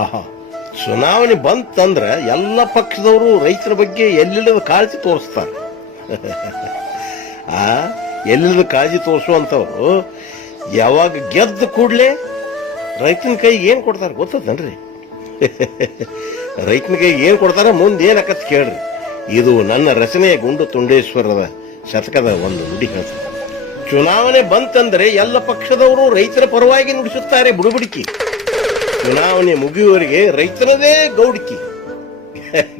ಆಹಾ, ಚುನಾವಣೆ ಬಂತಂದ್ರೆ ಎಲ್ಲ ಪಕ್ಷದವರು ರೈತರ ಬಗ್ಗೆ ಎಲ್ಲಿಲ್ಲದ ಕಾಳಜಿ ತೋರಿಸ್ತಾರೆ. ಆ ಎಲ್ಲಿಲ್ಲದ ಕಾಳಜಿ ತೋರಿಸುವಂಥವ್ರು ಯಾವಾಗ ಗೆದ್ದ ಕೂಡಲೇ ರೈತನ ಕೈಗೆ ಏನು ಕೊಡ್ತಾರೆ ಗೊತ್ತದನ್ರಿ? ರೈತನ ಕೈಗೆ ಏನು ಕೊಡ್ತಾರೆ, ಮುಂದೆ ಏನಕ್ಕತ್ ಕೇಳ್ರಿ. ಇದು ನನ್ನ ರಚನೆಯ ಗುಂಡು ತುಂಡೇಶ್ವರದ ಶತಕದ ಒಂದು ನುಡಿ ಹೇಳ್ತಾರೆ. ಚುನಾವಣೆ ಬಂತಂದ್ರೆ ಎಲ್ಲ ಪಕ್ಷದವರು ರೈತರ ಪರವಾಗಿ ನುಡಿಸುತ್ತಾರೆ ಬುಡುಬುಡಿಕಿ. ಚುನಾವಣೆ ಮುಗಿಯುವವರೆಗೆ ರೈತನದೇ ಗೌಡಿಕಿ.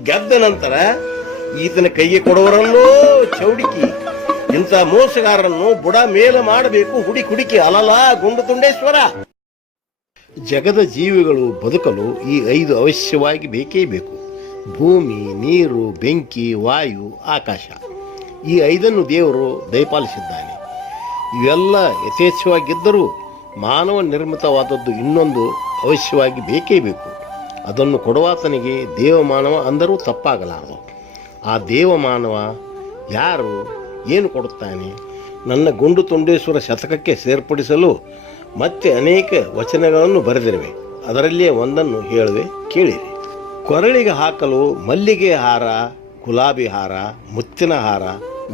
ಗೆದ್ದ ನಂತರ ಈತನ ಕೈಗೆ ಕೊಡುವರನ್ನೋ ಚೌಡಿಕಿ. ಇಂಥ ಮೋಸಗಾರರನ್ನು ಬುಡ ಮೇಲ ಮಾಡಬೇಕು ಹುಡುಕಿ. ಅಲಲ ಗುಂಡು ತುಂಡೇಶ್ವರ. ಜಗದ ಜೀವಿಗಳು ಬದುಕಲು ಈ 5 ಅವಶ್ಯವಾಗಿ ಬೇಕೇ ಬೇಕು. ಭೂಮಿ, ನೀರು, ಬೆಂಕಿ, ವಾಯು, ಆಕಾಶ. ಈ 5 ದೇವರು ದಯಪಾಲಿಸಿದ್ದಾನೆ. ಇವೆಲ್ಲ ಯಥೇಚ್ಛವಾಗಿದ್ದರೂ ಮಾನವ ನಿರ್ಮಿತವಾದದ್ದು ಇನ್ನೊಂದು ಅವಶ್ಯವಾಗಿ ಬೇಕೇ ಬೇಕು. ಅದನ್ನು ಕೊಡುವಾತನಿಗೆ ದೇವಮಾನವ ಅಂದರೂ ತಪ್ಪಾಗಲಾರದು. ಆ ದೇವಮಾನವ ಯಾರು, ಏನು ಕೊಡುತ್ತಾನೆ? ನನ್ನ ಗುಂಡು ತುಂಡೇಶ್ವರ ಶತಕಕ್ಕೆ ಸೇರ್ಪಡಿಸಲು ಮತ್ತೆ ಅನೇಕ ವಚನಗಳನ್ನು ಬರೆದಿರುವೆ. ಅದರಲ್ಲಿಯೇ ಒಂದನ್ನು ಹೇಳುವೆ, ಕೇಳಿರಿ. ಕೊರಳಿಗೆ ಹಾಕಲು ಮಲ್ಲಿಗೆ ಹಾರ, ಗುಲಾಬಿ ಹಾರ, ಮುತ್ತಿನ ಹಾರ,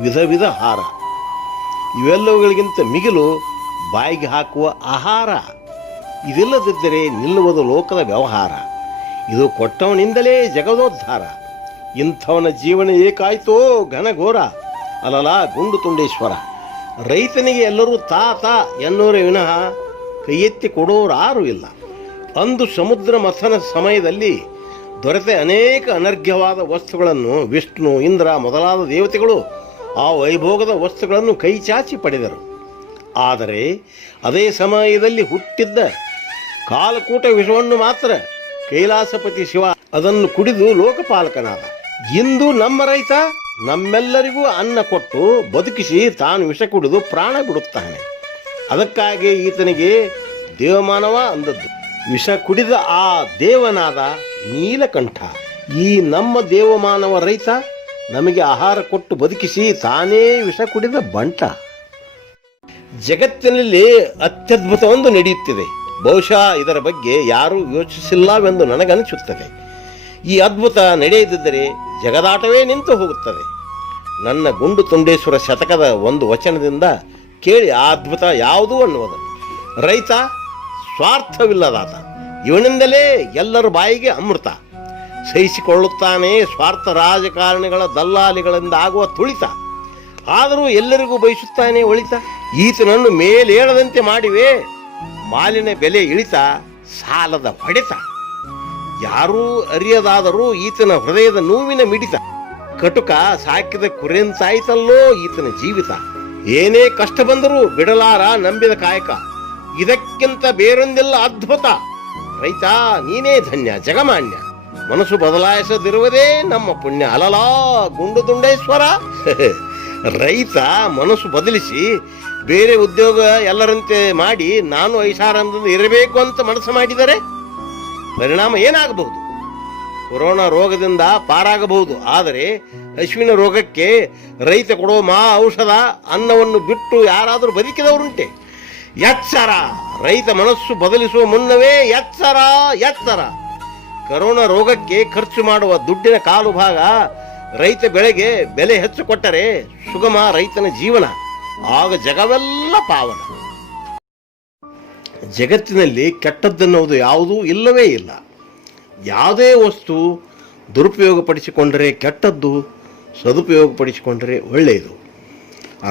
ವಿಧ ವಿಧ ಹಾರ. ಇವೆಲ್ಲವುಗಳಿಗಿಂತ ಮಿಗಿಲು ಬಾಯಿಗೆ ಹಾಕುವ ಆಹಾರ. ಇದಿಲ್ಲದಿದ್ದರೆ ನಿಲ್ಲುವುದು ಲೋಕದ ವ್ಯವಹಾರ. ಇದು ಕೊಟ್ಟವನಿಂದಲೇ ಜಗದೋದ್ಧಾರ. ಇಂಥವನ ಜೀವನ ಏಕಾಯ್ತೋ ಘನಘೋರ. ಅಲಲ ಗುಂಡು ತುಂಡೇಶ್ವರ. ರೈತನಿಗೆ ಎಲ್ಲರೂ ತಾ ಎನ್ನುವರೇ ವಿನಃ ಕೈ ಎತ್ತಿ ಕೊಡೋರಾರೂ ಇಲ್ಲ. ಅಂದು ಸಮುದ್ರ ಮಥನ ಸಮಯದಲ್ಲಿ ದೊರೆತ ಅನೇಕ ಅನರ್ಘ್ಯವಾದ ವಸ್ತುಗಳನ್ನು ವಿಷ್ಣು, ಇಂದ್ರ ಮೊದಲಾದ ದೇವತೆಗಳು ಆ ವೈಭೋಗದ ವಸ್ತುಗಳನ್ನು ಕೈ ಚಾಚಿ ಪಡೆದರು. ಆದರೆ ಅದೇ ಸಮಯದಲ್ಲಿ ಹುಟ್ಟಿದ್ದ ಕಾಲಕೂಟ ವಿಷವನ್ನು ಮಾತ್ರ ಕೈಲಾಸಪತಿ ಶಿವ ಅದನ್ನು ಕುಡಿದು ಲೋಕಪಾಲಕನಾದ. ಇಂದು ನಮ್ಮ ರೈತ ನಮ್ಮೆಲ್ಲರಿಗೂ ಅನ್ನ ಕೊಟ್ಟು ಬದುಕಿಸಿ ತಾನು ವಿಷ ಕುಡಿದು ಪ್ರಾಣ ಬಿಡುತ್ತಾನೆ. ಅದಕ್ಕಾಗಿ ಈತನಿಗೆ ದೇವಮಾನವ ಅಂದದ್ದು. ವಿಷ ಕುಡಿದ ಆ ದೇವನಾದ ನೀಲಕಂಠ. ಈ ನಮ್ಮ ದೇವಮಾನವ ರೈತ ನಮಗೆ ಆಹಾರ ಕೊಟ್ಟು ಬದುಕಿಸಿ ತಾನೇ ವಿಷ ಕುಡಿದ ಬಂಟ. ಜಗತ್ತಿನಲ್ಲಿ ಅತ್ಯದ್ಭುತವೊಂದು ನಡೆಯುತ್ತಿದೆ. ಬಹುಶಃ ಇದರ ಬಗ್ಗೆ ಯಾರೂ ಯೋಚಿಸಿಲ್ಲವೆಂದು ನನಗನಿಸುತ್ತದೆ. ಈ ಅದ್ಭುತ ನಡೆಯದಿದ್ದರೆ ಜಗದಾಟವೇ ನಿಂತು ಹೋಗುತ್ತದೆ. ನನ್ನ ಗುಂಡು ತುಂಡೇಶ್ವರ ಶತಕದ ಒಂದು ವಚನದಿಂದ ಕೇಳಿ ಆ ಅದ್ಭುತ ಯಾವುದು ಅನ್ನುವುದನ್ನು. ರೈತ ಸ್ವಾರ್ಥವಿಲ್ಲದಾತ. ಇವನಿಂದಲೇ ಎಲ್ಲರ ಬಾಯಿಗೆ ಅಮೃತ. ಸಹಿಸಿಕೊಳ್ಳುತ್ತಾನೆ ಸ್ವಾರ್ಥ ರಾಜಕಾರಣಿಗಳ ದಲ್ಲಾಳಿಗಳಿಂದ ಆಗುವ ತುಳಿತ. ಆದರೂ ಎಲ್ಲರಿಗೂ ಬಯಸುತ್ತಾನೆ ಒಳಿತ. ಈತನನ್ನು ಮೇಲೇಳದಂತೆ ಮಾಡಿವೆ ಮಾಲಿನ ಬೆಲೆ ಇಳಿತ, ಸಾಲದ ಹೊಡೆತ. ಯಾರೂ ಅರಿಯದಾದರೂ ಈತನ ಹೃದಯದ ನೋವಿನ ಮಿಡಿತ. ಕಟುಕ ಸಾಕಿದ ಕುರೆಂತಾಯ್ತಲ್ಲೋ ಈತನ ಜೀವಿತ. ಏನೇ ಕಷ್ಟ ಬಂದರೂ ಬಿಡಲಾರ ನಂಬಿದ ಕಾಯಕ. ಇದಕ್ಕಿಂತ ಬೇರೊಂದಿಲ್ಲ ಅದ್ಭುತ. ರೈತ ನೀನೇ ಧನ್ಯ ಜಗಮಾನ್ಯ. ಮನಸ್ಸು ಬದಲಾಯಿಸದಿರುವುದೇ ನಮ್ಮ ಪುಣ್ಯ. ಅಲಲಾ ಗುಂಡು ತುಂಡೇಶ್ವರ. ರೈತ ಮನಸ್ಸು ಬದಲಿಸಿ ಬೇರೆ ಉದ್ಯೋಗ ಎಲ್ಲರಂತೆ ಮಾಡಿ ನಾನು ಐಷಾರಾಮದಿಂದ ಇರಬೇಕು ಅಂತ ಮನಸ್ಸು ಮಾಡಿದರೆ ಪರಿಣಾಮ ಏನಾಗಬಹುದು? ಕೊರೋನಾ ರೋಗದಿಂದ ಪಾರಾಗಬಹುದು. ಆದರೆ ಅಶ್ವಿನ ರೋಗಕ್ಕೆ ರೈತ ಕೊಡೋ ಔಷಧ ಅನ್ನವನ್ನು ಬಿಟ್ಟು ಯಾರಾದರೂ ಬದುಕಿದವರುಂಟೆ? ಎಚ್ಚರ! ರೈತ ಮನಸ್ಸು ಬದಲಿಸುವ ಮುನ್ನವೇ ಎಚ್ಚರ ಎಚ್ಚರ. ಕರೋನಾ ರೋಗಕ್ಕೆ ಖರ್ಚು ಮಾಡುವ ದುಡ್ಡಿನ ಕಾಲು ಭಾಗ ರೈತ ಬೆಳೆಗೆ ಬೆಲೆ ಹೆಚ್ಚು ಕೊಟ್ಟರೆ ಸುಗಮ ರೈತನ ಜೀವನ. ಆಗ ಜಗವೆಲ್ಲ ಪಾವನ. ಜಗತ್ತಿನಲ್ಲಿ ಕೆಟ್ಟದ್ದನ್ನುವುದು ಯಾವುದೂ ಇಲ್ಲವೇ ಇಲ್ಲ. ಯಾವುದೇ ವಸ್ತು ದುರುಪಯೋಗಪಡಿಸಿಕೊಂಡರೆ ಕೆಟ್ಟದ್ದು, ಸದುಪಯೋಗಪಡಿಸಿಕೊಂಡರೆ ಒಳ್ಳೆಯದು.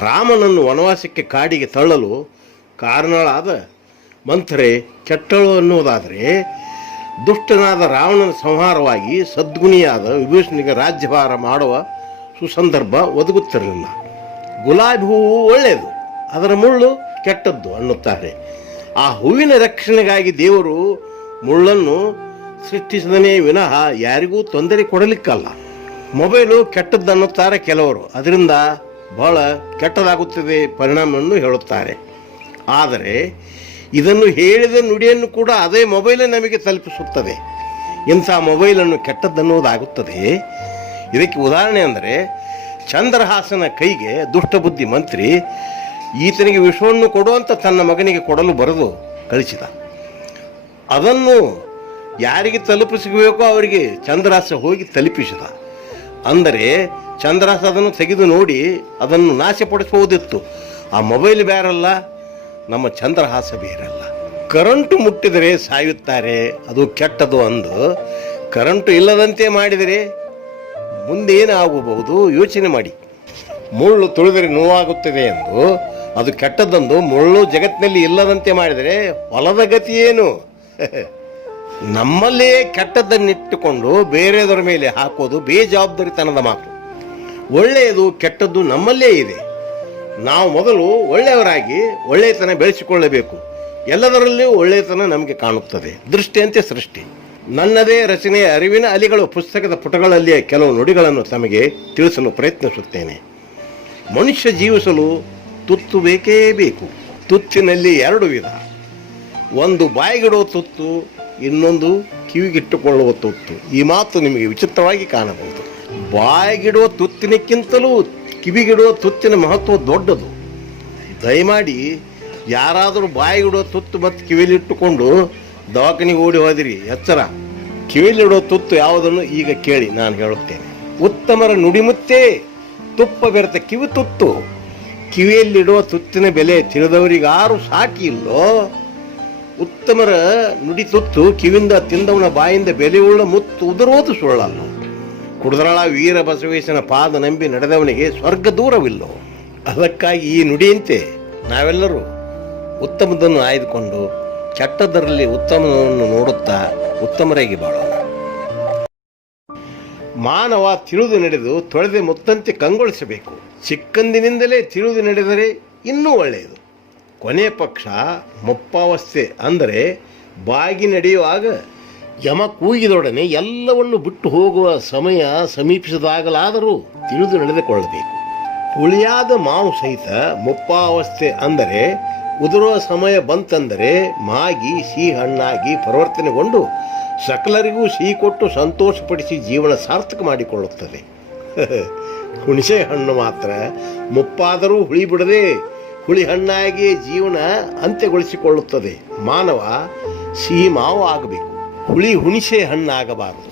ರಾಮನನ್ನು ವನವಾಸಕ್ಕೆ ಕಾಡಿಗೆ ತಳ್ಳಲು ಕಾರಣಳಾದ ಮಂಥರೆ ಕೆಟ್ಟಳು ಅನ್ನುವುದಾದರೆ, ದುಷ್ಟನಾದ ರಾವಣನ ಸಂಹಾರವಾಗಿ ಸದ್ಗುಣಿಯಾದ ವಿಭೀಷಣಿಗೆ ರಾಜ್ಯಭಾರ ಮಾಡುವ ಸುಸಂದರ್ಭ ಒದಗುತ್ತಿರಲಿಲ್ಲ. ಗುಲಾಬಿ ಹೂವು ಒಳ್ಳೆಯದು, ಅದರ ಮುಳ್ಳು ಕೆಟ್ಟದ್ದು ಅನ್ನುತ್ತಾರೆ. ಆ ಹೂವಿನ ರಕ್ಷಣೆಗಾಗಿ ದೇವರು ಮುಳ್ಳನ್ನು ಸೃಷ್ಟಿಸಿದನೇ ವಿನಃ ಯಾರಿಗೂ ತೊಂದರೆ ಕೊಡಲಿಕ್ಕಲ್ಲ. ಮೊಬೈಲು ಕೆಟ್ಟದ್ದು ಅನ್ನುತ್ತಾರೆ ಕೆಲವರು. ಅದರಿಂದ ಬಹಳ ಕೆಟ್ಟದಾಗುತ್ತದೆ ಪರಿಣಾಮವನ್ನು ಹೇಳುತ್ತಾರೆ. ಆದರೆ ಇದನ್ನು ಹೇಳಿದ ನುಡಿಯನ್ನು ಕೂಡ ಅದೇ ಮೊಬೈಲೇ ನಮಗೆ ತಲುಪಿಸುತ್ತದೆ. ಇಂಥ ಮೊಬೈಲನ್ನು ಕೆಟ್ಟದ್ದನ್ನುವುದಾಗುತ್ತದೆ. ಇದಕ್ಕೆ ಉದಾಹರಣೆ ಅಂದರೆ, ಚಂದ್ರಹಾಸನ ಕೈಗೆ ದುಷ್ಟಬುದ್ಧಿ ಮಂತ್ರಿ ಈತನಿಗೆ ವಿಷವನ್ನು ಕೊಡುವಂತ ತನ್ನ ಮಗನಿಗೆ ಕೊಡಲು ಬರೆದು ಕಳಿಸಿದ. ಅದನ್ನು ಯಾರಿಗೆ ತಲುಪಿಸಬೇಕೋ ಅವರಿಗೆ ಚಂದ್ರಹಾಸ ಹೋಗಿ ತಲುಪಿಸಿದ. ಅಂದರೆ ಚಂದ್ರಹಾಸ ಅದನ್ನು ತೆಗೆದು ನೋಡಿ ಅದನ್ನು ನಾಶಪಡಿಸಬಹುದಿತ್ತು. ಆ ಮೊಬೈಲ್ ಬೇರಲ್ಲ, ನಮ್ಮ ಚಂದ್ರಹಾಸ ಬೇರಲ್ಲ. ಕರೆಂಟು ಮುಟ್ಟಿದರೆ ಸಾಯುತ್ತಾರೆ, ಅದು ಕೆಟ್ಟದು ಅಂದು ಕರೆಂಟು ಇಲ್ಲದಂತೆ ಮಾಡಿದರೆ ಮುಂದೆ ಏನಾಗಬಹುದು ಯೋಚನೆ ಮಾಡಿ. ಮುಳ್ಳು ತುಳಿದರೆ ನೋವಾಗುತ್ತದೆ ಎಂದು ಅದು ಕೆಟ್ಟದ್ದೊಂದು ಮುಳ್ಳು ಜಗತ್ತಿನಲ್ಲಿ ಇಲ್ಲದಂತೆ ಮಾಡಿದರೆ ಹೊಲದ ಗತಿ ಏನು? ನಮ್ಮಲ್ಲೇ ಕೆಟ್ಟದ್ದನ್ನಿಟ್ಟುಕೊಂಡು ಬೇರೆಯವರ ಮೇಲೆ ಹಾಕೋದು ಬೇಜವಾಬ್ದಾರಿತನದ ಮಾತು. ಒಳ್ಳೆಯದು ಕೆಟ್ಟದ್ದು ನಮ್ಮಲ್ಲೇ ಇದೆ. ನಾವು ಮೊದಲು ಒಳ್ಳೆಯವರಾಗಿ ಒಳ್ಳೆಯತನ ಬೆಳೆಸಿಕೊಳ್ಳಬೇಕು. ಎಲ್ಲದರಲ್ಲಿಯೂ ಒಳ್ಳೆಯತನ ನಮಗೆ ಕಾಣುತ್ತದೆ. ದೃಷ್ಟಿಯಂತೆ ಸೃಷ್ಟಿ. ನನ್ನದೇ ರಚನೆಯ ಅರಿವಿನ ಅಲಿಗಳು ಪುಸ್ತಕದ ಪುಟಗಳಲ್ಲಿಯೇ ಕೆಲವು ನುಡಿಗಳನ್ನು ತಮಗೆ ತಿಳಿಸಲು ಪ್ರಯತ್ನಿಸುತ್ತೇನೆ. ಮನುಷ್ಯ ಜೀವಿಸಲು ತುತ್ತು ಬೇಕೇ ಬೇಕು. ತುತ್ತಿನಲ್ಲಿ ಎರಡು ವಿಧ, ಒಂದು ಬಾಯಿಗಿಡುವ ತುತ್ತು, ಇನ್ನೊಂದು ಕಿವಿಗಿಟ್ಟುಕೊಳ್ಳುವ ತುತ್ತು. ಈ ಮಾತು ನಿಮಗೆ ವಿಚಿತ್ರವಾಗಿ ಕಾಣಬಹುದು. ಬಾಯಿಗಿಡುವ ತುತ್ತಿನಕ್ಕಿಂತಲೂ ಕಿವಿಗಿಡುವ ತುತ್ತಿನ ಮಹತ್ವ ದೊಡ್ಡದು. ದಯಮಾಡಿ ಯಾರಾದರೂ ಬಾಯಿಗಿಡುವ ತುತ್ತು ಮತ್ತು ಕಿವಿಲಿಟ್ಟುಕೊಂಡು ದವಾಖಾನೆಗೆ ಓಡಿ ಹೋದಿರಿ, ಎಚ್ಚರ. ಕಿವಿಲಿಡುವ ತುತ್ತು ಯಾವುದನ್ನು ಈಗ ಕೇಳಿ ನಾನು ಹೇಳುತ್ತೇನೆ. ಉತ್ತಮರ ನುಡಿಮುತ್ತೇ ತುಪ್ಪ ಬೆರೆತ ಕಿವಿ ತುತ್ತು. ಕಿವಿಯಲ್ಲಿಡುವ ತುತ್ತಿನ ಬೆಲೆ ತಿಳಿದವರಿಗಾರು ಸಾಕಿ ಇಲ್ಲೋ. ಉತ್ತಮರ ನುಡಿ ತುತ್ತು ಕಿವಿಯಿಂದ ತಿಂದವನ ಬಾಯಿಂದ ಬೆಲೆಯುಳ್ಳ ಮುತ್ತು ಉದುರೋದು ಸುಳ್ಳಲ್ಲ. ಕುಡ್ದರಾಳ ವೀರ ಬಸವೇಶನ ಪಾದ ನಂಬಿ ನಡೆದವನಿಗೆ ಸ್ವರ್ಗ ದೂರವಿಲ್ಲೋ. ಅದಕ್ಕಾಗಿ ಈ ನುಡಿಯಂತೆ ನಾವೆಲ್ಲರೂ ಉತ್ತಮದನ್ನು ಆಯ್ದುಕೊಂಡು ಕೆಟ್ಟದರಲ್ಲಿ ಉತ್ತಮವನ್ನು ನೋಡುತ್ತಾ ಉತ್ತಮರಾಗಿ ಬಾಳೋಣ. ಮಾನವ ತಿಳಿದು ನಡೆದು ತೊಳೆದೆ ಮುತ್ತಂತೆ ಕಂಗೊಳಿಸಬೇಕು. ಚಿಕ್ಕಂದಿನಿಂದಲೇ ತಿಳಿದು ನಡೆದರೆ ಇನ್ನೂ ಒಳ್ಳೆಯದು. ಕೊನೆ ಪಕ್ಷ ಮುಪ್ಪಾವಸ್ಥೆ ಅಂದರೆ ಬಾಗಿ ನಡೆಯುವಾಗ ಯಮ ಕೂಗಿದೊಡನೆ ಎಲ್ಲವನ್ನು ಬಿಟ್ಟು ಹೋಗುವ ಸಮಯ ಸಮೀಪಿಸಿದಾಗಲಾದರೂ ತಿಳಿದು ನಡೆದುಕೊಳ್ಳಬೇಕು. ಹುಳಿಯಾದ ಮಾವು ಸಹಿತ ಮುಪ್ಪಾವಸ್ಥೆ ಅಂದರೆ ಉದುರುವ ಸಮಯ ಬಂತೆಂದರೆ ಮಾಗಿ ಸಿಹಿ ಹಣ್ಣಾಗಿ ಪರಿವರ್ತನೆಗೊಂಡು ಸಕಲರಿಗೂ ಸಿಹಿ ಕೊಟ್ಟು ಸಂತೋಷಪಡಿಸಿ ಜೀವನ ಸಾರ್ಥಕ ಮಾಡಿಕೊಳ್ಳುತ್ತದೆ. ಹುಣಸೆ ಹಣ್ಣು ಮಾತ್ರ ಮುಪ್ಪಾದರೂ ಹುಳಿ ಬಿಡದೆ ಹುಳಿ ಹಣ್ಣಾಗಿ ಜೀವನ ಅಂತ್ಯಗೊಳಿಸಿಕೊಳ್ಳುತ್ತದೆ. ಮಾನವ ಸಿಹಿ ಮಾವು ಆಗಬೇಕು, ಹುಳಿ ಹುಣಸೆ ಹಣ್ಣಾಗಬಾರದು.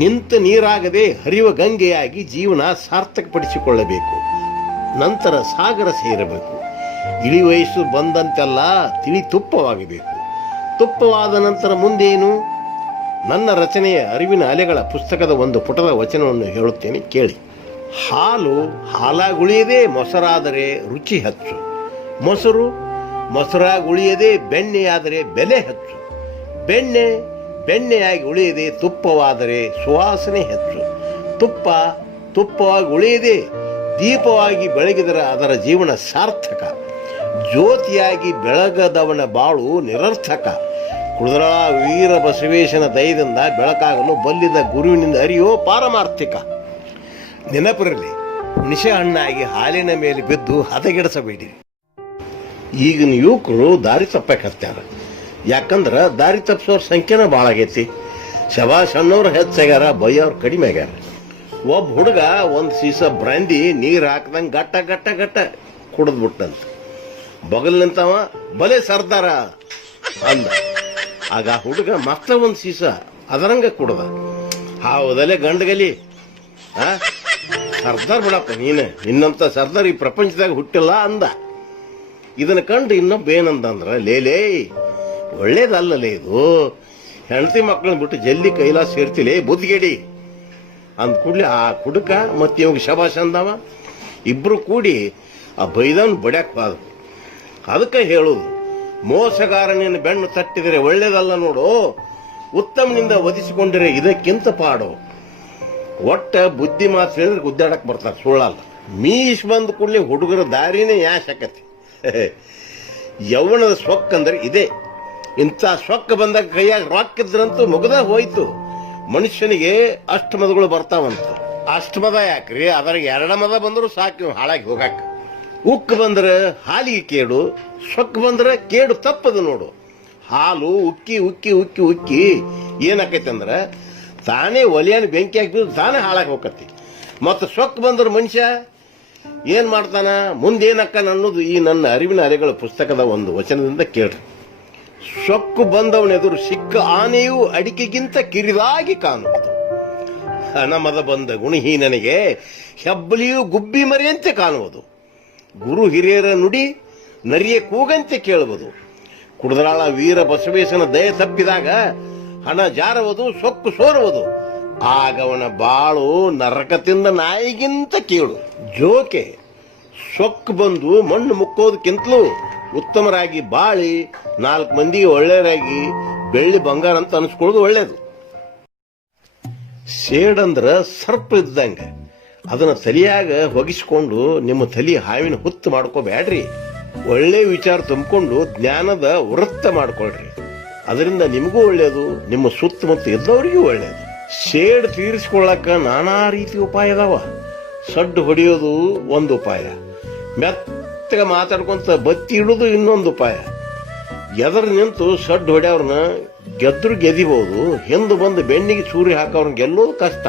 ನಿಂತ ನೀರಾಗದೆ ಹರಿಯುವ ಗಂಗೆಯಾಗಿ ಜೀವನ ಸಾರ್ಥಕಪಡಿಸಿಕೊಳ್ಳಬೇಕು. ನಂತರ ಸಾಗರ ಸೇರಬೇಕು. ಇಳಿ ವಯಸ್ಸು ಬಂದಂತೆಲ್ಲ ತಿಳಿ ತುಪ್ಪವಾಗಬೇಕು. ತುಪ್ಪವಾದ ನಂತರ ಮುಂದೇನು? ನನ್ನ ರಚನೆಯ ಅರಿವಿನ ಅಲೆಗಳ ಪುಸ್ತಕದ ಒಂದು ಪುಟದ ವಚನವನ್ನು ಹೇಳುತ್ತೇನೆ, ಕೇಳಿ. ಹಾಲು ಹಾಲಾಗುಳಿಯದೆ ಮೊಸರಾದರೆ ರುಚಿ ಹೆಚ್ಚು. ಮೊಸರು ಮೊಸರಾಗುಳಿಯದೆ ಬೆಣ್ಣೆಯಾದರೆ ಬೆಲೆ ಹೆಚ್ಚು. ಬೆಣ್ಣೆ ಬೆಣ್ಣೆಯಾಗಿ ಉಳಿಯದೆ ತುಪ್ಪವಾದರೆ ಸುವಾಸನೆ ಹೆಚ್ಚು. ತುಪ್ಪ ತುಪ್ಪವಾಗಿ ಉಳಿಯದೆ ದೀಪವಾಗಿ ಬೆಳಗಿದರೆ ಅದರ ಜೀವನ ಸಾರ್ಥಕ. ಜ್ಯೋತಿಯಾಗಿ ಬೆಳಗದವನ ಬಾಳು ನಿರರ್ಥಕ. ಕುಳಿದರ ವೀರ ಬಸವೇಶನ ದಯದಿಂದ ಬೆಳಕಾಗಲು ಬಲ್ಲಿದ ಗುರುವಿನಿಂದ ಅರಿಯೋ ಪಾರಮಾರ್ಥಿಕ. ನೆನಪಿರಲಿ, ಹುಣಸೆ ಹಣ್ಣಾಗಿ ಹಾಲಿನ ಮೇಲೆ ಬಿದ್ದು ಹದಗೆಡಿಸಬೇಡಿ. ಈಗಿನ ಯುವಕರು ದಾರಿ ತಪ್ಪಕತ್ಯಾರ. ಯಾಕಂದ್ರೆ ದಾರಿ ತಪ್ಪಿಸೋರ ಸಂಖ್ಯೆನ ಭಾಳ ಆಗೈತಿ. ಶಬಾಷ್ ಅನ್ನೋರು ಹೆಚ್ಚಾಗ್ಯಾರ, ಬೈಯೋರು ಕಡಿಮೆ ಆಗ್ಯಾರ. ಒಬ್ಬ ಹುಡುಗ ಒಂದು ಸೀಸ ಬ್ರಾಂದಿ ನೀರು ಹಾಕ್ದಂಗೆ ಗಟ್ಟ ಗಟ್ಟ ಗಟ್ಟ ಕುಡಿದ್ಬಿಟ್ಟಂತ. ಬಗಲ್ನಂತವ ಬಲೆ ಸರ್ದಾರ ಅಂದ. ಆಗ ಹುಡುಗ ಮತ್ತ ಒಂದು ಸೀಸ ಅದರಂಗ ಕುಡ್ದ. ಹೌದಲ್ಲೇ ಗಂಡಗಲಿ ಸರ್ದಾರ್ ಬಿಡಪ್ಪ, ನೀನು ನಿನ್ನಂತ ಸರ್ದಾರ್ ಈ ಪ್ರಪಂಚದಾಗ ಹುಟ್ಟಿಲ್ಲ ಅಂದ. ಇದನ್ನ ಕಂಡು ಇನ್ನೊಬ್ಬ ಏನಂದಂದ್ರ, ಲೇಲೇ ಒಳ್ಳೇದಲ್ಲಲೇ ಇದು, ಹೆಂಡತಿ ಮಕ್ಕಳನ್ನ ಬಿಟ್ಟು ಜಲ್ದಿ ಕೈಲಾಸ ಸೇರ್ತಿಲೇ ಬುದ್ಧಿಗೇಡಿ ಅಂದ ಕೂಡ್ಲಿ ಆ ಕುಡುಕ ಮತ್ತೆ ಇವಾಗ ಶಬಾಷ್ ಅಂದವ. ಇಬ್ರು ಕೂಡಿ ಆ ಬೈದವನ್ ಬಡ್ಯಾಕ್ ಬಾದ. ಅದಕ್ಕೆ ಹೇಳುದು, ಮೋಸಗಾರನಿನ ಬೆನ್ನು ತಟ್ಟಿದರೆ ಒಳ್ಳೇದಲ್ಲ ನೋಡು, ಉತ್ತಮನಿಂದ ವಧಿಸಿಕೊಂಡರೆ ಇದಕ್ಕಿಂತ ಪಾಡು. ಒಟ್ಟ ಬುದ್ಧಿ ಮಾತು ಹೇಳಿದ್ರೆ ಗುದ್ದಾಡಕ್ ಬರ್ತಾರೆ, ಸುಳ್ಳಲ್ಲ. ಮೀಸ್ ಬಂದ ಕೂಡಲೇ ಹುಡುಗರ ದಾರಿನೇ ಯಾಶಕತಿ. ಯೌವನದ ಸೊಕ್ಕಂದ್ರೆ ಇದೇ. ಇಂಥ ಸೊಕ್ಕ ಬಂದಾಗ ಕೈಯಾಗ ರೊಕ್ಕಿದ್ರಂತೂ ಮುಗದ ಹೋಯ್ತು. ಮನುಷ್ಯನಿಗೆ ಅಷ್ಟಮದಗಳು ಬರ್ತಾವಂತ. ಅಷ್ಟಮದ ಯಾಕ್ರಿ, ಅದ್ರಾಗ ಎರಡಮದ ಬಂದ್ರು ಸಾಕು ಹಾಳಾಗಿ ಹೋಗಾಕ. ಉಕ್ಕ ಬಂದ್ರೆ ಹಾಲಿಗೆ ಕೇಡು, ಸೊಕ್ಕ ಬಂದ್ರೆ ಕೇಡು ತಪ್ಪದು ನೋಡು. ಹಾಲು ಉಕ್ಕಿ ಉಕ್ಕಿ ಉಕ್ಕಿ ಉಕ್ಕಿ ಏನಾಕೈತಿ ಅಂದ್ರೆ ತಾನೇ ಒಲೆಯನ್ನು ಬೆಂಕಿ ಹಾಕಿದ್ರು ತಾನೇ ಹಾಳಾಗಿ ಹೋಗತಿ. ಮತ್ತು ಸೊಕ್ಕ ಬಂದ್ರೆ ಮನುಷ್ಯ ಏನ್ ಮಾಡ್ತಾನ, ಮುಂದೇನಕ್ಕನ ಅನ್ನೋದು ಈ ನನ್ನ ಅರಿವಿನ ಅಲೆಗಳ ಪುಸ್ತಕದ ಒಂದು ವಚನದಿಂದ ಕೇಳ್ರಿ. ಸೊಕ್ಕು ಬಂದವನೆದುರು ಸಿಕ್ಕ ಆನೆಯೂ ಅಡಿಕೆಗಿಂತ ಕಿರಿದಾಗಿ ಕಾಣುವುದು. ಹಣಮದ ಬಂದ ಗುಣಹೀನನಿಗೆ ಹೆಬ್ಬಲಿಯು ಗುಬ್ಬಿ ಮರಿಯಂತೆ ಕಾಣುವುದು. ಗುರು ಹಿರಿಯರ ನುಡಿ ನರಿಯ ಕೂಗಂತೆ ಕೇಳುವುದು. ಕುಡದರಾಳ ವೀರ ಬಸವೇಶನ ದಯ ತಪ್ಪಿದಾಗ ಹಣ ಜಾರುವುದು, ಸೊಕ್ಕು ಸೋರುವುದು. ಆಗವನ ಬಾಳು ನರಕ ತಿಂದ ನಾಯಿಗಿಂತ ಕೇಳು. ಜೋಕೆ ಸೊಕ್ಕು ಬಂದು ಮಣ್ಣು ಮುಕ್ಕೋದಕ್ಕಿಂತಲೂ ಉತ್ತಮರಾಗಿ ಬಾಳಿ 4 ಮಂದಿಗೆ ಒಳ್ಳೆಯರಾಗಿ ಬೆಳ್ಳಿ ಬಂಗಾರ ಅಂತ ಅನಿಸ್ಕೊಳ್ಳೋದು ಒಳ್ಳೇದು. ಸೇಡಂದ್ರ ಸರ್ಪ ಇದ್ದಂಗ, ಅದನ್ನ ತಲಿಯಾಗ ಹೊಗಿಸ್ಕೊಂಡು ನಿಮ್ಮ ತಲಿ ಹಾವಿನ ಹುತ್ತು ಮಾಡ್ಕೋಬೇಡ್ರಿ. ಒಳ್ಳೆ ವಿಚಾರ ತುಂಬಿಕೊಂಡು ಜ್ಞಾನದ ವೃತ್ತ ಮಾಡ್ಕೊಳ್ರಿ. ಅದರಿಂದ ನಿಮಗೂ ಒಳ್ಳೇದು, ನಿಮ್ಮ ಸುತ್ತಮುತ್ತ ಇದ್ದವರಿಗೂ ಒಳ್ಳೇದು. ಸೇಡ್ ತೀರಿಸ್ಕೊಳ್ಳಕ ನಾನಾ ರೀತಿ ಉಪಾಯ ಅದಾವ. ಸಡ್ಡು ಹೊಡೆಯೋದು ಒಂದು ಉಪಾಯ, ಮೆತ್ತಗ ಮಾತಾಡ್ಕೊಂತ ಬತ್ತಿ ಇಡುದು ಇನ್ನೊಂದು ಉಪಾಯ. ಎದುರು ನಿಂತು ಸಡ್ಡು ಹೊಡೆಯವ್ರನ್ನ ಗೆದ್ರು ಗೆದಿಬಹುದು, ಹಿಂದೆ ಬಂದು ಬೆನ್ನಿಗೆ ಚೂರಿ ಹಾಕೋರ್ನ ಗೆಲ್ಲೋದು ಕಷ್ಟ.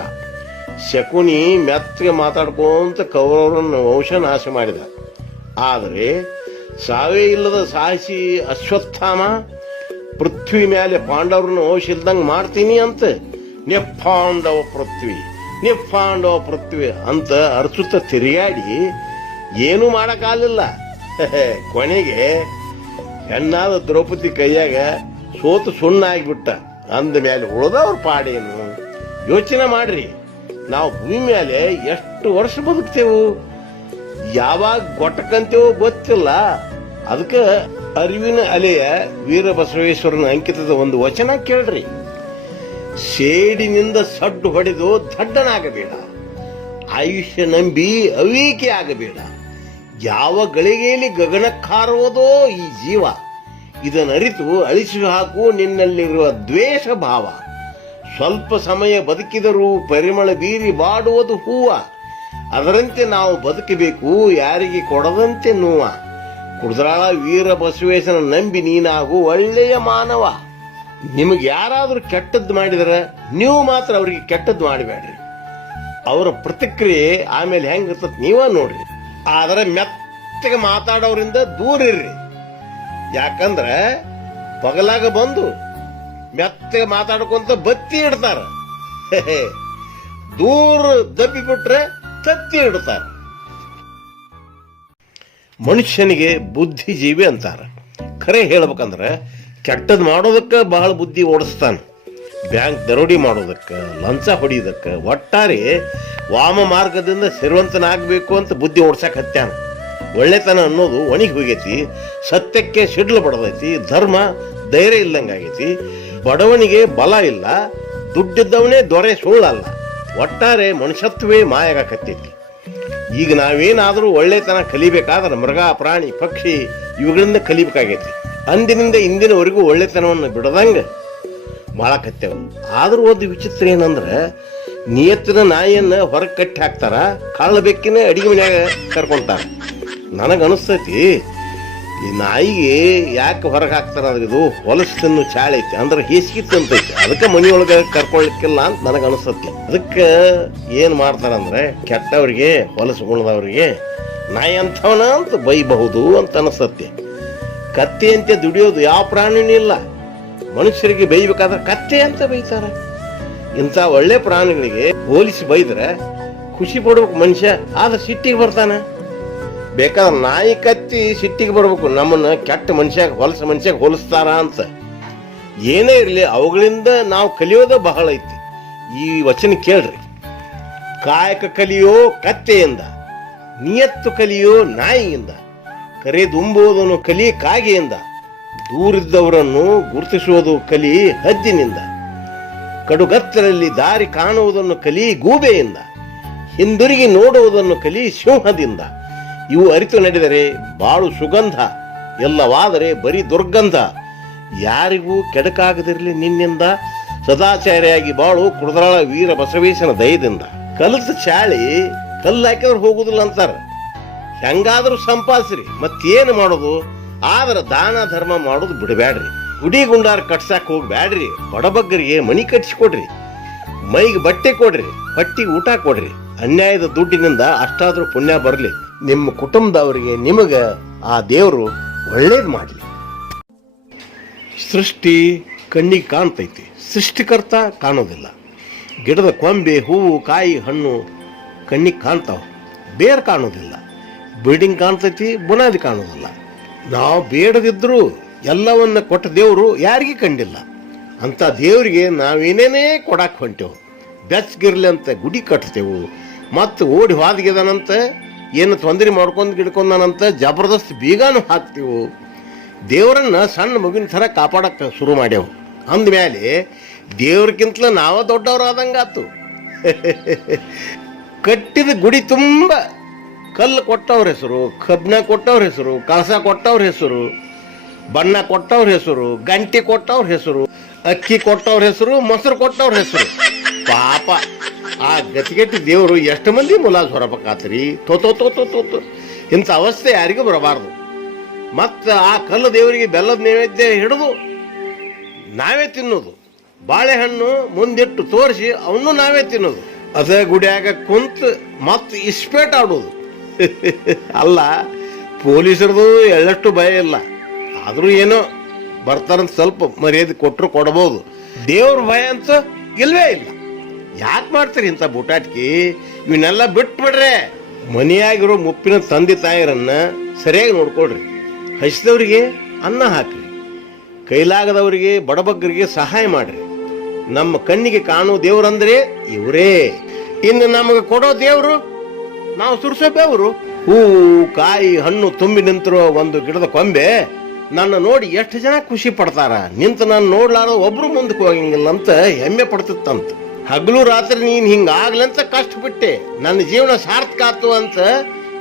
ಶಕುನಿ ಮೆತ್ತಗೆ ಮಾತಾಡ್ಕೊಂತ ಕೌರವರನ್ನ ವಂಶ ನಾಶ ಮಾಡಿದ. ಆದರೆ ಸಾವೇ ಇಲ್ಲದ ಸಾಹಸಿ ಅಶ್ವತ್ಥಾಮ ಪೃಥ್ವಿ ಮೇಲೆ ಪಾಂಡವ್ರನ್ನ ವಂಶ ಇಲ್ದಂಗ್ ಮಾಡ್ತೀನಿ ಅಂತ ನಿಫಾಂಡವ ಪೃಥ್ವಿ ಅಂತ ಅರ್ಸುತ್ತ ತಿರುಗಾಡಿ ಏನೂ ಮಾಡಕ್ಕಾಗಲಿಲ್ಲ. ಕೊನೆಗೆ ಹೆಣ್ಣಾದ ದ್ರೌಪದಿ ಕೈಯಾಗ ಸೋತು ಸುಣ್ಣ ಆಗಿಬಿಟ್ಟ. ಅಂದ ಮೇಲೆ ಉಳಿದವ್ರ ಪಾಡೇನು? ಯೋಚನೆ ಮಾಡ್ರಿ, ನಾವು ಭೂಮಿ ಮೇಲೆ ಎಷ್ಟು ವರ್ಷ ಬದುಕ್ತೇವು, ಯಾವಾಗ ಗೊಟ್ಟಕಂತೇವೋ ಗೊತ್ತಿಲ್ಲ. ಅದಕ್ಕೆ ಅರಿವಿನ ಅಲೆಯ ವೀರ ಬಸವೇಶ್ವರನ ಅಂಕಿತದ ಒಂದು ವಚನ ಕೇಳ್ರಿ. ಸೇಡಿನಿಂದ ಸಡ್ಡು ಹೊಡೆದು ದಡ್ಡನಾಗಬೇಡ, ಆಯುಷ್ಯ ನಂಬಿ ಅವಿಕೆ ಆಗಬೇಡ. ಯಾವ ಗಳಿಗೆಯಲ್ಲಿ ಗಗನಕ್ಕಾರುವುದೋ ಈ ಜೀವ, ಇದನ್ನರಿತು ಅಳಿಸಿ ಹಾಕು ನಿನ್ನಲ್ಲಿರುವ ದ್ವೇಷ ಭಾವ. ಸ್ವಲ್ಪ ಸಮಯ ಬದುಕಿದರೂ ಪರಿಮಳ ಬೀರಿ ಬಾಡುವುದು ಹೂವ. ಅದರಂತೆ ನಾವು ಬದುಕಬೇಕು, ಯಾರಿಗೆ ಕೊಡದಂತೆ ನೋವ. ಕುಡ್ದರಾಳ ವೀರ ಬಸವೇಶನ ನಂಬಿ ನೀನಾಗು ಒಳ್ಳೆಯ ಮಾನವ. ನಿಮಗೆ ಯಾರಾದ್ರೂ ಕೆಟ್ಟದ್ದು ಮಾಡಿದರೆ ನೀವು ಮಾತ್ರ ಅವರಿಗೆ ಕೆಟ್ಟದ್ದು ಮಾಡಬೇಡ್ರಿ. ಅವರ ಪ್ರತಿಕ್ರಿಯೆ ಆಮೇಲೆ ಹೆಂಗಿರ್ತದ ನೀವ ನೋಡ್ರಿ. ಆದರೆ ಮೆತ್ತಗೆ ಮಾತಾಡೋರಿಂದ ದೂರ ಇರ್ರಿ. ಯಾಕಂದ್ರೆ ಬಗಲಾಗ ಬಂದು ಮೆತ್ತಗೆ ಮಾತಾಡ್ಕೊಂತ ಬತ್ತಿ ಇಡ್ತಾರ, ದೂರ ದಬ್ಬಿ ಬಿಟ್ರೆ ತತ್ತಿ ಇಡ್ತಾರ. ಮನುಷ್ಯನಿಗೆ ಬುದ್ಧಿಜೀವಿ ಅಂತಾರ. ಖರೆ ಹೇಳ್ಬೇಕಂದ್ರೆ ಕೆಟ್ಟದ್ ಮಾಡೋದಕ್ಕೆ ಬಹಳ ಬುದ್ಧಿ ಓಡಿಸ್ತಾನ. ಬ್ಯಾಂಕ್ ದರೋಡಿ ಮಾಡೋದಕ್ಕೆ, ಲಂಚ ಹೊಡಿಯೋದಕ್ಕೆ, ಒಟ್ಟಾರೆ ವಾಮ ಮಾರ್ಗದಿಂದ ಸಿರಿವಂತನಾಗಬೇಕು ಅಂತ ಬುದ್ಧಿ ಓಡ್ಸಕ್ ಹತ್ಯಾನ. ಒಳ್ಳೆತನ ಅನ್ನೋದು ಒಣಗಿ ಹೋಗೈತಿ, ಸತ್ಯಕ್ಕೆ ಸಿಡ್ಲು ಬಡದೈತಿ, ಧರ್ಮ ಧೈರ್ಯ ಇಲ್ಲಂಗಾಗೈತಿ. ಬಡವನಿಗೆ ಬಲ ಇಲ್ಲ, ದುಡ್ಡಿದ್ದವನೇ ದೊರೆ ಸುಳ್ಳಲ್ಲ. ಒಟ್ಟಾರೆ ಮನುಷ್ಯತ್ವೇ ಮಾಯಾಗಕತ್ತೈತಿ. ಈಗ ನಾವೇನಾದರೂ ಒಳ್ಳೆತನ ಕಲಿಬೇಕಾದ್ರೆ ಮೃಗ, ಪ್ರಾಣಿ, ಪಕ್ಷಿ ಇವುಗಳಿಂದ ಕಲಿಬೇಕಾಗೈತಿ. ಅಂದಿನಿಂದ ಇಂದಿನವರೆಗೂ ಒಳ್ಳೆತನವನ್ನು ಬಿಡದಂಗ ಬಾಳಕತ್ತೇವ. ಆದ್ರೂ ಒಂದು ವಿಚಿತ್ರ ಏನಂದ್ರೆ, ನಿಯತ್ತಿನ ನಾಯಿಯನ್ನ ಹೊರಗೆ ಕಟ್ಟಿ ಹಾಕ್ತಾರ, ಕಾಳ ಬೆಕ್ಕಿನ ಅಡಿಗೆ ಮನ್ಯಾಗ ಕರ್ಕೊಂತಾರ. ನನಗನಿಸ್ತೈತಿ ಈ ನಾಯಿಗೆ ಯಾಕೆ ಹೊರಗೆ ಹಾಕ್ತಾರ ಅಂದ್ರೆ ಇದು ಹೊಲಸು ತಿನ್ನು ಚಾಳೆ ಐತಿ, ಅಂದ್ರೆ ಹೇಸಿಗೆ ತಂತೈತಿ, ಅದಕ್ಕೆ ಮನೆಯೊಳಗೆ ಕರ್ಕೊಳ್ಲಿಕ್ಕಿಲ್ಲ ಅಂತ ನನಗನಿಸ್ತತಿ. ಅದಕ್ಕೆ ಏನ್ ಮಾಡ್ತಾರಂದ್ರೆ ಕೆಟ್ಟವ್ರಿಗೆ, ಹೊಲಸು ಗುಣದವ್ರಿಗೆ ನಾಯಿ ಅಂಥವನ ಅಂತ ಬೈಬಹುದು ಅಂತ ಅನಿಸ್ತತಿ. ಕತ್ತೆ ಅಂತ ದುಡಿಯೋದು ಯಾವ ಪ್ರಾಣಿನೂ ಇಲ್ಲ. ಮನುಷ್ಯರಿಗೆ ಬೈಬೇಕಾದ್ರೆ ಕತ್ತೆ ಅಂತ ಬೈತಾರ. ಇಂಥ ಒಳ್ಳೆ ಪ್ರಾಣಿಗಳಿಗೆ ಹೋಲಿಸಿ ಬೈದ್ರೆ ಖುಷಿ ಪಡ್ಬೇಕು ಮನುಷ್ಯ, ಆದ್ರೆ ಸಿಟ್ಟಿಗೆ ಬರ್ತಾನೆ. ಬೇಕಾದ್ರೆ ನಾಯಿ ಕತ್ತಿ ಸಿಟ್ಟಿಗೆ ಬರ್ಬೇಕು, ನಮ್ಮನ್ನ ಕೆಟ್ಟ ಮನುಷ್ಯ, ಹೊಲಸ ಮನುಷ್ಯಾಗ ಹೋಲಿಸ್ತಾರ ಅಂತ. ಏನೇ ಇರಲಿ ಅವುಗಳಿಂದ ನಾವು ಕಲಿಯೋದ ಬಹಳ ಐತಿ. ಈ ವಚನ ಕೇಳ್ರಿ. ಕಾಯಕ ಕಲಿಯೋ ಕತ್ತೆಯಿಂದ, ನಿಯತ್ತು ಕಲಿಯೋ ನಾಯಿಯಿಂದ, ಕರೆದುಂಬುವುದನ್ನು ಕಲಿ ಕಾಗೆಯಿಂದ, ದೂರಿದ್ದವರನ್ನು ಗುರುತಿಸುವುದು ಕಲಿ ಹದ್ದಿನಿಂದ, ಕಡುಗತ್ತರಲ್ಲಿ ದಾರಿ ಕಾಣುವುದನ್ನು ಕಲಿ ಗೂಬೆಯಿಂದ, ಹಿಂದಿರುಗಿ ನೋಡುವುದನ್ನು ಕಲಿ ಸಿಂಹದಿಂದ. ಇವು ಅರಿತು ನಡೆದರೆ ಬಾಳು ಸುಗಂಧ, ಎಲ್ಲವಾದರೆ ಬರೀ ದುರ್ಗಂಧ. ಯಾರಿಗೂ ಕೆಡಕಾಗದಿರಲಿ ನಿನ್ನಿಂದ, ಸದಾಚಾರಿಯಾಗಿ ಬಾಳು ಕುಡದರಾಳ ವೀರ ಬಸವೇಶನ ದಯದಿಂದ. ಕಲಿತ ಚಾಳಿ ಕಲ್ಲು ಹಾಕಿದ್ರೆ ಹೋಗುದಿಲ್ಲ ಅಂತಾರ. ಹೆಂಗಾದ್ರೂ ಸಂಪಾದಿಸ್ರಿ, ಮತ್ತೇನು ಮಾಡೋದು? ಆದ್ರೆ ದಾನ ಧರ್ಮ ಮಾಡೋದು ಬಿಡಬ್ಯಾಡ್ರಿ. ಗುಡಿ ಗುಂಡಾರ ಕಟ್ಸಾಕ್ ಹೋಗ್ಬ್ಯಾಡ್ರಿ. ಬಡಬಗ್ಗರಿಗೆ ಮನಿ ಕಟ್ಸಿಕೊಡ್ರಿ, ಮೈಗೆ ಬಟ್ಟೆ ಕೊಡ್ರಿ, ಹೊಟ್ಟಿಗೆ ಊಟ ಕೊಡ್ರಿ. ಅನ್ಯಾಯದ ದುಡ್ಡಿನಿಂದ ಅಷ್ಟಾದ್ರೂ ಪುಣ್ಯ ಬರಲಿ. ನಿಮ್ಮ ಕುಟುಂಬದವರಿಗೆ ನಿಮಗ ಆ ದೇವರು ಒಳ್ಳೇದು ಮಾಡಲಿ. ಸೃಷ್ಟಿ ಕಣ್ಣಿಗೆ ಕಾಣ್ತೈತಿ, ಸೃಷ್ಟಿಕರ್ತ ಕಾಣೋದಿಲ್ಲ. ಗಿಡದ ಕೊಂಬೆ, ಹೂವು, ಕಾಯಿ, ಹಣ್ಣು ಕಣ್ಣಿಗೆ ಕಾಣ್ತಾವ, ಬೇರೆ ಕಾಣೋದಿಲ್ಲ. ಬಿಲ್ಡಿಂಗ್ ಕಾಣ್ತೈತಿ, ಬುನಾದಿ ಕಾಣೋದಿಲ್ಲ. ನಾವು ಬೇಡದಿದ್ರು ಎಲ್ಲವನ್ನ ಕೊಟ್ಟ ದೇವರು ಯಾರಿಗೂ ಕಂಡಿಲ್ಲ. ಅಂತ ದೇವರಿಗೆ ನಾವೇನೇನೇ ಕೊಡಕ್ಕೆ ಹೊಂಟೆವು. ಬೆಚ್ಚಗಿರ್ಲಿ ಅಂತ ಗುಡಿ ಕಟ್ತೇವು, ಮತ್ತು ಓಡಿ ಹೋದಗಿದಾನಂತ ಏನು ತೊಂದರೆ ಮಾಡ್ಕೊಂಡು ಗಿಡ್ಕೊಂಡಾನಂತ ಜಬರ್ದಸ್ತ್ ಬೀಗಾನು ಹಾಕ್ತೇವು. ದೇವರನ್ನ ಸಣ್ಣ ಮಗುವಿನ ಥರ ಕಾಪಾಡಕ್ಕೆ ಶುರು ಮಾಡ್ಯಾವು. ಅಂದಮೇಲೆ ದೇವ್ರಕ್ಕಿಂತಲೂ ನಾವ ದೊಡ್ಡವರಾದಂಗಾತು. ಕಟ್ಟಿದ ಗುಡಿ ತುಂಬ ಕಲ್ಲು ಕೊಟ್ಟವ್ರ ಹೆಸರು, ಕಬ್ಬಿಣ ಕೊಟ್ಟವ್ರ ಹೆಸರು, ಕಳಸ ಕೊಟ್ಟವ್ರ ಹೆಸರು, ಬಣ್ಣ ಕೊಟ್ಟವ್ರ ಹೆಸರು, ಗಂಟೆ ಕೊಟ್ಟವ್ರ ಹೆಸರು, ಅಕ್ಕಿ ಕೊಟ್ಟವ್ರ ಹೆಸರು, ಮೊಸರು ಕೊಟ್ಟವ್ರ ಹೆಸರು. ಪಾಪ ಆ ಗತಿಗೆಟ್ಟಿ ದೇವರು ಎಷ್ಟು ಮಂದಿ ಮುಲಾಜ್ ಹೊರಬೇಕಾತ್ರಿ. ತೋತೋ ಇಂಥ ಅವಸ್ಥೆ ಯಾರಿಗೂ ಬರಬಾರ್ದು. ಮತ್ತು ಆ ಕಲ್ಲು ದೇವರಿಗೆ ಬೆಲ್ಲದ ನೈವೇದ್ಯ ಹಿಡಿದು ನಾವೇ ತಿನ್ನೋದು, ಬಾಳೆಹಣ್ಣು ಮುಂದಿಟ್ಟು ತೋರಿಸಿ ಅವನು ನಾವೇ ತಿನ್ನೋದು, ಅದೇ ಗುಡಿಯಾಗ ಕುಂತು ಮತ್ತು ಇಸ್ಪೇಟ್ ಆಡೋದು. ಅಲ್ಲ, ಪೊಲೀಸರದು ಎಳ್ಳಷ್ಟು ಭಯ ಇಲ್ಲ, ಆದರೂ ಏನೋ ಬರ್ತಾರಂತ ಸ್ವಲ್ಪ ಮರ್ಯಾದೆ ಕೊಟ್ಟರು ಕೊಡ್ಬೋದು. ದೇವ್ರ ಭಯ ಅಂತ ಇಲ್ವೇ ಇಲ್ಲ. ಯಾಕೆ ಮಾಡ್ತೀರಿ ಇಂಥ ಬೂಟಾಟಿಕೆ? ಇವನ್ನೆಲ್ಲ ಬಿಟ್ಬಿಡ್ರೆ. ಮನೆಯಾಗಿರೋ ಮುಪ್ಪಿನ ತಂದೆ ತಾಯಿರನ್ನ ಸರಿಯಾಗಿ ನೋಡ್ಕೊಳ್ರಿ. ಹಸಿದವರಿಗೆ ಅನ್ನ ಹಾಕ್ರಿ, ಕೈಲಾಗದವರಿಗೆ ಬಡಬಗ್ಗರಿಗೆ ಸಹಾಯ ಮಾಡ್ರಿ. ನಮ್ಮ ಕಣ್ಣಿಗೆ ಕಾಣೋ ದೇವ್ರಂದ್ರೆ ಇವರೇ. ಇನ್ನು ನಮಗೆ ಕೊಡೋ ದೇವ್ರು ನಾವು ಸುರಿಸೋ ಬೇವರು. ಹೂವು, ಕಾಯಿ, ಹಣ್ಣು ತುಂಬಿ ನಿಂತಿರೋ ಒಂದು ಗಿಡದ ಕೊಂಬೆ ನನ್ನ ನೋಡಿ ಎಷ್ಟು ಜನ ಖುಷಿ ಪಡ್ತಾರ. ನಿಂತು ನಾನು ನೋಡ್ಲಾರ ಒಬ್ರು ಮುಂದಕ್ಕೆ ಹೋಗಂಗಿಲ್ಲ ಅಂತ ಹೆಮ್ಮೆ ಪಡ್ತಿತ್ತಂತ. ಹಗಲು ರಾತ್ರಿ ನೀನು ಹಿಂಗಾಗ್ಲಂತ ಕಷ್ಟಪಟ್ಟೆ, ನನ್ನ ಜೀವನ ಸಾರ್ಥಕ ಆತು ಅಂತ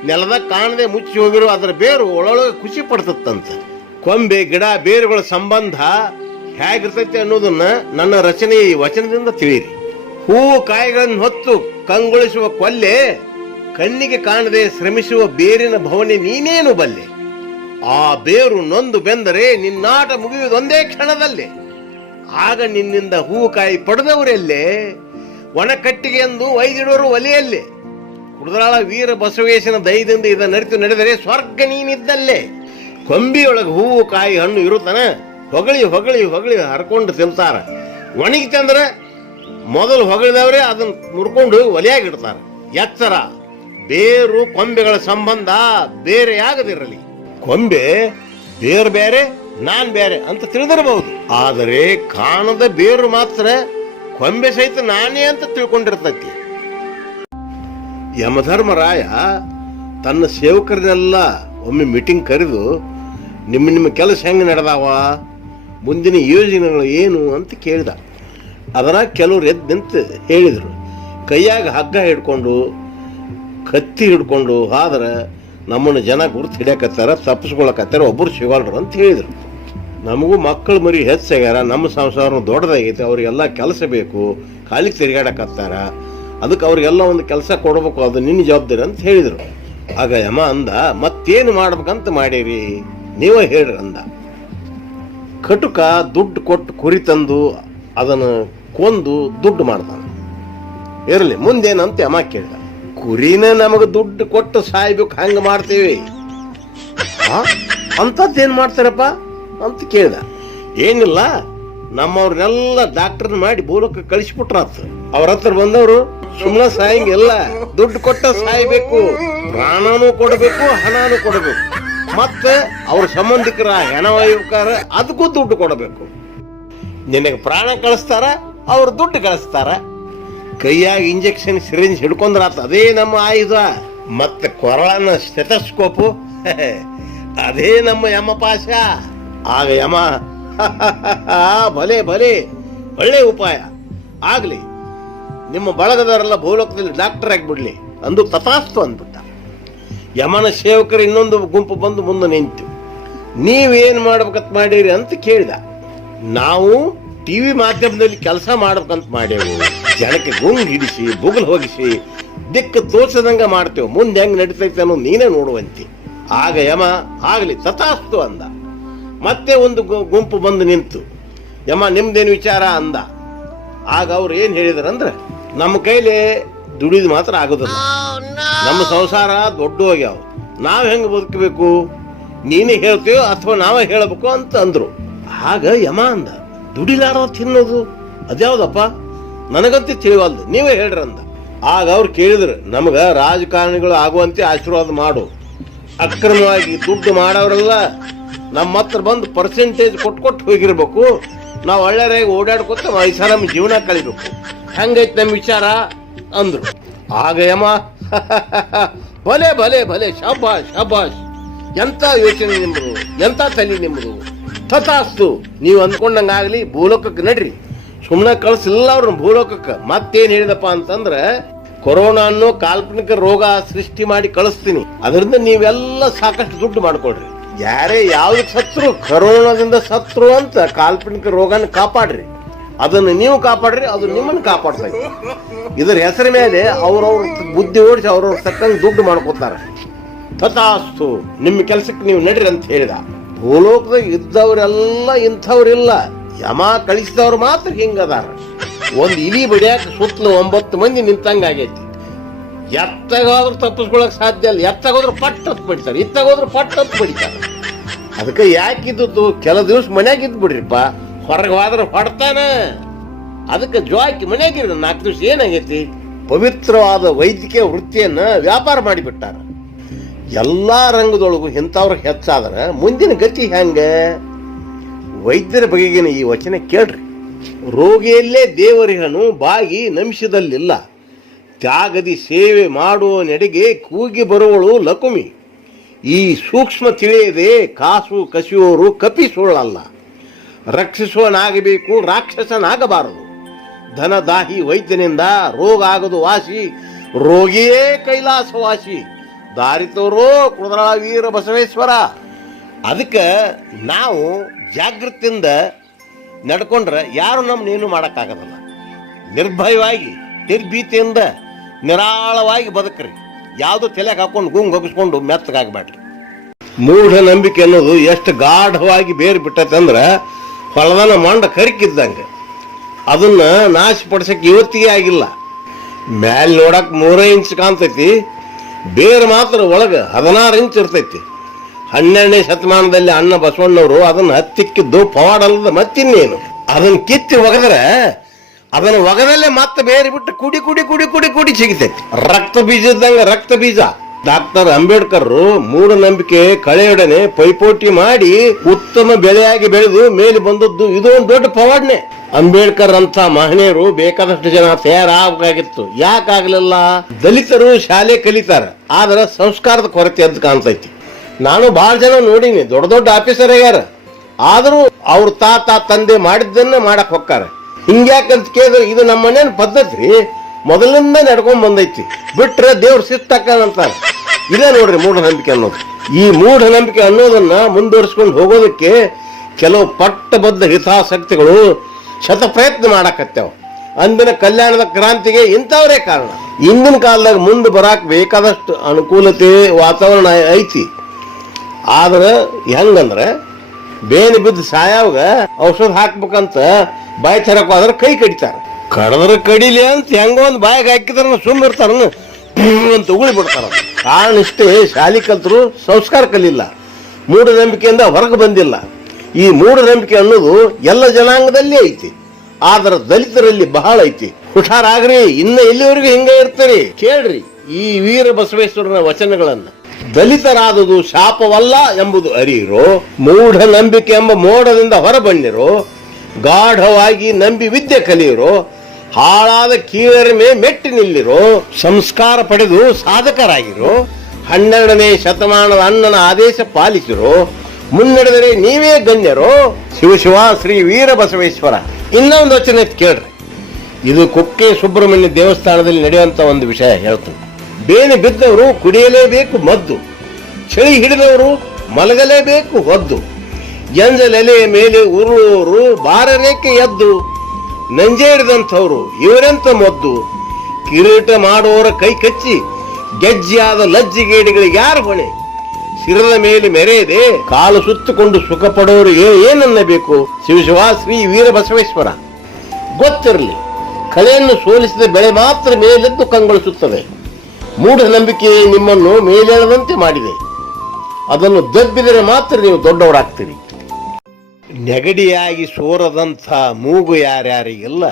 ನೆಲದಾಗ ಕಾಣದೆ ಮುಚ್ಚಿ ಹೋಗಿರೋ ಅದರ ಬೇರು ಒಳೊಳಗೆ ಖುಷಿ ಪಡ್ತತ್ತಂತ. ಕೊಂಬೆ, ಗಿಡ, ಬೇರುಗಳ ಸಂಬಂಧ ಹೇಗಿರ್ತೈತೆ ಅನ್ನೋದನ್ನ ನನ್ನ ರಚನೆಯ ಈ ವಚನದಿಂದ ತಿಳಿಯಿರಿ. ಹೂವು ಕಾಯಿಗಳನ್ನು ಹೊತ್ತು ಕಂಗೊಳಿಸುವ ಕೊಲ್ಲೆ, ಕಣ್ಣಿಗೆ ಕಾಣದೆ ಶ್ರಮಿಸುವ ಬೇರಿನ ಭವನೆ ನೀನೇನು ಬಲ್ಲೆ. ಆ ಬೇರು ನೊಂದು ಬೆಂದರೆ ನಿನ್ನಾಟ ಮುಗಿಯುವುದೊಂದೇ ಕ್ಷಣದಲ್ಲೇ. ಆಗ ನಿನ್ನಿಂದ ಹೂವು ಕಾಯಿ ಪಡೆದವರೆಲ್ಲೇ, ಒಣ ಕಟ್ಟಿಗೆ ಎಂದು ಒಯ್ದಿಡೋರು ಒಲೆಯಲ್ಲೇ. ಕುಡದಾಳ ವೀರ ಬಸವೇಶನ ದಯದಿಂದ ಇದ ನರಿತು ನಡೆದರೆ ಸ್ವರ್ಗ ನೀನಿದ್ದಲ್ಲೇ. ಕೊಂಬಿಯೊಳಗೆ ಹೂವು ಕಾಯಿ ಹಣ್ಣು ಇರುತ್ತಾನ, ಹೊಗಳಿ ಹೊಗಳಿ ಹೊಗಳಿ ಹರ್ಕೊಂಡು ತಿಂತಾರ. ಒಣಗಿತಂದ್ರೆ ಮೊದಲು ಹೊಗಳಿದವರೇ ಅದನ್ನ ಮುರ್ಕೊಂಡು ಒಲೆಯಾಗಿಡ್ತಾರ. ಎಚ್ಚರ, ಬೇರು ಕೊಂಬೆಗಳ ಸಂಬಂಧ ಬೇರೆಯಾಗದಿರಲಿ. ಕೊಂಬೆ ಬೇರು ಬೇರೆ, ನಾನ್ ಬೇರೆ ಅಂತ ತಿಳಿದಿರಬಹುದು. ಆದರೆ ಕಾಣದ ಬೇರು ಮಾತ್ರ ಕೊಂಬೆ ಸಹಿತ ನಾನೇ ಅಂತ ತಿಳ್ಕೊಂಡಿರ್ತೈತಿ. ಯಮಧರ್ಮರಾಯ ತನ್ನ ಸೇವಕರನ್ನೆಲ್ಲ ಒಮ್ಮೆ ಮೀಟಿಂಗ್ ಕರೆದು ನಿಮ್ಮ ಕೆಲಸ ಹೆಂಗೆ ನಡೆದಾವ, ಮುಂದಿನ ಯೋಜನೆಗಳು ಏನು ಅಂತ ಕೇಳಿದ. ಅದರ ಕೆಲವ್ರು ಎದ್ದು ನಿಂತು ಹೇಳಿದರು. ಕೈಯಾಗ ಹಗ್ಗ ಹಿಡ್ಕೊಂಡು ಕತ್ತಿ ಹಿಡ್ಕೊಂಡು ಆದ್ರೆ ನಮ್ಮನ್ನು ಜನ ಗುರುತು ಹಿಡಿಯಕತ್ತಾರ, ತಪ್ಪಿಸ್ಕೊಳಕತ್ತಾರ, ಒಬ್ಬರು ಸಿಗೋಲ್ರು ಅಂತ ಹೇಳಿದರು. ನಮಗೂ ಮಕ್ಕಳು ಮರಿ ಹೆಚ್ಚಾಗ್ಯಾರ, ನಮ್ಮ ಸಂಸಾರ ದೊಡ್ಡದಾಗೈತೆ, ಅವ್ರಿಗೆಲ್ಲ ಕೆಲಸ ಬೇಕು, ಖಾಲಿ ತಿರುಗಾಡಕತ್ತಾರ, ಅದಕ್ಕೆ ಅವ್ರಿಗೆಲ್ಲ ಒಂದು ಕೆಲಸ ಕೊಡ್ಬೇಕು, ಅದು ನಿನ್ನ ಜವಾಬ್ದಾರಿ ಅಂತ ಹೇಳಿದರು. ಆಗ ಯಮ ಅಂದ, ಮತ್ತೇನು ಮಾಡ್ಬೇಕಂತ ಮಾಡೀರಿ ನೀವೇ ಹೇಳ್ರಿ ಅಂದ. ಕಟುಕ ದುಡ್ಡು ಕೊಟ್ಟು ಕುರಿ ತಂದು ಅದನ್ನು ಕೊಂದು ದುಡ್ಡು ಮಾಡ್ತಾನೆ. ಇರಲಿ ಮುಂದೇನಂತ ಯಮ ಕೇಳಿದ. ಕುರಿನ ನಮಗೆ ದುಡ್ಡು ಕೊಟ್ಟು ಸಾಯ್ಬೇಕು ಹಂಗ ಮಾಡ್ತೀವಿ, ಅಂತದ್ದೇನ್ ಮಾಡ್ತಾರಪ್ಪ ಅಂತ ಕೇಳಿದ. ಏನಿಲ್ಲ, ನಮ್ಮವ್ರನ್ನೆಲ್ಲ ಡಾಕ್ಟರ್ ಮಾಡಿ ಬೋಲಕ್ಕೆ ಕಳಿಸ್ಬಿಟ್ರಾತ. ಅವ್ರ ಹತ್ರ ಬಂದವರು ಸುಮ್ಮನೆ ಸಾಯಂಗಿಲ್ಲ, ದುಡ್ಡು ಕೊಟ್ಟ ಸಾಯ್ಬೇಕು, ಪ್ರಾಣನೂ ಕೊಡಬೇಕು, ಹಣನೂ ಕೊಡಬೇಕು, ಮತ್ತೆ ಅವ್ರ ಸಂಬಂಧಿಕರ ಹೆಣ ಒಯ್ಯಬೇಕಾರ ಅದಕ್ಕೂ ದುಡ್ಡು ಕೊಡಬೇಕು. ನಿನಗೆ ಪ್ರಾಣ ಕಳಿಸ್ತಾರ, ಅವ್ರು ದುಡ್ಡು ಕಳಿಸ್ತಾರ. ಕೈಯಾಗ ಇಂಜೆಕ್ಷನ್ ಸಿರಿಂಜ್ ಹಿಡ್ಕೊಂಡ್ರಾತ, ಅದೇ ನಮ್ಮ ಆಯುಧ. ಮತ್ತೆ ಕೊರಳನ್ನ ಸ್ಟೆಥೋಸ್ಕೋಪು ಅದೇ ನಮ್ಮ ಯಮಪಾಶ. ಆಗ ಯಮ ಭಲೆ ಭಲೆ ಒಳ್ಳೆ ಉಪಾಯ ಆಗ್ಲಿ, ನಿಮ್ಮ ಬಳಗದವರೆಲ್ಲ ಭೂಲೋಕದಲ್ಲಿ ಡಾಕ್ಟರ್ ಆಗಿಬಿಡ್ಲಿ ಅಂದು ತಥಾಸ್ತು ಅಂದ್ಬಿಟ್ಟ. ಯಮನ ಸೇವಕರು ಇನ್ನೊಂದು ಗುಂಪು ಬಂದು ಮುಂದೆ ನಿಂತು, ನೀವೇನು ಮಾಡ್ಬೇಕಂತ ಮಾಡೀರಿ ಅಂತ ಕೇಳಿದ. ನಾವು ಟಿವಿ ಮಾಧ್ಯಮದಲ್ಲಿ ಕೆಲಸ ಮಾಡ್ಬೇಕಂತ ಮಾಡೇವು, ಜನಕ್ಕೆ ಗುಂಗ್ ಹಿಡಿಸಿ ಬುಗಲ್ ಹೋಗಿಸಿ ದಿಕ್ಕು ತೋಚದಂಗ ಮಾಡ್ತೇವೆ, ಮುಂದೆ ಹೆಂಗ್ ನಡೀತೈತೆ ಅನ್ನೋದು ನೀನೇ ನೋಡುವಂತೆ. ಆಗ ಯಮ ಆಗ್ಲಿ ತಥಾಸ್ತು ಅಂದ. ಮತ್ತೆ ಒಂದು ಗುಂಪು ಬಂದು ನಿಂತು, ಯಮ ನಿಮ್ದೇನು ವಿಚಾರ ಅಂದ. ಆಗ ಅವ್ರು ಏನ್ ಹೇಳಿದಾರಂದ್ರೆ, ನಮ್ಮ ಕೈಲಿ ದುಡಿದು ಮಾತ್ರ ಆಗೋದಿಲ್ಲ, ನಮ್ಮ ಸಂಸಾರ ದೊಡ್ಡ ಹೋಗ್ಯಾವ, ನಾವ್ ಹೆಂಗ್ ಬದುಕಬೇಕು, ನೀನೇ ಹೇಳ್ತೀವೋ ಅಥವಾ ನಾವೇ ಹೇಳಬೇಕು ಅಂತ ಅಂದ್ರು. ಆಗ ಯಮ ಅಂದ, ದುಡಿಲಾರ ತಿನ್ನೋದು ಅದ್ಯಾವ್ದಪ್ಪ, ನನಗಂತೂ ತಿಳಿವಲ್ದು, ನೀವೇ ಹೇಳ್ರಂದ. ಆಗ ಅವ್ರು ಕೇಳಿದ್ರು, ನಮಗ ರಾಜಕಾರಣಿಗಳು ಆಗುವಂತೆ ಆಶೀರ್ವಾದ ಮಾಡು, ಅಕ್ರಮವಾಗಿ ದುಡ್ಡು ಮಾಡೋರೆಲ್ಲ ನಮ್ಮ ಹತ್ರ ಬಂದು ಪರ್ಸೆಂಟೇಜ್ ಕೊಟ್ಟು ಹೋಗಿರ್ಬೇಕು, ನಾವು ಒಳ್ಳೆಯರಾಗಿ ಓಡಾಡ್ಕೊತ ವಯಸ್ಸ ನಮ್ಮ ಜೀವನ ಕಳಿಬೇಕು, ಹಂಗೈತೆ ನಮ್ಮ ವಿಚಾರ ಅಂದ್ರು. ಆಗ ಯಮ ಭಲೆ ಭಲೆ ಭಲೆ, ಶಾಬಾಷ್ ಶಾಬಾಷ್, ಎಂತ ಯೋಚನೆ ನಿಮ್ಮದು, ಎಂತ ತಲೆ ನಿಮ್ಮದು, ತಥಾಸ್ತು, ನೀವು ಅಂದ್ಕೊಂಡಂಗಾಗ್ಲಿ, ಭೂಲೋಕಕ್ಕೆ ನಡ್ರಿ. ಸುಮ್ಮನೆ ಕಳಿಸಿಲ್ಲ ಅವ್ರನ್ನ ಭೂಲೋಕಕ್ಕೆ. ಮತ್ತೇನ್ ಹೇಳಿದಪ್ಪ ಅಂತಂದ್ರೆ, ಕೊರೋನಾ ಅನ್ನೋ ಕಾಲ್ಪನಿಕ ರೋಗ ಸೃಷ್ಟಿ ಮಾಡಿ ಕಳಿಸ್ತೀನಿ, ಅದರಿಂದ ನೀವೆಲ್ಲ ಸಾಕಷ್ಟು ದುಡ್ಡು ಮಾಡ್ಕೊಡ್ರಿ. ಯಾರೇ ಯಾವ್ದಕ್ಕೆ ಸತ್ರು, ಕೊರೋನಾದಿಂದ ಸತ್ರು ಅಂತ ಕಾಲ್ಪನಿಕ ರೋಗನ ಕಾಪಾಡ್ರಿ, ಅದನ್ನು ನೀವು ಕಾಪಾಡ್ರಿ, ಅದು ನಿಮ್ಮನ್ನು ಕಾಪಾಡ್ತೈತಿ. ಇದರ ಹೆಸರ ಮೇಲೆ ಅವ್ರವ್ರ ಬುದ್ಧಿ ಓಡಿಸಿ ಅವ್ರವ್ರ ತಕ್ಕಂಗೆ ದುಡ್ಡು ಮಾಡ್ಕೋತಾರ. ತಥಾಸ್ತು, ನಿಮ್ಮ ಕೆಲಸಕ್ಕೆ ನೀವು ನಡ್ರಿ ಅಂತ ಹೇಳಿದ. ಭೂಲೋಕದಾಗ ಇದ್ದವರೆಲ್ಲ ಇಂಥವ್ರಿಲ್ಲ, ಯಮ ಕಳಿಸಿದವ್ರು ಮಾತ್ರ ಹಿಂಗದಾರ. ಒಂದು ಇಲಿ ಬಡಿಯಾಕ ಸುತ್ತಲೂ 9 ಮಂದಿ ನಿಂತಂಗ ಆಗೈತಿ. ಎತ್ತಾಗೋದ್ರು ತಪ್ಪಿಸ್ಕೊಳಕ್ ಸಾಧ್ಯ ಇಲ್ಲ, ಎತ್ತಾಗೋದ್ರು ಪಟ್ ಹತ್ ಬಡಿತಾರೆ, ಇತ್ತಾಗೋದ್ರು ಪಟ್ ಹತ್ ಬಡಿತಾರೆ. ಅದಕ್ಕೆ ಯಾಕಿದ್ದು ಕೆಲ ದಿವಸ ಮನ್ಯಾಗ ಇದ್ ಬಿಡ್ರಿಪ್ಪ, ಹೊರಗೆ ಹೋದ್ರೆ ಹೊಡ್ತಾನ. ಅದಕ್ಕೆ ಜೋಕಿ ಮನ್ಯಾಗಿರ 4 ದಿವಸ ಏನಾಗೈತಿ, ಪವಿತ್ರವಾದ ವೈದ್ಯಕೀಯ ವೃತ್ತಿಯನ್ನ ವ್ಯಾಪಾರ ಮಾಡಿಬಿಟ್ಟಾರ. ಎಲ್ಲಾ ರಂಗದೊಳಗು ಇಂಥವ್ರಿಗೆ ಹೆಚ್ಚಾದ್ರ ಮುಂದಿನ ಗತಿ ಹೆಂಗ? ವೈದ್ಯರ ಬಗೆಗಿನ ಈ ವಚನ ಕೇಳ್ರಿ. ರೋಗಿಯಲ್ಲೇ ದೇವರಿಗನು ಬಾಗಿ ನಮಿಷದಲ್ಲಿಲ್ಲ, ತ್ಯಾಗದಿ ಸೇವೆ ಮಾಡುವ ನೆಡೆಗೆ ಕೂಗಿ ಬರುವಳು ಲಕುಮಿ. ಈ ಸೂಕ್ಷ್ಮ ತಿಳಿಯದೆ ಕಾಸು ಕಸಿಯೋರು ಕಪಿ ಸುಳ್ಳಲ್ಲ. ರಕ್ಷಿಸುವನಾಗಬೇಕು, ರಾಕ್ಷಸನಾಗಬಾರದು. ಧನದಾಹಿ ವೈದ್ಯನಿಂದ ರೋಗ ಆಗದು ವಾಸಿ, ರೋಗಿಯೇ ಕೈಲಾಸವಾಸಿ. ದಾರಿತೋರೋ ಕುದುರಾ ವೀರ ಬಸವೇಶ್ವರ. ಅದಕ್ಕೆ ನಾವು ಜಾಗೃತಿಯಿಂದ ನಡ್ಕೊಂಡ್ರೆ ಯಾರು ನಮ್ಮನ್ನೇನು ಮಾಡೋಕ್ಕಾಗೋದಿಲ್ಲ. ನಿರ್ಭಯವಾಗಿ ನಿರ್ಭೀತಿಯಿಂದ ನಿರಾಳವಾಗಿ ಬದುಕ್ರಿ. ಯಾವುದು ತಲೆಗೆ ಹಾಕೊಂಡು ಗುಂಗ್ ಹೋಗಿಸ್ಕೊಂಡು ಮೆತ್ತಗಾಗಬೇಡ್ರಿ. ಮೂಢನಂಬಿಕೆ ಅನ್ನೋದು ಎಷ್ಟು ಗಾಢವಾಗಿ ಬೇರೆ ಬಿಟ್ಟೈತಂದ್ರೆ ಹೊಲದನ ಮಂಡ ಕರಿಕಿದ್ದಂಗೆ. ಅದನ್ನ ನಾಶಪಡಿಸಕ್ಕೆ ಇವತ್ತಿಗೆ ಆಗಿಲ್ಲ. ಮ್ಯಾಲೆ ನೋಡಕ್ 3 ಇಂಚ್ ಕಾಣ್ತೈತಿ, ಬೇರೆ ಮಾತ್ರ ಒಳಗೆ 16 ಇಂಚ್ ಇರ್ತೈತಿ. 12ನೇ ಶತಮಾನದಲ್ಲಿ ಅಣ್ಣ ಬಸವಣ್ಣವರು ಅದನ್ನ ಹತ್ತಿಕ್ಕಿದ್ದು ಪವಾಡಲ್ಲದ ಮತ್ತಿನ್ನೇನು. ಅದನ್ನ ಕಿತ್ತಿ ಒಗದ್ರೆ ಅದನ್ನ ಒಗದಲ್ಲೇ ಮತ್ತೆ ಬೇರೆ ಬಿಟ್ಟು ಕುಡಿ ಕುಡಿ ಕುಡಿ ಕುಡಿ ಕುಡಿ ಸಿಗತೈತಿ. ರಕ್ತ ಬೀಜ ಇದ್ದಂಗ ರಕ್ತ ಬೀಜ. ಡಾಕ್ಟರ್ ಅಂಬೇಡ್ಕರ್ ಮೂಢನಂಬಿಕೆ ಕಳೆಯೊಡನೆ ಪೈಪೋಟಿ ಮಾಡಿ ಉತ್ತಮ ಬೆಳೆಯಾಗಿ ಬೆಳೆದು ಮೇಲೆ ಬಂದದ್ದು ಇದು ಒಂದು ದೊಡ್ಡ ಪವಾಡನೆ. ಅಂಬೇಡ್ಕರ್ ಅಂತ ಮಹನೀಯರು ಬೇಕಾದಷ್ಟು ಜನ ತಯಾರಾಗಬೇಕಾಗಿತ್ತು, ಯಾಕಾಗ್ಲಿಲ್ಲ? ದಲಿತರು ಶಾಲೆ ಕಲಿತಾರ, ಆದ್ರೆ ಸಂಸ್ಕಾರದ ಕೊರತೆ ಅಂತ ಕಾಣ್ತೈತಿ. ನಾನು ಬಹಳ ಜನ ನೋಡಿನಿ, ದೊಡ್ಡ ದೊಡ್ಡ ಆಫೀಸರ್ ಆಗ್ಯಾರ, ಆದ್ರೂ ಅವ್ರ ತಾತ ತಂದೆ ಮಾಡಿದ್ದನ್ನ ಮಾಡಕ್ ಹೊಕ್ಕಾರ. ಹಿಂಗ್ಯಾಕಂತ ಕೇಳಿದ್ರೆ ಇದು ನಮ್ಮ ಮನೇನ ಪದ್ಧತಿ ಮೊದಲಿಂದ ನಡ್ಕೊಂಡ್ ಬಂದೈತಿ, ಬಿಟ್ರೆ ದೇವ್ರ ಶಿಸ್ತಾಕಂತಾರೆ. ಇದೇ ನೋಡ್ರಿ ಮೂಢನಂಬಿಕೆ ಅನ್ನೋದು. ಈ ಮೂಢನಂಬಿಕೆ ಅನ್ನೋದನ್ನ ಮುಂದುವರಿಸ್ಕೊಂಡು ಹೋಗೋದಕ್ಕೆ ಕೆಲವು ಪಟ್ಟಬದ್ಧ ಹಿತಾಸಕ್ತಿಗಳು ಶತ ಪ್ರಯತ್ನ ಮಾಡಕತ್ತೇವ. ಅಂದಿನ ಕಲ್ಯಾಣದ ಕ್ರಾಂತಿಗೆ ಇಂಥವರೇ ಕಾರಣ. ಇಂದಿನ ಕಾಲದಾಗ ಮುಂದೆ ಬರಾಕ್ ಬೇಕಾದಷ್ಟು ಅನುಕೂಲತೆ ವಾತಾವರಣ ಐತಿ. ಆದ್ರೆ ಹೆಂಗಂದ್ರೆ ಬೇನೆ ಬಿದ್ದು ಸಾಯಾವಾಗ ಔಷಧ ಹಾಕ್ಬೇಕಂತ ಬಾಯಿ ತರಕ್ ಹೋದ್ರೆ ಕೈ ಕಡಿತಾರ. ಕಡದ್ರ ಕಡಿಲಿ ಅಂತ ಹೆಂಗೋ ಒಂದು ಬಾಯಿಗೆ ಹಾಕಿದ್ರ ಸುಮ್ಮ ಇರ್ತಾರ ಅಂತ ಉಗುಳಿ ಬಿಡ್ತಾರ. ಕಾರಣ ಇಷ್ಟೇ, ಶಾಲಿ ಕಲ್ತರು ಸಂಸ್ಕಾರ ಕಲಿಲ್ಲ, ಮೂಢನಂಬಿಕೆಯಿಂದ ಹೊರಗೆ ಬಂದಿಲ್ಲ. ಈ ಮೂಢನಂಬಿಕೆ ಅನ್ನೋದು ಎಲ್ಲ ಜನಾಂಗದಲ್ಲಿ ಐತಿ, ಆದ್ರ ದಲಿತರಲ್ಲಿ ಬಹಳ ಐತಿ. ಹುಷಾರಾಗ್ರಿ, ಇನ್ನ ಎಲ್ಲಿವರೆಗೂ ಹಿಂಗೆ ಇರ್ತೀರಿ? ಕೇಳ್ರಿ ಈ ವೀರ ಬಸವೇಶ್ವರನ ವಚನಗಳನ್ನ. ದಲಿತರಾದುದು ಶಾಪವಲ್ಲ ಎಂಬುದು ಅರಿಯಿರೋ, ಮೂಢನಂಬಿಕೆ ಎಂಬ ಮೋಡದಿಂದ ಹೊರಬಂದಿರೋ, ಗಾಢವಾಗಿ ನಂಬಿ ವಿದ್ಯೆ ಕಲಿಯಿರೋ, ಹಾಳಾದ ಕೀಳರಿಮೆ ಮೆಟ್ಟಿ ನಿಲ್ಲಿರೋ, ಸಂಸ್ಕಾರ ಪಡೆದು ಸಾಧಕರಾಗಿರೋ, 12ನೇ ಶತಮಾನದ ಅಣ್ಣನ ಆದೇಶ ಪಾಲಿಸಿರೋ, ಮುನ್ನಡೆದರೆ ನೀವೇ ಗಣ್ಯರೋ. ಶಿವ ಶ್ರೀ ವೀರ ಬಸವೇಶ್ವರ. ಇನ್ನೊಂದು ವಚನ ಕೇಳ್ರಿ. ಇದು ಕುಕ್ಕೆ ಸುಬ್ರಹ್ಮಣ್ಯ ದೇವಸ್ಥಾನದಲ್ಲಿ ನಡೆಯುವಂತ ಒಂದು ವಿಷಯ ಹೇಳ್ತೀನಿ. ಬೇನೆ ಬಿದ್ದವರು ಕುಡಿಯಲೇಬೇಕು ಮದ್ದು, ಚಳಿ ಹಿಡಿದವರು ಮಲಗಲೇಬೇಕು ಹೊದ್ದು, ಎಂಜಲೆಲೆಯ ಮೇಲೆ ಉರುಳೋರು ಬಾರನೇಕೆ ಎದ್ದು, ನಂಜೆ ಹಿಡಿದಂಥವ್ರು ಇವರೆಂತ ಮದ್ದು, ಕಿರೀಟ ಮಾಡುವವರ ಕೈ ಕಚ್ಚಿ ಗೆಜ್ಜೆಯಾದ ಲಜ್ಜಿಗೇಡಿಗಳಿಗೆ ಯಾರು ಹೊಣೆ, ಶಿರದ ಮೇಲೆ ಮೆರೆಯದೆ ಕಾಲು ಸುತ್ತಕೊಂಡು ಸುಖ ಪಡೋರು ಏನನ್ನಬೇಕು. ಶಿವ ಶ್ರೀ ವೀರ ಬಸವೇಶ್ವರ. ಗೊತ್ತಿರಲಿ, ಕಳೆಯನ್ನು ಸೋಲಿಸಿದ ಬೆಳೆ ಮಾತ್ರ ಮೇಲೆದ್ದು ಕಂಗೊಳಿಸುತ್ತದೆ. ಮೂಢನಂಬಿಕೆ ನಿಮ್ಮನ್ನು ಮೇಲೇಳದಂತೆ ಮಾಡಿದೆ, ಅದನ್ನು ದಬ್ಬಿದರೆ ಮಾತ್ರ ನೀವು ದೊಡ್ಡವರಾಗ್ತೀರಿ. ನೆಗಡಿಯಾಗಿ ಸೋರದಂಥ ಮೂಗು ಯಾರ್ಯಾರಿಗಿಲ್ಲ,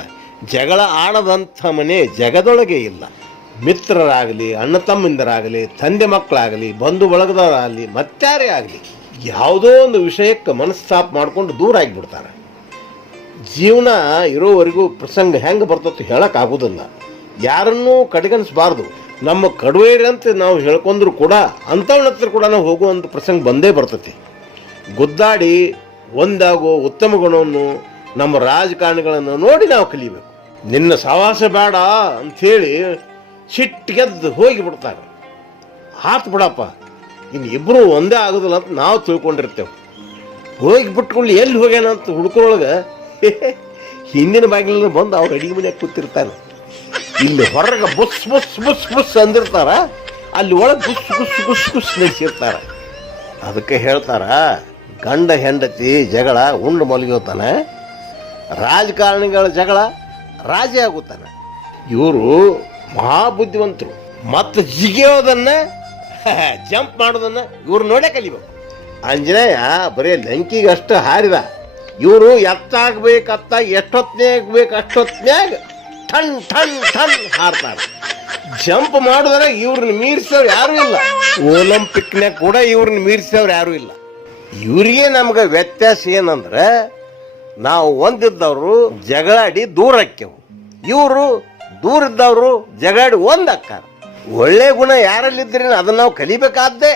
ಜಗಳ ಆಡದಂಥ ಮನೆ ಜಗದೊಳಗೆ ಇಲ್ಲ. ಮಿತ್ರರಾಗಲಿ, ಅಣ್ಣ ತಮ್ಮಂದರಾಗಲಿ, ತಂದೆ ಮಕ್ಕಳಾಗಲಿ, ಬಂಧು ಬಳಗದವರಾಗಲಿ, ಮತ್ತಾರೇ ಆಗಲಿ ಯಾವುದೋ ಒಂದು ವಿಷಯಕ್ಕೆ ಮನಸ್ತಾಪ ಮಾಡ್ಕೊಂಡು ದೂರ ಆಗಿಬಿಡ್ತಾರೆ. ಜೀವನ ಇರೋವರೆಗೂ ಪ್ರಸಂಗ ಹೆಂಗೆ ಬರ್ತದೆ ಹೇಳೋಕ್ಕಾಗೋದಿಲ್ಲ. ಯಾರನ್ನೂ ಕಡೆಗಣಿಸಬಾರ್ದು. ನಮ್ಮ ಕಡುವೇರಂತ ನಾವು ಹೇಳ್ಕೊಂಡ್ರು ಕೂಡ ಅಂಥವ್ನ ಹತ್ರ ಕೂಡ ನಾವು ಹೋಗುವಂಥ ಪ್ರಸಂಗ ಬಂದೇ ಬರ್ತೈತಿ. ಗುದ್ದಾಡಿ ಒಂದಾಗೋ ಉತ್ತಮ ಗುಣವನ್ನು ನಮ್ಮ ರಾಜಕಾರಣಿಗಳನ್ನು ನೋಡಿ ನಾವು ಕಲಿಬೇಕು. ನಿನ್ನ ಸವಾಸ ಬೇಡ ಅಂಥೇಳಿ ಸಿಟ್ಟಿಗೆದ್ದು ಹೋಗಿಬಿಡ್ತಾರೆ. ಆತು ಬಿಡಪ್ಪ, ಇನ್ನು ಇಬ್ಬರು ಒಂದೇ ಆಗೋದಿಲ್ಲ ಅಂತ ನಾವು ತಿಳ್ಕೊಂಡಿರ್ತೇವೆ. ಹೋಗಿ ಬಿಟ್ಕೊಂಡು ಎಲ್ಲಿ ಹೋಗ್ಯಾನಂತ ಹುಡ್ಕೊಳಗೆ ಹಿಂದಿನ ಬಾಗಿಲಿಂದ ಬಂದು ಅವ್ರು ಅಡಿಗೆ ಮನೆಯಾಗ ಕೂತಿರ್ತಾನೆ. ಇಲ್ಲಿ ಹೊರಗೆ ಬುಸ್ ಬುಸ್ ಬುಸ್ ಬುಸ್ ಅಂದಿರ್ತಾರ, ಅಲ್ಲಿ ಒಳಗೆ ಗುಸ್ ಗುಸ್ ಗುಸ್ ಗುಸ್ ನಡೆಸಿರ್ತಾರ. ಅದಕ್ಕೆ ಹೇಳ್ತಾರ, ಗಂಡ ಹೆಂಡತಿ ಜಗಳ ಉಂಡು ಮಲಗಿರ್ತಾನೆ, ರಾಜಕಾರಣಿಗಳ ಜಗಳ ರಾಜೇ ಆಗುತ್ತಾನೆ. ಇವರು ಮಹಾಬುದ್ಧಿವಂತರು. ಮತ್ತು ಜಿಗಿಯೋದನ್ನ ಜಂಪ್ ಮಾಡೋದನ್ನ ಇವ್ರು ನೋಡೇ ಕಲಿಬೇಕು. ಆಂಜನೇಯ ಬರೀ ಲಂಕಿಗೆ ಅಷ್ಟು ಹಾರಿದ, ಇವರು ಎತ್ತಾಗಬೇಕತ್ತ ಎಷ್ಟೊತ್ತನ್ಯಾಗ ಬೇಕು ಅಷ್ಟೊತ್ತನ್ಯಾಗ ಠನ್ ಠನ್ ಠನ್ ಹಾರ್ತಾರೆ. ಜಂಪ್ ಮಾಡಿದ್ರೆ ಇವ್ರನ್ನ ಮೀರಿಸೋರು ಯಾರೂ ಇಲ್ಲ. ಒಲಿಂಪಿಕ್ನಾಗ ಕೂಡ ಇವ್ರನ್ನ ಮೀರಿಸೋರು ಯಾರೂ ಇಲ್ಲ. ಇವರಿಗೆ ನಮ್ಗೆ ವ್ಯತ್ಯಾಸ ಏನಂದ್ರೆ, ನಾವು ಒಂದಿದ್ದವರು ಜಗಳಾಡಿ ದೂರ ಹಾಕ್ಯವು, ಇವರು ದೂರ ಇದ್ದವರು ಜಗಳಾಡಿ ಒಂದಾಕ್ಕಾರ. ಒಳ್ಳೆ ಗುಣ ಯಾರಲ್ಲಿದ್ರೆ ಅದನ್ನ ನಾವು ಕಲಿಬೇಕಾದ್ದೆ.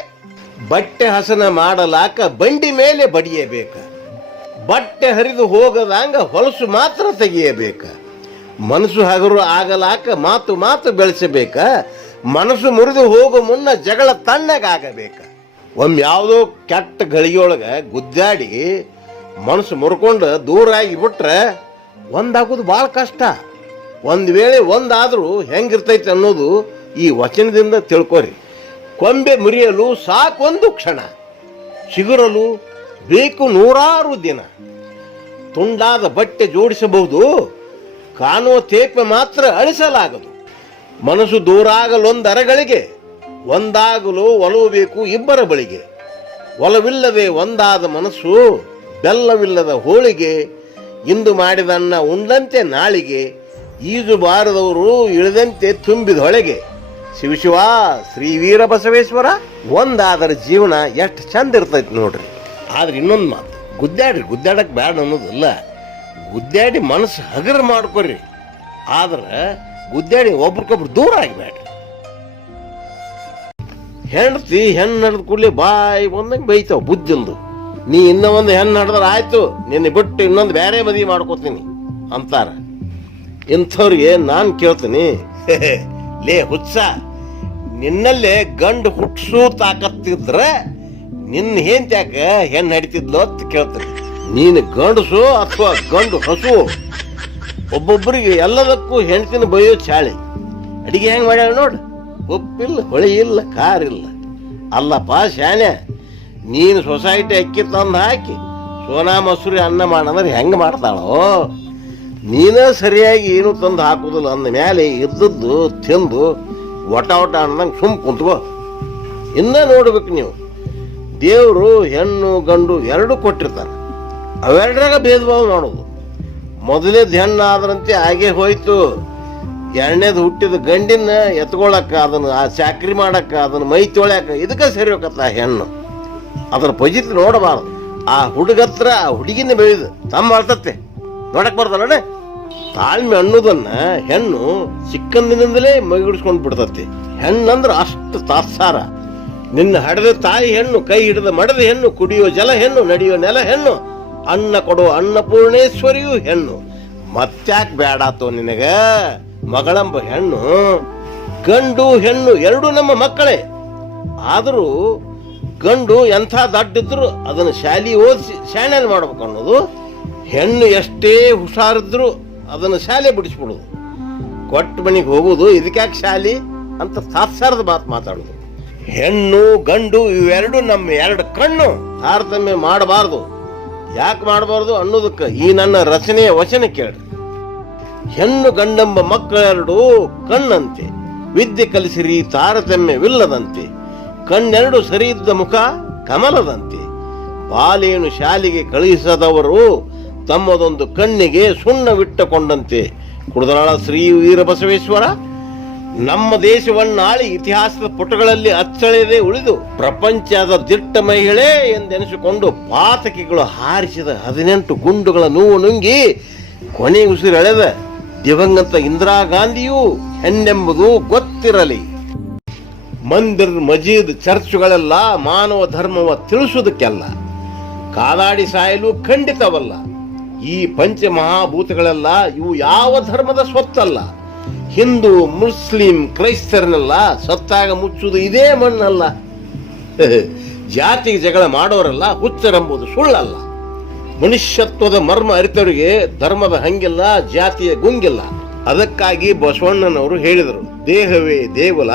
ಬಟ್ಟೆ ಹಸನ ಮಾಡಲಾಕ ಬಂಡಿ ಮೇಲೆ ಬಡಿಯಬೇಕ, ಬಟ್ಟೆ ಹರಿದು ಹೋಗದಂಗ ಹೊಲಸು ಮಾತ್ರ ತೆಗೆಯಬೇಕ. ಮನಸ್ಸು ಹಗರು ಆಗಲಾಕ ಮಾತು ಮಾತು ಬೆಳೆಸಬೇಕ, ಮನಸ್ಸು ಮುರಿದು ಹೋಗೋ ಮುನ್ನ ಜಗಳ ತಣ್ಣಗಾಗಬೇಕ. ಒಮ್ಮೆ ಯಾವುದೋ ಕೆಟ್ಟ ಗಳಿಗೆಯೊಳಗೆ ಗುದ್ದಾಡಿ ಮನಸ್ಸು ಮುರ್ಕೊಂಡು ದೂರ ಆಗಿಬಿಟ್ರೆ ಒಂದಾಗೋದು ಭಾಳ ಕಷ್ಟ. ಒಂದು ವೇಳೆ ಒಂದಾದರೂ ಹೆಂಗಿರ್ತೈತೆ ಅನ್ನೋದು ಈ ವಚನದಿಂದ ತಿಳ್ಕೊರಿ. ಕೊಂಬೆ ಮುರಿಯಲು ಸಾಕೊಂದು ಕ್ಷಣ, ಚಿಗುರಲು ಬೇಕು 100 ದಿನ. ತುಂಡಾದ ಬಟ್ಟೆ ಜೋಡಿಸಬಹುದು, ಕಾಣುವ ತೇಪೆ ಮಾತ್ರ ಅಳಿಸಲಾಗದು. ಮನಸ್ಸು ದೂರಾಗಲೊಂದು ಅರಗಳಿಗೆ, ಒಂದಾಗಲು ಒಲವು ಬೇಕು ಇಬ್ಬರ ಬಳಿಗೆ. ಒಲವಿಲ್ಲದೆ ಒಂದಾದ ಮನಸ್ಸು ಬೆಲ್ಲವಿಲ್ಲದ ಹೋಳಿಗೆ. ಇಂದು ಮಾಡಿದನ್ನ ಉಂಡಂತೆ ನಾಳಿಗೆ, ಈಜು ಬಾರದವರು ಇಳಿದಂತೆ ತುಂಬಿದೊಳಗೆ. ಶಿವಶಿವ ಶ್ರೀ ವೀರ ಬಸವೇಶ್ವರ. ಒಂದಾದರ ಜೀವನ ಎಷ್ಟು ಚಂದ ಇರ್ತೈತಿ ನೋಡ್ರಿ. ಆದ್ರೆ ಇನ್ನೊಂದು ಮಾತು, ಗುದ್ದಾಡಕ್ಕೆ ಬ್ಯಾಡ ಅನ್ನೋದಲ್ಲ, ಗುದ್ದಾಡಿ ಮನಸ್ಸು ಹಗರ ಮಾಡ್ಕೊರಿ. ಆದ್ರೆ ಗುದ್ದಾಡಿ ಒಬ್ರಿಗೊಬ್ರು ದೂರ ಆಗಿಬೇಡ್ರಿ. ಹೆಂಡತಿ ಹೆಣ್ಣು ನಡೆದ ಕೂಡಲೇ ಬಾಯಿ ಬಂದಂಗೆ ಬೈತಾವ ಬುದ್ಧಿಂದು. ನೀ ಇನ್ನೂ ಒಂದು ಹೆಣ್ಣು ನಡೆದ್ರೆ ಆಯ್ತು, ನಿನ್ನೆ ಬಿಟ್ಟು ಇನ್ನೊಂದು ಬೇರೆ ಮದುವೆ ಮಾಡ್ಕೋತೀನಿ ಅಂತಾರ. ಇಂಥವ್ರಿಗೆ ನಾನು ಕೇಳ್ತೀನಿ, ಲೇ ಹುಚ್ಚ, ನಿನ್ನಲ್ಲೇ ಗಂಡು ಹುಟ್ಸು ತಾಕತ್ತಿದ್ರೆ ನಿನ್ನ ಹೆಂಡ್ತ್ಯಾಕ ಹೆಣ್ಣು ನಡೀತಿದ್ಲು ಅಂತ ಕೇಳ್ತೀನಿ. ನೀನು ಗಂಡಸು ಅಥವಾ ಗಂಡು ಹಸು? ಒಬ್ಬೊಬ್ಬರಿಗೆ ಎಲ್ಲದಕ್ಕೂ ಹೆಂಡ್ತಿನ ಬೈಯೋ ಚಾಳಿ. ಅಡಿಗೆ ಹೆಂಗೆ ಮಾಡ್ಯಾಳ ನೋಡು, ಉಪ್ಪಿಲ್ಲ, ಹೊಳಿ ಇಲ್ಲ, ಕಾರಿಲ್ಲ. ಅಲ್ಲಪ್ಪ ಶಾನೆ, ನೀನು ಸೊಸೈಟಿ ಅಕ್ಕಿ ತಂದು ಹಾಕಿ ಸೋನಾ ಮಸೂರಿ ಅನ್ನ ಮಾಡಂದ್ರೆ ಹೆಂಗೆ ಮಾಡ್ತಾಳೋ? ನೀನೇ ಸರಿಯಾಗಿ ಏನು ತಂದು ಹಾಕೋದಿಲ್ಲ ಅಂದ ಮೇಲೆ ಇದ್ದದ್ದು ತಿಂದು ಒಟ ಒಟ ಅನ್ನಂಗೆ ಸುಮ್ಮ ಕುಂತ್ಕೋ. ಇನ್ನೂ ನೋಡ್ಬೇಕು ನೀವು, ದೇವರು ಹೆಣ್ಣು ಗಂಡು ಎರಡೂ ಕೊಟ್ಟಿರ್ತಾನೆ. ಅವೆರಡರಾಗ ಭೇದ ಭಾವ ಮಾಡೋದು. ಮೊದಲೇದು ಹೆಣ್ಣು ಆದ್ರಂತೆ ಹಾಗೆ ಹೋಯ್ತು, ಎರಡನೇದು ಹುಟ್ಟಿದ ಗಂಡಿನ ಎತ್ಕೊಳಕ್ಕ, ಅದನ್ನು ಆ ಚಾಕ್ರಿ ಮಾಡಕ್ಕ, ಅದನ್ನು ಮೈ ತೊಳ್ಯಾಕ, ಇದಕ್ಕೆ ಸರಿ ಹೋಗತ್ತ ಹೆಣ್ಣು. ಅದರ ಪಜಿತ್ ನೋಡಬಾರ್ದು. ಆ ಹುಡುಗತ್ರ ಆ ಹುಡುಗಿನ ಬೆಳೆದು ತಮ್ಮ ಬರ್ತತ್ತೆ ನೋಡಕ್ ಬರ್ತಾನೆ. ತಾಳ್ಮೆ ಅನ್ನೋದನ್ನ ಹೆಣ್ಣು ಚಿಕ್ಕಂದಿನಿಂದಲೇ ಮೈಗಿಡಿಸ್ಕೊಂಡು ಬಿಡ್ತತಿ. ಹೆಣ್ಣಂದ್ರೆ ಅಷ್ಟು ತಾತ್ಸಾರ. ನಿನ್ನ ಹಡೆದ ತಾಯಿ ಹೆಣ್ಣು, ಕೈ ಹಿಡಿದ ಮಡದ ಹೆಣ್ಣು, ಕುಡಿಯೋ ಜಲ ಹೆಣ್ಣು, ನಡೆಯೋ ನೆಲ ಹೆಣ್ಣು, ಅನ್ನ ಕೊಡೋ ಅನ್ನಪೂರ್ಣೇಶ್ವರಿಯೂ ಹೆಣ್ಣು. ಮತ್ತ್ಯಾಕ್ ಬೇಡಾತೋ ನಿನಗ ಮಗಳಂಬ ಹೆಣ್ಣು? ಗಂಡು ಹೆಣ್ಣು ಎರಡೂ ನಮ್ಮ ಮಕ್ಕಳೇ. ಆದರೂ ಗಂಡು ಎಂಥ ದಡ್ಡಿದ್ರು ಅದನ್ನು ಶಾಲಿ ಓದಿಸಿ ಶಾಣೆಲ್ ಮಾಡ್ಬೇಕು ಅನ್ನೋದು. ಹೆಣ್ಣು ಎಷ್ಟೇ ಹುಷಾರಿದ್ರು ಅದನ್ನು ಶಾಲೆ ಬಿಡಿಸ್ಬಿಡೋದು. ಕೊಟ್ಟ ಮನೆಗೆ ಹೋಗೋದು ಇದಕ್ಯಾಕೆ ಶಾಲಿ ಅಂತ ತಾತ್ಸಾರದ ಮಾತಾಡೋದು. ಹೆಣ್ಣು ಗಂಡು ಇವೆರಡು ನಮ್ಮ ಎರಡು ಕಣ್ಣು. ತಾರತಮ್ಯ ಮಾಡಬಾರ್ದು. ಯಾಕೆ ಮಾಡಬಾರ್ದು ಅನ್ನೋದಕ್ಕೆ ಈ ನನ್ನ ರಚನೆಯ ವಚನ ಕೇಳ್ರಿ. ಹೆಣ್ಣು ಗಂಡೆಂಬ ಮಕ್ಕಳೆರಡು ಕಣ್ಣಂತೆ, ವಿದ್ಯೆ ಕಲಿಸಿರಿ ತಾರತಮ್ಯವಿಲ್ಲದಂತೆ. ಕಣ್ಣೆರಡು ಸರಿ ಇದ್ದ ಮುಖ ಕಮಲದಂತೆ, ಬಾಲೇನು ಶಾಲೆಗೆ ಕಳುಹಿಸದವರು ತಮ್ಮದೊಂದು ಕಣ್ಣಿಗೆ ಸುಣ್ಣವಿಟ್ಟುಕೊಂಡಂತೆ. ಕುಡದನಾಳ ಶ್ರೀ ವೀರಬಸವೇಶ್ವರ ನಮ್ಮ ದೇಶವನ್ನಾಳಿ ಇತಿಹಾಸದ ಪುಟಗಳಲ್ಲಿ ಅಚ್ಚಳಿಯದೆ ಉಳಿದು ಪ್ರಪಂಚದ ದಿಟ್ಟ ಮಹಿಳೆ ಎಂದೆನಿಸಿಕೊಂಡು ಪಾತಕಿಗಳು ಹಾರಿಸಿದ 18 ಗುಂಡುಗಳ ನೋವು ನುಂಗಿ ಕೊನೆ ಉಸಿರೆಳೆದ ದಿವಂಗತ ಇಂದಿರಾ ಗಾಂಧಿಯೂ ಹೆಣ್ಣೆಂಬುದು ಗೊತ್ತಿರಲಿ. ಮಂದಿರ್ ಮಜೀದ್ ಚರ್ಚ್ಗಳೆಲ್ಲ ಮಾನವ ಧರ್ಮವ ತಿಳಿಸುವುದಕ್ಕೆಲ್ಲ, ಕಾದಾಡಿ ಸಾಯಲು ಖಂಡಿತವಲ್ಲ. ಈ ಪಂಚಮಹಾಭೂತಗಳೆಲ್ಲ ಇವು ಯಾವ ಧರ್ಮದ ಸ್ವತ್ತಲ್ಲ. ಹಿಂದೂ, ಮುಸ್ಲಿಂ, ಕ್ರೈಸ್ತರನ್ನೆಲ್ಲ ಸತ್ತಾಗ ಮುಚ್ಚುವುದು ಇದೇ ಮಣ್ಣಲ್ಲ. ಜಾತಿಗೆ ಜಗಳ ಮಾಡೋರೆಲ್ಲ ಹುಚ್ಚರೆಂಬುದು ಸುಳ್ಳಲ್ಲ. ಮನುಷ್ಯತ್ವದ ಮರ್ಮ ಅರಿತವರಿಗೆ ಧರ್ಮದ ಹಂಗಿಲ್ಲ, ಜಾತಿಯ ಗುಂಗಿಲ್ಲ. ಅದಕ್ಕಾಗಿ ಬಸವಣ್ಣನವರು ಹೇಳಿದರು, ದೇಹವೇ ದೇಗುಲ,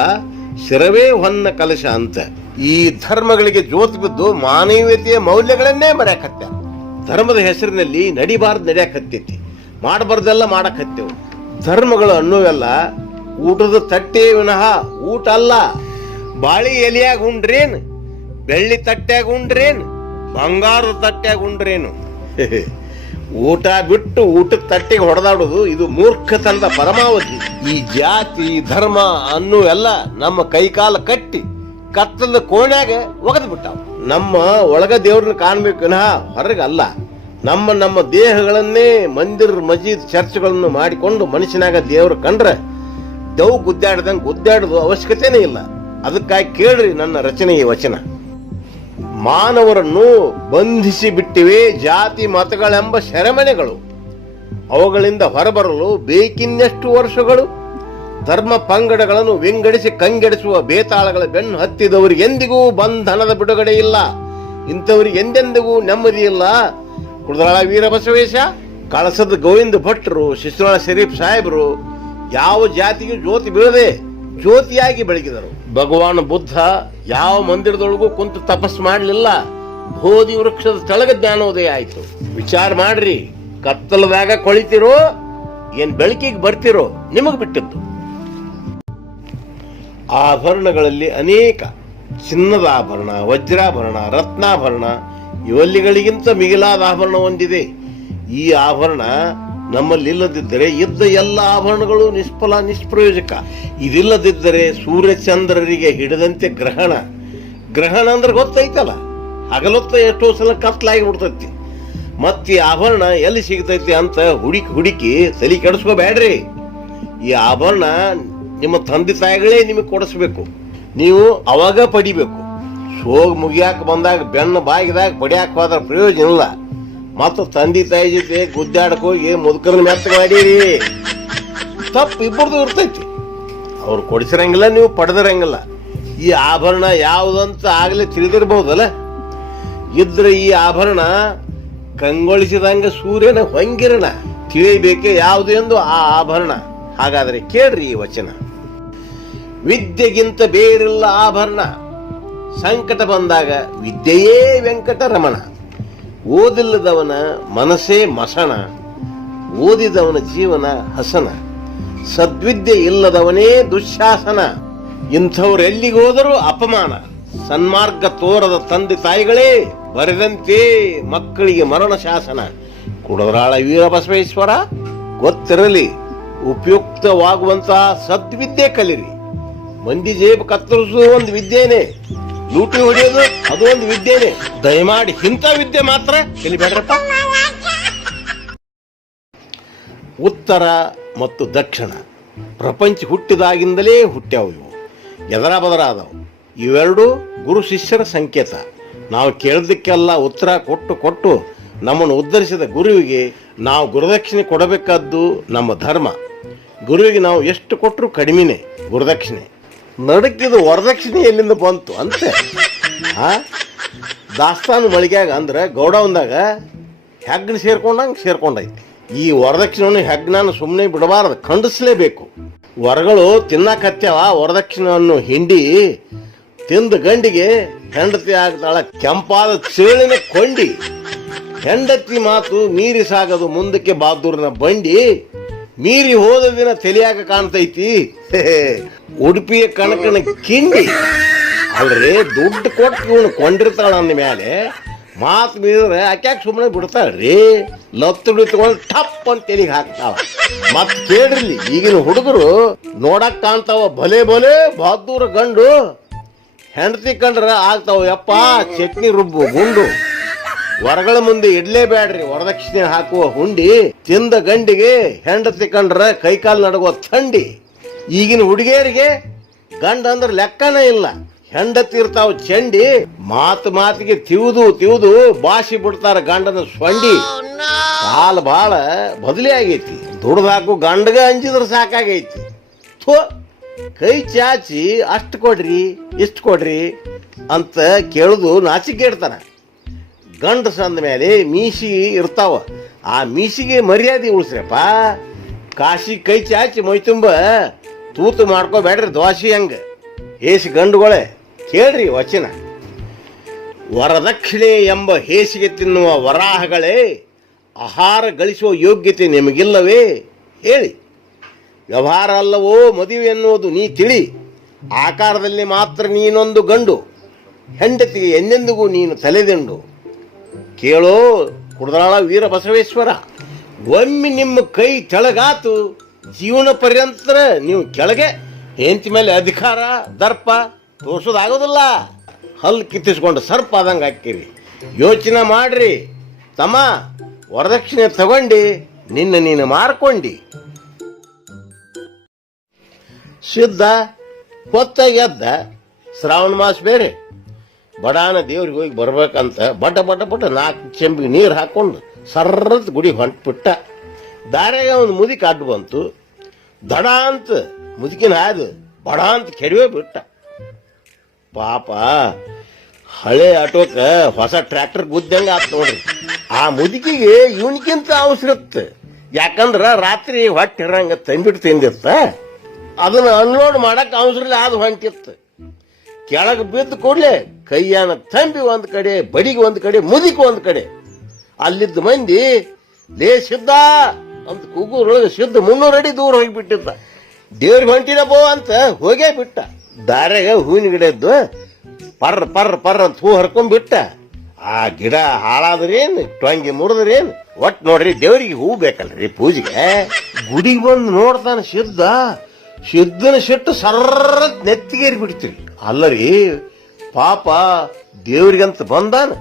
ಶಿರವೇ ಹೊನ್ನ ಕಲಶ ಅಂತ. ಈ ಧರ್ಮಗಳಿಗೆ ಜೋತು ಬಿದ್ದು ಮಾನವೀಯತೆಯ ಮೌಲ್ಯಗಳನ್ನೇ ಮರ್ಯಾಕತ್ತ. ಧರ್ಮದ ಹೆಸರಿನಲ್ಲಿ ನಡಿಬಾರ್ದು ನಡೆಯಕತ್ತೈತಿ, ಮಾಡಬಾರ್ದೆಲ್ಲ ಮಾಡಕತ್ತೇವು. ಧರ್ಮಗಳು ಅನ್ನೋವೆಲ್ಲ ಊಟದ ತಟ್ಟೆ ವಿನಃ ಊಟ ಅಲ್ಲ. ಬಾಳಿ ಎಲಿಯಾಗ ಉಂಡ್ರೇನು, ಬೆಳ್ಳಿ ತಟ್ಟ್ಯಾಗ ಉಂಡ್ರೇನು, ಬಂಗಾರದ ತಟ್ಟ್ಯಾಗ ಉಂಡ್ರೇನು? ಊಟ ಬಿಟ್ಟು ಊಟದ ತಟ್ಟೆಗೆ ಹೊಡೆದಾಡೋದು ಇದು ಮೂರ್ಖತನದ ಪರಮಾವಧಿ. ಈ ಜಾತಿ ಧರ್ಮ ಅನ್ನೋವೆಲ್ಲ ನಮ್ಮ ಕೈಕಾಲ ಕಟ್ಟಿ ಕತ್ತಲ ಕೋಣ್ಯಾಗ ಒಗದು ಬಿಟ್ಟಾವ. ನಮ್ಮ ಒಳಗ ದೇವ್ರನ್ನ ಕಾಣ್ಬೇಕು ವಿನಃ ಹೊರಗಲ್ಲ. ನಮ್ಮ ದೇಹಗಳನ್ನೇ ಮಂದಿರ್ ಮಜೀದ್ ಚರ್ಚ್ಗಳನ್ನು ಮಾಡಿಕೊಂಡು ಮನುಷ್ಯನಾಗ ದೇವ್ರ ಕಂಡ್ರೆ ದವ್ ಗುದ್ದಾಡ್ದಂಗೆ ಗುದ್ದಾಡೋದು ಅವಶ್ಯಕತೆನೇ ಇಲ್ಲ. ಅದಕ್ಕಾಗಿ ಕೇಳ್ರಿ ನನ್ನ ರಚನೆಯ ವಚನ. ಮಾನವರನ್ನು ಬಂಧಿಸಿ ಬಿಟ್ಟಿವೆ ಜಾತಿ ಮತಗಳೆಂಬ ಸೆರೆಮನೆಗಳು. ಅವುಗಳಿಂದ ಹೊರಬರಲು ಬೇಕಿನ್ನೆಷ್ಟು ವರ್ಷಗಳು? ಧರ್ಮ ಪಂಗಡಗಳನ್ನು ವಿಂಗಡಿಸಿ ಕಂಗೆಡಿಸುವ ಬೇತಾಳಗಳ ಬೆನ್ನು ಹತ್ತಿದವರಿಗೆ ಎಂದಿಗೂ ಬಂಧನದ ಬಿಡುಗಡೆ ಇಲ್ಲ. ಇಂಥವರಿಗೆ ಎಂದೆಂದಿಗೂ ನೆಮ್ಮದಿ ಇಲ್ಲ. ಕುಡದನಾಳ ವೀರಬಸವೇಶ, ಕಳಸದ ಗೋವಿಂದ ಭಟ್ರು, ಶಿಶುನಾಳ ಶರೀಫ್ ಸಾಹೇಬರು ಯಾವ ಜಾತಿಗೂ ಜ್ಯೋತಿ ಬೀಳದೆ ಜ್ಯೋತಿಯಾಗಿ ಬೆಳಗಿದರು. ಭಗವಾನ್ ಬುದ್ಧ ಯಾವ ಮಂದಿರದೊಳಗೂ ಕುಂತು ತಪಸ್ಸು ಮಾಡಲಿಲ್ಲ. ಬೋಧಿ ವೃಕ್ಷದ ತಳಗ ಜ್ಞಾನೋದಯ ಆಯ್ತು. ವಿಚಾರ ಮಾಡ್ರಿ, ಕತ್ತಲದಾಗ ಕೊಳಿತಿರೋ ಏನ್ ಬೆಳಕಿಗೆ ಬರ್ತಿರೋ ನಿಮಗ್ ಬಿಟ್ಟಿದ್ದು. ಆಭರಣಗಳಲ್ಲಿ ಅನೇಕ, ಚಿನ್ನದ ಆಭರಣ, ವಜ್ರಾಭರಣ, ರತ್ನಾಭರಣ ಇವಲ್ಲಿಗಳಿಗಿಂತ ಮಿಗಿಲಾದ ಆಭರಣ ಹೊಂದಿದೆ. ಈ ಆಭರಣ ನಮ್ಮಲ್ಲಿಲ್ಲದಿದ್ದರೆ ಇದ್ದ ಎಲ್ಲ ಆಭರಣಗಳು ನಿಷ್ಫಲ, ನಿಷ್ಪ್ರಯೋಜಕ. ಇದಿಲ್ಲದಿದ್ದರೆ ಸೂರ್ಯಚಂದ್ರರಿಗೆ ಹಿಡಿದಂತೆ ಗ್ರಹಣ. ಗ್ರಹಣ ಅಂದ್ರೆ ಗೊತ್ತೈತಲ್ಲ, ಹಗಲೊತ್ತ ಎಷ್ಟೋ ಸಲ ಕತ್ಲಾಗಿ ಬಿಡ್ತೈತಿ. ಮತ್ತೆ ಈ ಆಭರಣ ಎಲ್ಲಿ ಸಿಗ್ತೈತಿ ಅಂತ ಹುಡುಕಿ ತಲೆ ಕೆಡಿಸ್ಕೋಬೇಡ್ರಿ. ಈ ಆಭರಣ ನಿಮ್ಮ ತಂದೆ ತಾಯಿಗಳೇ ನಿಮಗೆ ಕೊಡಿಸ್ಬೇಕು, ನೀವು ಅವಾಗ ಪಡಿಬೇಕು. ಸೋಗ್ ಮುಗಿಯಾಕ ಬಂದಾಗ ಬೆನ್ನು ಬಾಗಿದಾಗ ಬಡಿಯಾಕ ಹೋದ್ರ ಪ್ರಯೋಜನ ಇಲ್ಲ. ಮತ್ತು ತಂದೆ ತಾಯಿ ಜೊತೆ ಗುದ್ದಾಡಕ್ ಹೋಗಿ ಮುದುಕರನ್ನ ಮೆತ್ತಗೆ ಮಾಡೀರಿ, ತಪ್ಪು ಇಬ್ಬರದು ಇರ್ತೈತಿ. ಅವ್ರು ಕೊಡಿಸಿರಂಗಿಲ್ಲ, ನೀವು ಪಡೆದಿರಂಗಿಲ್ಲ. ಈ ಆಭರಣ ಯಾವುದಂತ ಆಗ್ಲೇ ತಿಳಿದಿರ್ಬಹುದಲ್ಲ. ಇದ್ರೆ ಈ ಆಭರಣ ಕಂಗೊಳಿಸಿದಂಗ ಸೂರ್ಯನ ಹೊಂಗಿರಣ ತಿಳಿಬೇಕೆ ಯಾವುದು ಎಂದು ಆ ಆಭರಣ. ಹಾಗಾದರೆ ಕೇಳ್ರಿ ಈ ವಚನ. ವಿದ್ಯೆಗಿಂತ ಬೇರಿಲ್ಲ ಆಭರಣ, ಸಂಕಟ ಬಂದಾಗ ವಿದ್ಯೆಯೇ ವೆಂಕಟರಮಣ. ಓದಿಲ್ಲದವನ ಮನಸ್ಸೇ ಮಸಣ, ಓದಿದವನ ಜೀವನ ಹಸನ. ಸದ್ವಿದ್ಯೆ ಇಲ್ಲದವನೇ ದುಶ್ಯಾಸನ, ಇಂಥವ್ರೆಲ್ಲಿಗೋದರೂ ಅಪಮಾನ. ಸನ್ಮಾರ್ಗ ತೋರದ ತಂದೆ ತಾಯಿಗಳೇ ಬರೆದಂತೆ ಮಕ್ಕಳಿಗೆ ಮರಣ ಶಾಸನ. ಕುಡದನಾಳ ವೀರಬಸವೇಶ್ವರ ಗೊತ್ತಿರಲಿ, ಉಪಯುಕ್ತವಾಗುವಂತಹ ಸದ್ವಿದ್ಯೆ ಕಲಿರಿ. ಮಂದಿ ಜೇಬು ಕತ್ತರಿಸುವುದು ಒಂದು ವಿದ್ಯೆನೇ, ಲೂಟಿ ಹೊಡೆಯೋದು ಅದು ಒಂದು ವಿದ್ಯೆನೇ. ದಯಮಾಡಿ ಇಂಥ ವಿದ್ಯೆ ಮಾತ್ರ ಕಲಿಬೇಡ್ರಪ್ಪ. ಉತ್ತರ ಮತ್ತು ದಕ್ಷಿಣ ಪ್ರಪಂಚ ಹುಟ್ಟಿದಾಗಿಂದಲೇ ಹುಟ್ಟ್ಯಾವು. ಇವು ಎದರ ಬದರ ಆದವು. ಇವೆರಡು ಗುರು ಶಿಷ್ಯರ ಸಂಕೇತ. ನಾವು ಕೇಳಿದ್ದಕ್ಕೆಲ್ಲ ಉತ್ತರ ಕೊಟ್ಟು ನಮ್ಮನ್ನು ಉದ್ಧರಿಸಿದ ಗುರುವಿಗೆ ನಾವು ಗುರುದಕ್ಷಿಣೆ ಕೊಡಬೇಕಾದ್ದು ನಮ್ಮ ಧರ್ಮ. ಗುರುವಿಗೆ ನಾವು ಎಷ್ಟು ಕೊಟ್ಟರು ಕಡಿಮೆನೆ ಗುರುದಕ್ಷಿಣೆ. ನಡಕಿದು ವರದಕ್ಷಿಣೆ ಎಲ್ಲಿಂದ ಬಂತು ಅಂತೆ. ದಾಸ್ತಾನು ಮಳಿಗ್ಯಾಗ ಅಂದ್ರೆ ಗೌಡವಂದಾಗ ಹೆಗ್ನ ಸೇರ್ಕೊಂಡೈತಿ. ಈ ವರದಕ್ಷಿಣೆಯನ್ನು ಹೆಗ್ನ ಸುಮ್ಮನೆ ಬಿಡಬಾರದು, ಖಂಡಿಸ್ಲೇಬೇಕು. ವರಗಳು ತಿನ್ನಕತ್ಯಾವ ವರದಕ್ಷಿಣೆಯನ್ನು ಹಿಂಡಿ ತಿಂದ ಗಂಡಿಗೆ ಹೆಂಡತಿ ಆಗ್ತಾಳ ಕೆಂಪಾದ ಚೇಳಿನ ಕೊಂಡಿ. ಹೆಂಡತಿ ಮಾತು ಮೀರಿ ಸಾಗದು ಮುಂದಕ್ಕೆ ಬಹಾದೂರನ ಬಂಡಿ. ಮೀರಿ ಹೋದ ದಿನ ತಲೆಯಾಗ ಕಾಣ್ತೈತಿ ಉಡುಪಿಯ ಕಣಕನ ಕಿಂಡಿ. ಅಲ್ರಿ ದುಡ್ಡು ಕೊಟ್ಟು ಇವನು ಕೊಂಡಿರ್ತಾಳ ಅಂದ ಮೇಲೆ ಮಾತು ಮೀರಿದ್ರೆ ಆಕ್ಯಾಕೆ ಸುಮ್ಮನೆ ಬಿಡ್ತಾಳ್ರಿ, ಲತ್ತು ತಗೊಂಡು ಟಪ್ ಅಂತ ತೆಲಿಗೆ ಹಾಕ್ತಾವ. ಮತ್ ಕೇಳ್ರಿ, ಈಗಿನ ಹುಡುಗರು ನೋಡಕ್ ಕಾಣ್ತಾವ ಭಲೆ ಭಲೆ ಬಹದ್ದೂರ ಗಂಡು, ಹೆಂಡತಿ ಕಂಡ್ರ ಆಗ್ತಾವ ಯಪ್ಪ ಚಟ್ನಿ ರುಬ್ಬು ಗುಂಡು. ಹೊರಗಳ ಮುಂದೆ ಇಡ್ಲೇಬೇಡ್ರಿ ವರದಕ್ಷಿಣೆ ಹಾಕುವ ಹುಂಡಿ, ತಿಂದ ಗಂಡಿಗೆ ಹೆಂಡತಿ ಕಂಡ್ರ ಕೈಕಾಲು ನಡಗುವ ಥಂಡಿ. ಈಗಿನ ಹುಡುಗಿಯರಿಗೆ ಗಂಡ ಅಂದ್ರೆ ಲೆಕ್ಕನೇ ಇಲ್ಲ, ಹೆಂಡತಿ ಇರ್ತಾವ ಚಂಡಿ, ಮಾತು ಮಾತಿಗೆ ತಿವಿದು ಬಾಸಿ ಬಿಡ್ತಾರ ಗಂಡನ ಸೊಂಡಿ. ಕಾಲ ಬಾಳ ಬದಲಿ ಆಗೈತಿ, ದುಡ್ದಾಕು ಗಂಡಗ ಅಂಜಿದ್ರ ಸಾಕಾಗೈತಿ. ಥೋ, ಕೈ ಚಾಚಿ ಅಷ್ಟು ಕೊಡ್ರಿ ಇಷ್ಟು ಕೊಡ್ರಿ ಅಂತ ಕೇಳುದು ನಾಚಿಕೆ ಇಡ್ತಾನ. ಗಂಡಸ ಅಂದ ಮೇಲೆ ಮೀಸಿ ಇರ್ತಾವ, ಆ ಮೀಸಿಗೆ ಮರ್ಯಾದೆ ಉಳಿಸ್ರಪ್ಪ. ಕಾಶಿ ಕೈ ಚಾಚಿ ಮೈ ತುಂಬ ತೂತು ಮಾಡ್ಕೋಬೇಡ್ರಿ ದೋಸೆ ಹಂಗ. ಹೇಸಿ ಗಂಡುಗಳೇ ಕೇಳ್ರಿ ವಚನ. ವರದಕ್ಷಿಣೆ ಎಂಬ ಹೇಸಿಗೆ ತಿನ್ನುವ ವರಾಹಗಳೇ, ಆಹಾರ ಗಳಿಸುವ ಯೋಗ್ಯತೆ ನಿಮಗಿಲ್ಲವೇ ಹೇಳಿ. ವ್ಯವಹಾರ ಅಲ್ಲವೋ ಮದುವೆ ಎನ್ನುವುದು ನೀ ತಿಳಿ, ಆಕಾರದಲ್ಲಿ ಮಾತ್ರ ನೀನೊಂದು ಗಂಡು, ಹೆಂಡತಿಗೆ ಎಂದೆಂದಿಗೂ ನೀನು ತಲೆದಿಂಡು. ಕೇಳೋ ಕುಡ್ದಾಳ ವೀರ ಬಸವೇಶ್ವರ, ಒಮ್ಮೆ ನಿಮ್ಮ ಕೈ ಕೆಳಗಾತು ಜೀವನ ಪರ್ಯಂತರ ನೀವು ಕೆಳಗೆ. ಹೆಂಡತಿ ಮೇಲೆ ಅಧಿಕಾರ ದರ್ಪ ತೋರ್ಸೋದಾಗೋದಿಲ್ಲ, ಹಲ್ಲು ಕಿತ್ತಿಸ್ಕೊಂಡು ಸರ್ಪ ಆದಂಗೆ ಹಾಕಿರಿ. ಯೋಚನೆ ಮಾಡ್ರಿ ತಮ್ಮ, ವರದಕ್ಷಿಣೆ ತಗೊಂಡು ನೀನು ಮಾರ್ಕೊಂಡಿ. ಸಿದ್ಧ ಹೊತ್ತಾಗ ಎದ್ದ, ಶ್ರಾವಣ ಮಾಸ ಬೇರೆ, ಬಡಾನ ದೇವ್ರಿಗೆ ಹೋಗಿ ಬರ್ಬೇಕಂತ ಬಟ 4 ಚೆಂಬಿಗೆ ನೀರು ಹಾಕೊಂಡು ಸರ್ರತ್ ಗುಡಿ ಹೊಂಟ್ಬಿಟ್ಟ. ದಾರ್ಯಾಗ ಒಂದು ಮುದುಕಿ ಅಡ್ಡು ಬಂತು, ದಡ ಅಂತ ಮುದುಕಿನ ಹಾದು ಬಡ ಅಂತ ಕೆಡವೇ ಬಿಟ್ಟ. ಪಾಪ ಹಳೆ ಆಟೋಕ ಹೊಸ ಟ್ರ್ಯಾಕ್ಟರ್ ಗುದ್ದಂಗ ಆತ್ ನೋಡ್ರಿ. ಆ ಮುದುಕಿಗೆ ಇವನ್ಕಿಂತ ಅವಸರತ್ತೆ, ಯಾಕಂದ್ರ ರಾತ್ರಿ ಹೊಟ್ಟೆ ಇರಂಗ ತಂಬಿಟ್ಟು ತಿಂದಿರ್ತ, ಅದನ್ನ ಅನ್ಲೋಡ್ ಮಾಡಕ್ ಅವಸರ ಅದು ಹೊಂಟಿತ್ತು. ಕೆಳಗೆ ಬಿದ್ದು ಕೂಡ್ಲೆ ಕೈಯಾನ ತಂಬಿ ಒಂದ್ ಕಡೆ, ಬಡಿಗೆ ಒಂದ್ ಕಡೆ, ಮುದುಕಿ ಒಂದ್ ಕಡೆ. ಅಲ್ಲಿದ್ದ ಮಂದಿ ಲೇ ಸಿದ್ಧ ಅಂತ ಕೂಗುರೊಳಗೆ ಸಿದ್ಧ 300 ಅಡಿ ದೂರ ಹೋಗಿಬಿಟ್ಟಿದ್ದ. ದೇವ್ರಿಗೆ ಹೊಂಟಿನಪ್ಪೋ ಅಂತ ಹೋಗೇ ಬಿಟ್ಟ. ದಾರ್ಯಾಗ ಹೂವಿನ ಗಿಡ ಇದ್ದು ಪರ್ ಅಂತ ಹೂ ಹರ್ಕೊಂಡ್ಬಿಟ್ಟ. ಆ ಗಿಡ ಹಾಳಾದ್ರೇನು, ಟೊಂಗಿ ಮುರಿದ್ರೇನು, ಒಟ್ ನೋಡ್ರಿ ದೇವ್ರಿಗೆ ಹೂ ಬೇಕಲ್ರಿ ಪೂಜೆಗೆ. ಗುಡಿಗೆ ಬಂದು ನೋಡ್ತಾನ ಸಿದ್ಧನ ಸಿಟ್ಟು ಸರ್ರ ನೆತ್ತಿಗೇರಿ ಬಿಡ್ತೀವಿ. ಅಲ್ಲರಿ ಪಾಪ ದೇವ್ರಿಗಂತ ಬಂದಾನ,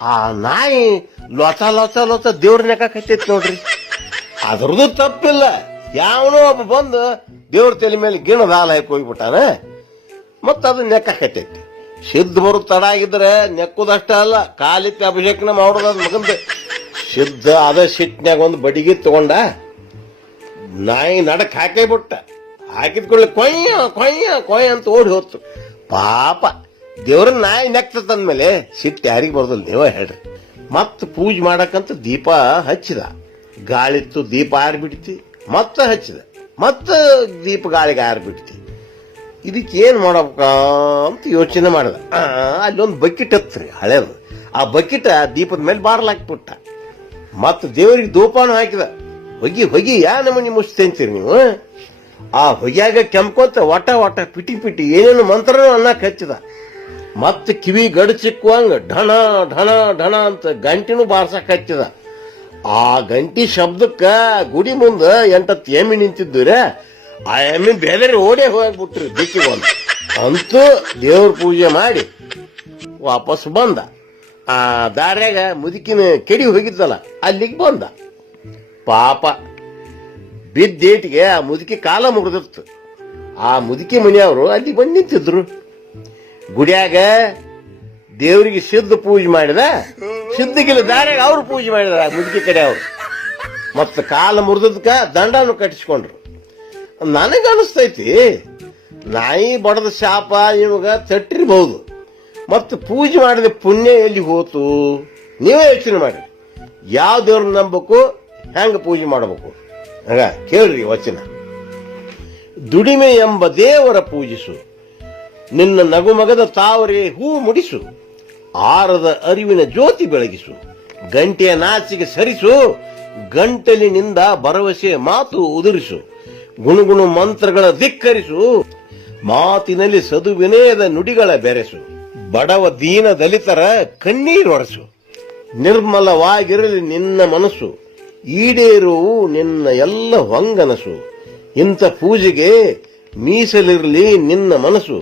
ಆ ನಾಯಿ ಲೊತ ದೇವ್ರ ನೆಕ್ಕೈತೈತಿ ನೋಡ್ರಿ. ಅದ್ರದ್ದು ತಪ್ಪಿಲ್ಲ, ಯಾವನೋ ಒಬ್ಬ ಬಂದು ದೇವ್ರ ತಲೆ ಮೇಲೆ ಗಿಣದ ಹಾಲು ಹಾಕಿ ಹೋಗ್ಬಿಟ್ಟಾನ, ಮತ್ತ ಅದು ನೆಕ್ಕೈತೈತಿ. ಸಿದ್ಧ ಬರು ತಡ ಆಗಿದ್ರೆ ನೆಕ್ಕುದಷ್ಟ ಅಲ್ಲ, ಕಾಲಿಕ್ಕೆ ಅಭಿಷೇಕನ ಮಾಡೋದ ಮಗಂದ. ಸಿದ್ಧ ಅದ ಸಿಟ್ನ್ಯಾಗ ಒಂದು ಬಡಿಗೆ ತಗೊಂಡ ನಾಯಿ ನಡಕ್ ಹಾಕೇ ಬಿಟ್ಟ. ಹಾಕಿದ್ಕೊಳ್ಳಿ ಕೊಯ್ಯ ಅಂತ ಓಡಿ ಹೋತು. ಪಾಪ ದೇವ್ರ ನಾಯಿ ನೆಕ್ತಂದ್ಮೇಲೆ ಸಿಟ್ಟು ಯಾರಿಗೆ ಬರೋದಿಲ್ಲ ನೀವ ಹೇಳ್ರಿ. ಮತ್ತ ಪೂಜೆ ಮಾಡಕ್ಕಂತ ದೀಪ ಹಚ್ಚಿದ, ಗಾಳಿತ್ತು ದೀಪ ಆರ್ಬಿಡ್ತಿ, ಮತ್ತ ಹಚ್ಚಿದ, ಮತ್ತ ದೀಪ ಗಾಳಿಗೆ ಆರ್ಬಿಡ್ತಿ. ಇದಕ್ಕೇನ್ ಮಾಡಬೇಕ ಅಂತ ಯೋಚನೆ ಮಾಡಿದ. ಅಲ್ಲೊಂದು ಬಕೆಟ್ ಹತ್ರಿ ಹಳೇದು, ಆ ಬಕೆಟ್ ದೀಪದ ಮೇಲೆ ಬಾರ್ಲಾಕ್ಬಿಟ್ಟ. ಮತ್ತ ದೇವರಿಗೆ ಧೂಪಾನು ಹಾಕಿದ. ಹೊಗಿ ಯಾ ನಮನಿ ಮುಚ್ತೇಂತೀರಿ ನೀವು. ಆ ಹೊಗ್ಯಾಗ ಕೆಂಪ್ಕೊಂತ ವಟ ಪಿಟಿ ಏನೇನು ಮಂತ್ರ ಅನ್ನಕ್ ಹಚ್ಚಿದ. ಮತ್ತ ಕಿವಿ ಗಡಚಿಕ್ಕುವಂಗ ಢಣ ಅಂತ ಗಂಟಿನೂ ಬಾರ್ಸಕ್ ಹಚ್ಚಿದ. ಆ ಗಂಟಿ ಶಬ್ದಕ್ಕ ಗುಡಿ ಮುಂದ 8 ಎಮ್ಮಿ ನಿಂತಿದ್ದುರೆ, ಆ ಎಮ್ಮಿ ಬೇರೆ ಓಡೇ ಹೋಗ್ಬಿಟ್ರಿ ದಿಕ್ಕಿಗೊಂದು. ಅಂತೂ ದೇವ್ರ ಪೂಜೆ ಮಾಡಿ ವಾಪಸ್ ಬಂದ. ಆ ದಾರ್ಯಾಗ ಮುದುಕಿನ ಕೆಡಿ ಹೋಗಿದ್ದಲ್ಲ ಅಲ್ಲಿಗೆ ಬಂದ. ಪಾಪ ಬಿದ್ದೇಟಿಗೆ ಆ ಮುದುಕಿ ಕಾಲ ಮುರಿದಿತ್ತು. ಆ ಮುದುಕಿ ಮನೆಯವರು ಅಲ್ಲಿ ಬಂದು ನಿಂತಿದ್ರು. ಗುಡಿಯಾಗ ದೇವರಿಗೆ ಸಿದ್ಧ ಪೂಜೆ ಮಾಡಿದ, ಸಿದ್ಧಗಿಲ್ಲ ದಾರ್ಯಾಗ ಅವ್ರು ಪೂಜೆ ಮಾಡಿದ ಮುದುಕಿ ಕಡೆ ಅವರು. ಮತ್ತ ಕಾಲ ಮುರಿದಕ್ಕ ದಂಡನು ಕಟ್ಟಿಸ್ಕೊಂಡ್ರು. ನನಗನಿಸ್ತೈತಿ ನಾಯಿ ಬಡದ ಶಾಪ ನಿಮಗ ತಟ್ಟಿರ್ಬಹುದು, ಮತ್ತು ಪೂಜೆ ಮಾಡಿದ ಪುಣ್ಯ ಎಲ್ಲಿ ಹೋತು ನೀವೇ ಯೋಚನೆ ಮಾಡಿ. ಯಾವ ದೇವ್ರನ್ನ ನಂಬಬೇಕು, ಹೆಂಗ ಪೂಜೆ ಮಾಡಬೇಕು ಆಗ ಕೇಳ್ರಿ ವಚನ. ದುಡಿಮೆ ಎಂಬ ದೇವರ ಪೂಜಿಸು, ನಿನ್ನ ನಗುಮಗದ ತಾವರೆ ಹೂ ಮುಡಿಸು, ಆರದ ಅರಿವಿನ ಜ್ಯೋತಿ ಬೆಳಗಿಸು, ಗಂಟೆಯ ನಾಚಿಗೆ ಸರಿಸು, ಗಂಟಲಿನಿಂದ ಭರವಸೆ ಮಾತು ಉದುರಿಸು, ಗುಣಗುಣ ಮಂತ್ರಗಳ ಧಿಕ್ಕರಿಸು, ಮಾತಿನಲ್ಲಿ ಸದುವಿನಯದ ನುಡಿಗಳ ಬೆರೆಸು, ಬಡವ ದೀನ ದಲಿತರ ಕಣ್ಣೀರೊರೆಸು, ನಿರ್ಮಲವಾಗಿರಲಿ ನಿನ್ನ ಮನಸ್ಸು, ಈಡೇರುವು ನಿನ್ನ ಎಲ್ಲ ಹೊಂಗನಸು. ಇಂಥ ಪೂಜೆಗೆ ಮೀಸಲಿರಲಿ ನಿನ್ನ ಮನಸ್ಸು,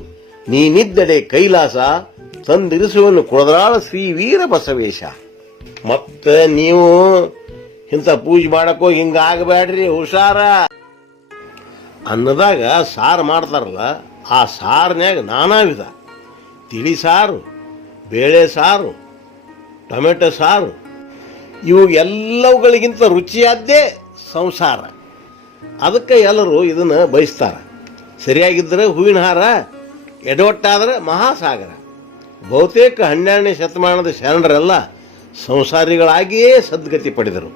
ನೀನಿದ್ದಡೆ ಕೈಲಾಸ ತಂದಿರಿಸುವನು ಕೊಳದರಾಳ ಶ್ರೀ ವೀರ ಬಸವೇಶ. ಮತ್ತೆ ನೀವು ಇಂಥ ಪೂಜೆ ಮಾಡಕ್ಕೋ ಹಿಂಗಾಗಬೇಡ್ರಿ, ಹುಷಾರ. ಅನ್ನದಾಗ ಸಾರು ಮಾಡ್ತಾರಲ್ಲ, ಆ ಸಾರಿನ್ಯಾಗ ನಾನಾ ವಿಧ, ತಿಳಿ ಸಾರು, ಬೇಳೆ ಸಾರು, ಟೊಮೆಟೊ ಸಾರು, ಇವು ಎಲ್ಲವುಗಳಿಗಿಂತ ರುಚಿಯಾದ್ದೇ ಸಂಸಾರ. ಅದಕ್ಕೆ ಎಲ್ಲರೂ ಇದನ್ನು ಬಯಸ್ತಾರೆ. ಸರಿಯಾಗಿದ್ದರೆ ಹೂವಿನ ಹಾರ, ಎಡವಟ್ಟಾದರೆ ಮಹಾಸಾಗರ. ಬಹುತೇಕ 12ನೇ ಶತಮಾನದ ಶರಣರೆಲ್ಲ ಸಂಸಾರಿಗಳಾಗಿಯೇ ಸದ್ಗತಿ ಪಡೆದರು.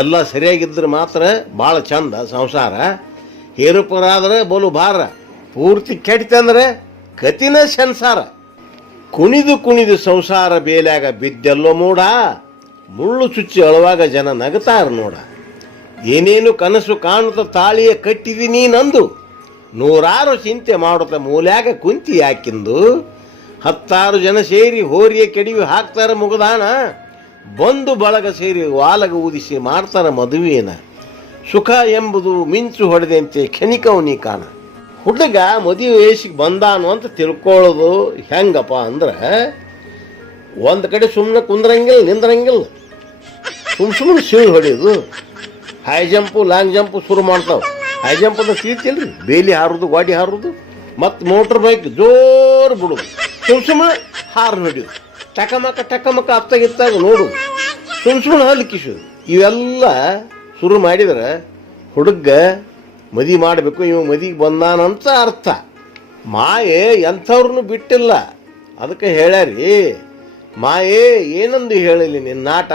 ಎಲ್ಲ ಸರಿಯಾಗಿದ್ದರೆ ಮಾತ್ರ ಭಾಳ ಚಂದ ಸಂಸಾರ. ಏರುಪರಾದ್ರೆ ಬಲು ಭಾರ, ಪೂರ್ತಿ ಕೆಟ್ಟಂದ್ರೆ ಕತಿನ ಸಂಸಾರ. ಕುಣಿದು ಕುಣಿದು ಸಂಸಾರ ಬೇಲ್ಯಾಗ ಬಿದ್ದೆಲ್ಲೋ ಮೂಡ, ಮುಳ್ಳು ಚುಚ್ಚಿ ಅಳುವಾಗ ಜನ ನಗತಾರ ನೋಡ. ಏನೇನು ಕನಸು ಕಾಣುತ್ತ ತಾಳಿಯ ಕಟ್ಟಿದೀನಿ ನಂದು, ನೂರಾರು ಚಿಂತೆ ಮಾಡುತ್ತ ಮೂಲ್ಯಾಗ ಕುಂತಿ ಯಾಕಿಂದು. 10 ಜನ ಸೇರಿ ಹೋರಿಯ ಕೆಡಿವಿ ಹಾಕ್ತಾರ ಮುಗದಾನ, ಬಂದು ಬಳಗ ಸೇರಿ ವಾಲಗ ಊದಿಸಿ ಮಾಡ್ತಾರ ಮದುವೆನ. ಸುಖ ಎಂಬುದು ಮಿಂಚು ಹೊಡೆದಂತೆ ಕ್ಷಣಿಕವನಿ ಕಾಣ. ಹುಡುಗ ಮದುವೆ ವಯಸ್ಸಿಗೆ ಬಂದಾನು ಅಂತ ತಿಳ್ಕೊಳ್ಳೋದು ಹೆಂಗಪ್ಪ ಅಂದ್ರೆ, ಒಂದು ಕಡೆ ಸುಮ್ಮನೆ ಕುಂದ್ರಂಗಿಲ್ಲ, ನಿಂದ್ರಂಗಿಲ್ಲ, ಸುಮ್ಮನೆ ಸಿಳು ಹೊಡೆಯೋದು. ಹೈ ಜಂಪು ಲಾಂಗ್ ಜಂಪು ಶುರು ಮಾಡ್ತಾವೆ. ಹೈ ಜಂಪ್ ಅಂದ್ರೆ ತಿಳಿತಿಲ್ರಿ, ಬೇಲಿ ಹಾರೋದು, ಗಾಡಿ ಹಾರೋದು, ಮತ್ತು ಮೋಟ್ರ್ ಬೈಕ್ ಜೋರು ಬಿಡೋದು, ಸುಮ್ಮನೆ ಹಾರು ಹೊಡಿಯೋದು, ಟಕಮಕ ಅತ್ತಾಗಿತ್ತಾಗ ನೋಡು, ಸುಮ್ಮನೆ ಹಲ್ಲು ಕಿಸೋದು. ಇವೆಲ್ಲ ಶುರು ಮಾಡಿದ್ರೆ ಹುಡುಗ ಮದುವೆ ಮಾಡಬೇಕು, ಇವ ಮದುವೆಗೆ ಬಂದಾನಂತ ಅರ್ಥ. ಮಾಯೆ ಎಂಥವ್ರನ್ನು ಬಿಟ್ಟಿಲ್ಲ. ಅದಕ್ಕೆ ಹೇಳ್ಯಾರಿ, ಮಾಯೆ ಏನಂದು ಹೇಳಲಿ ನಿನ್ನಾಟ,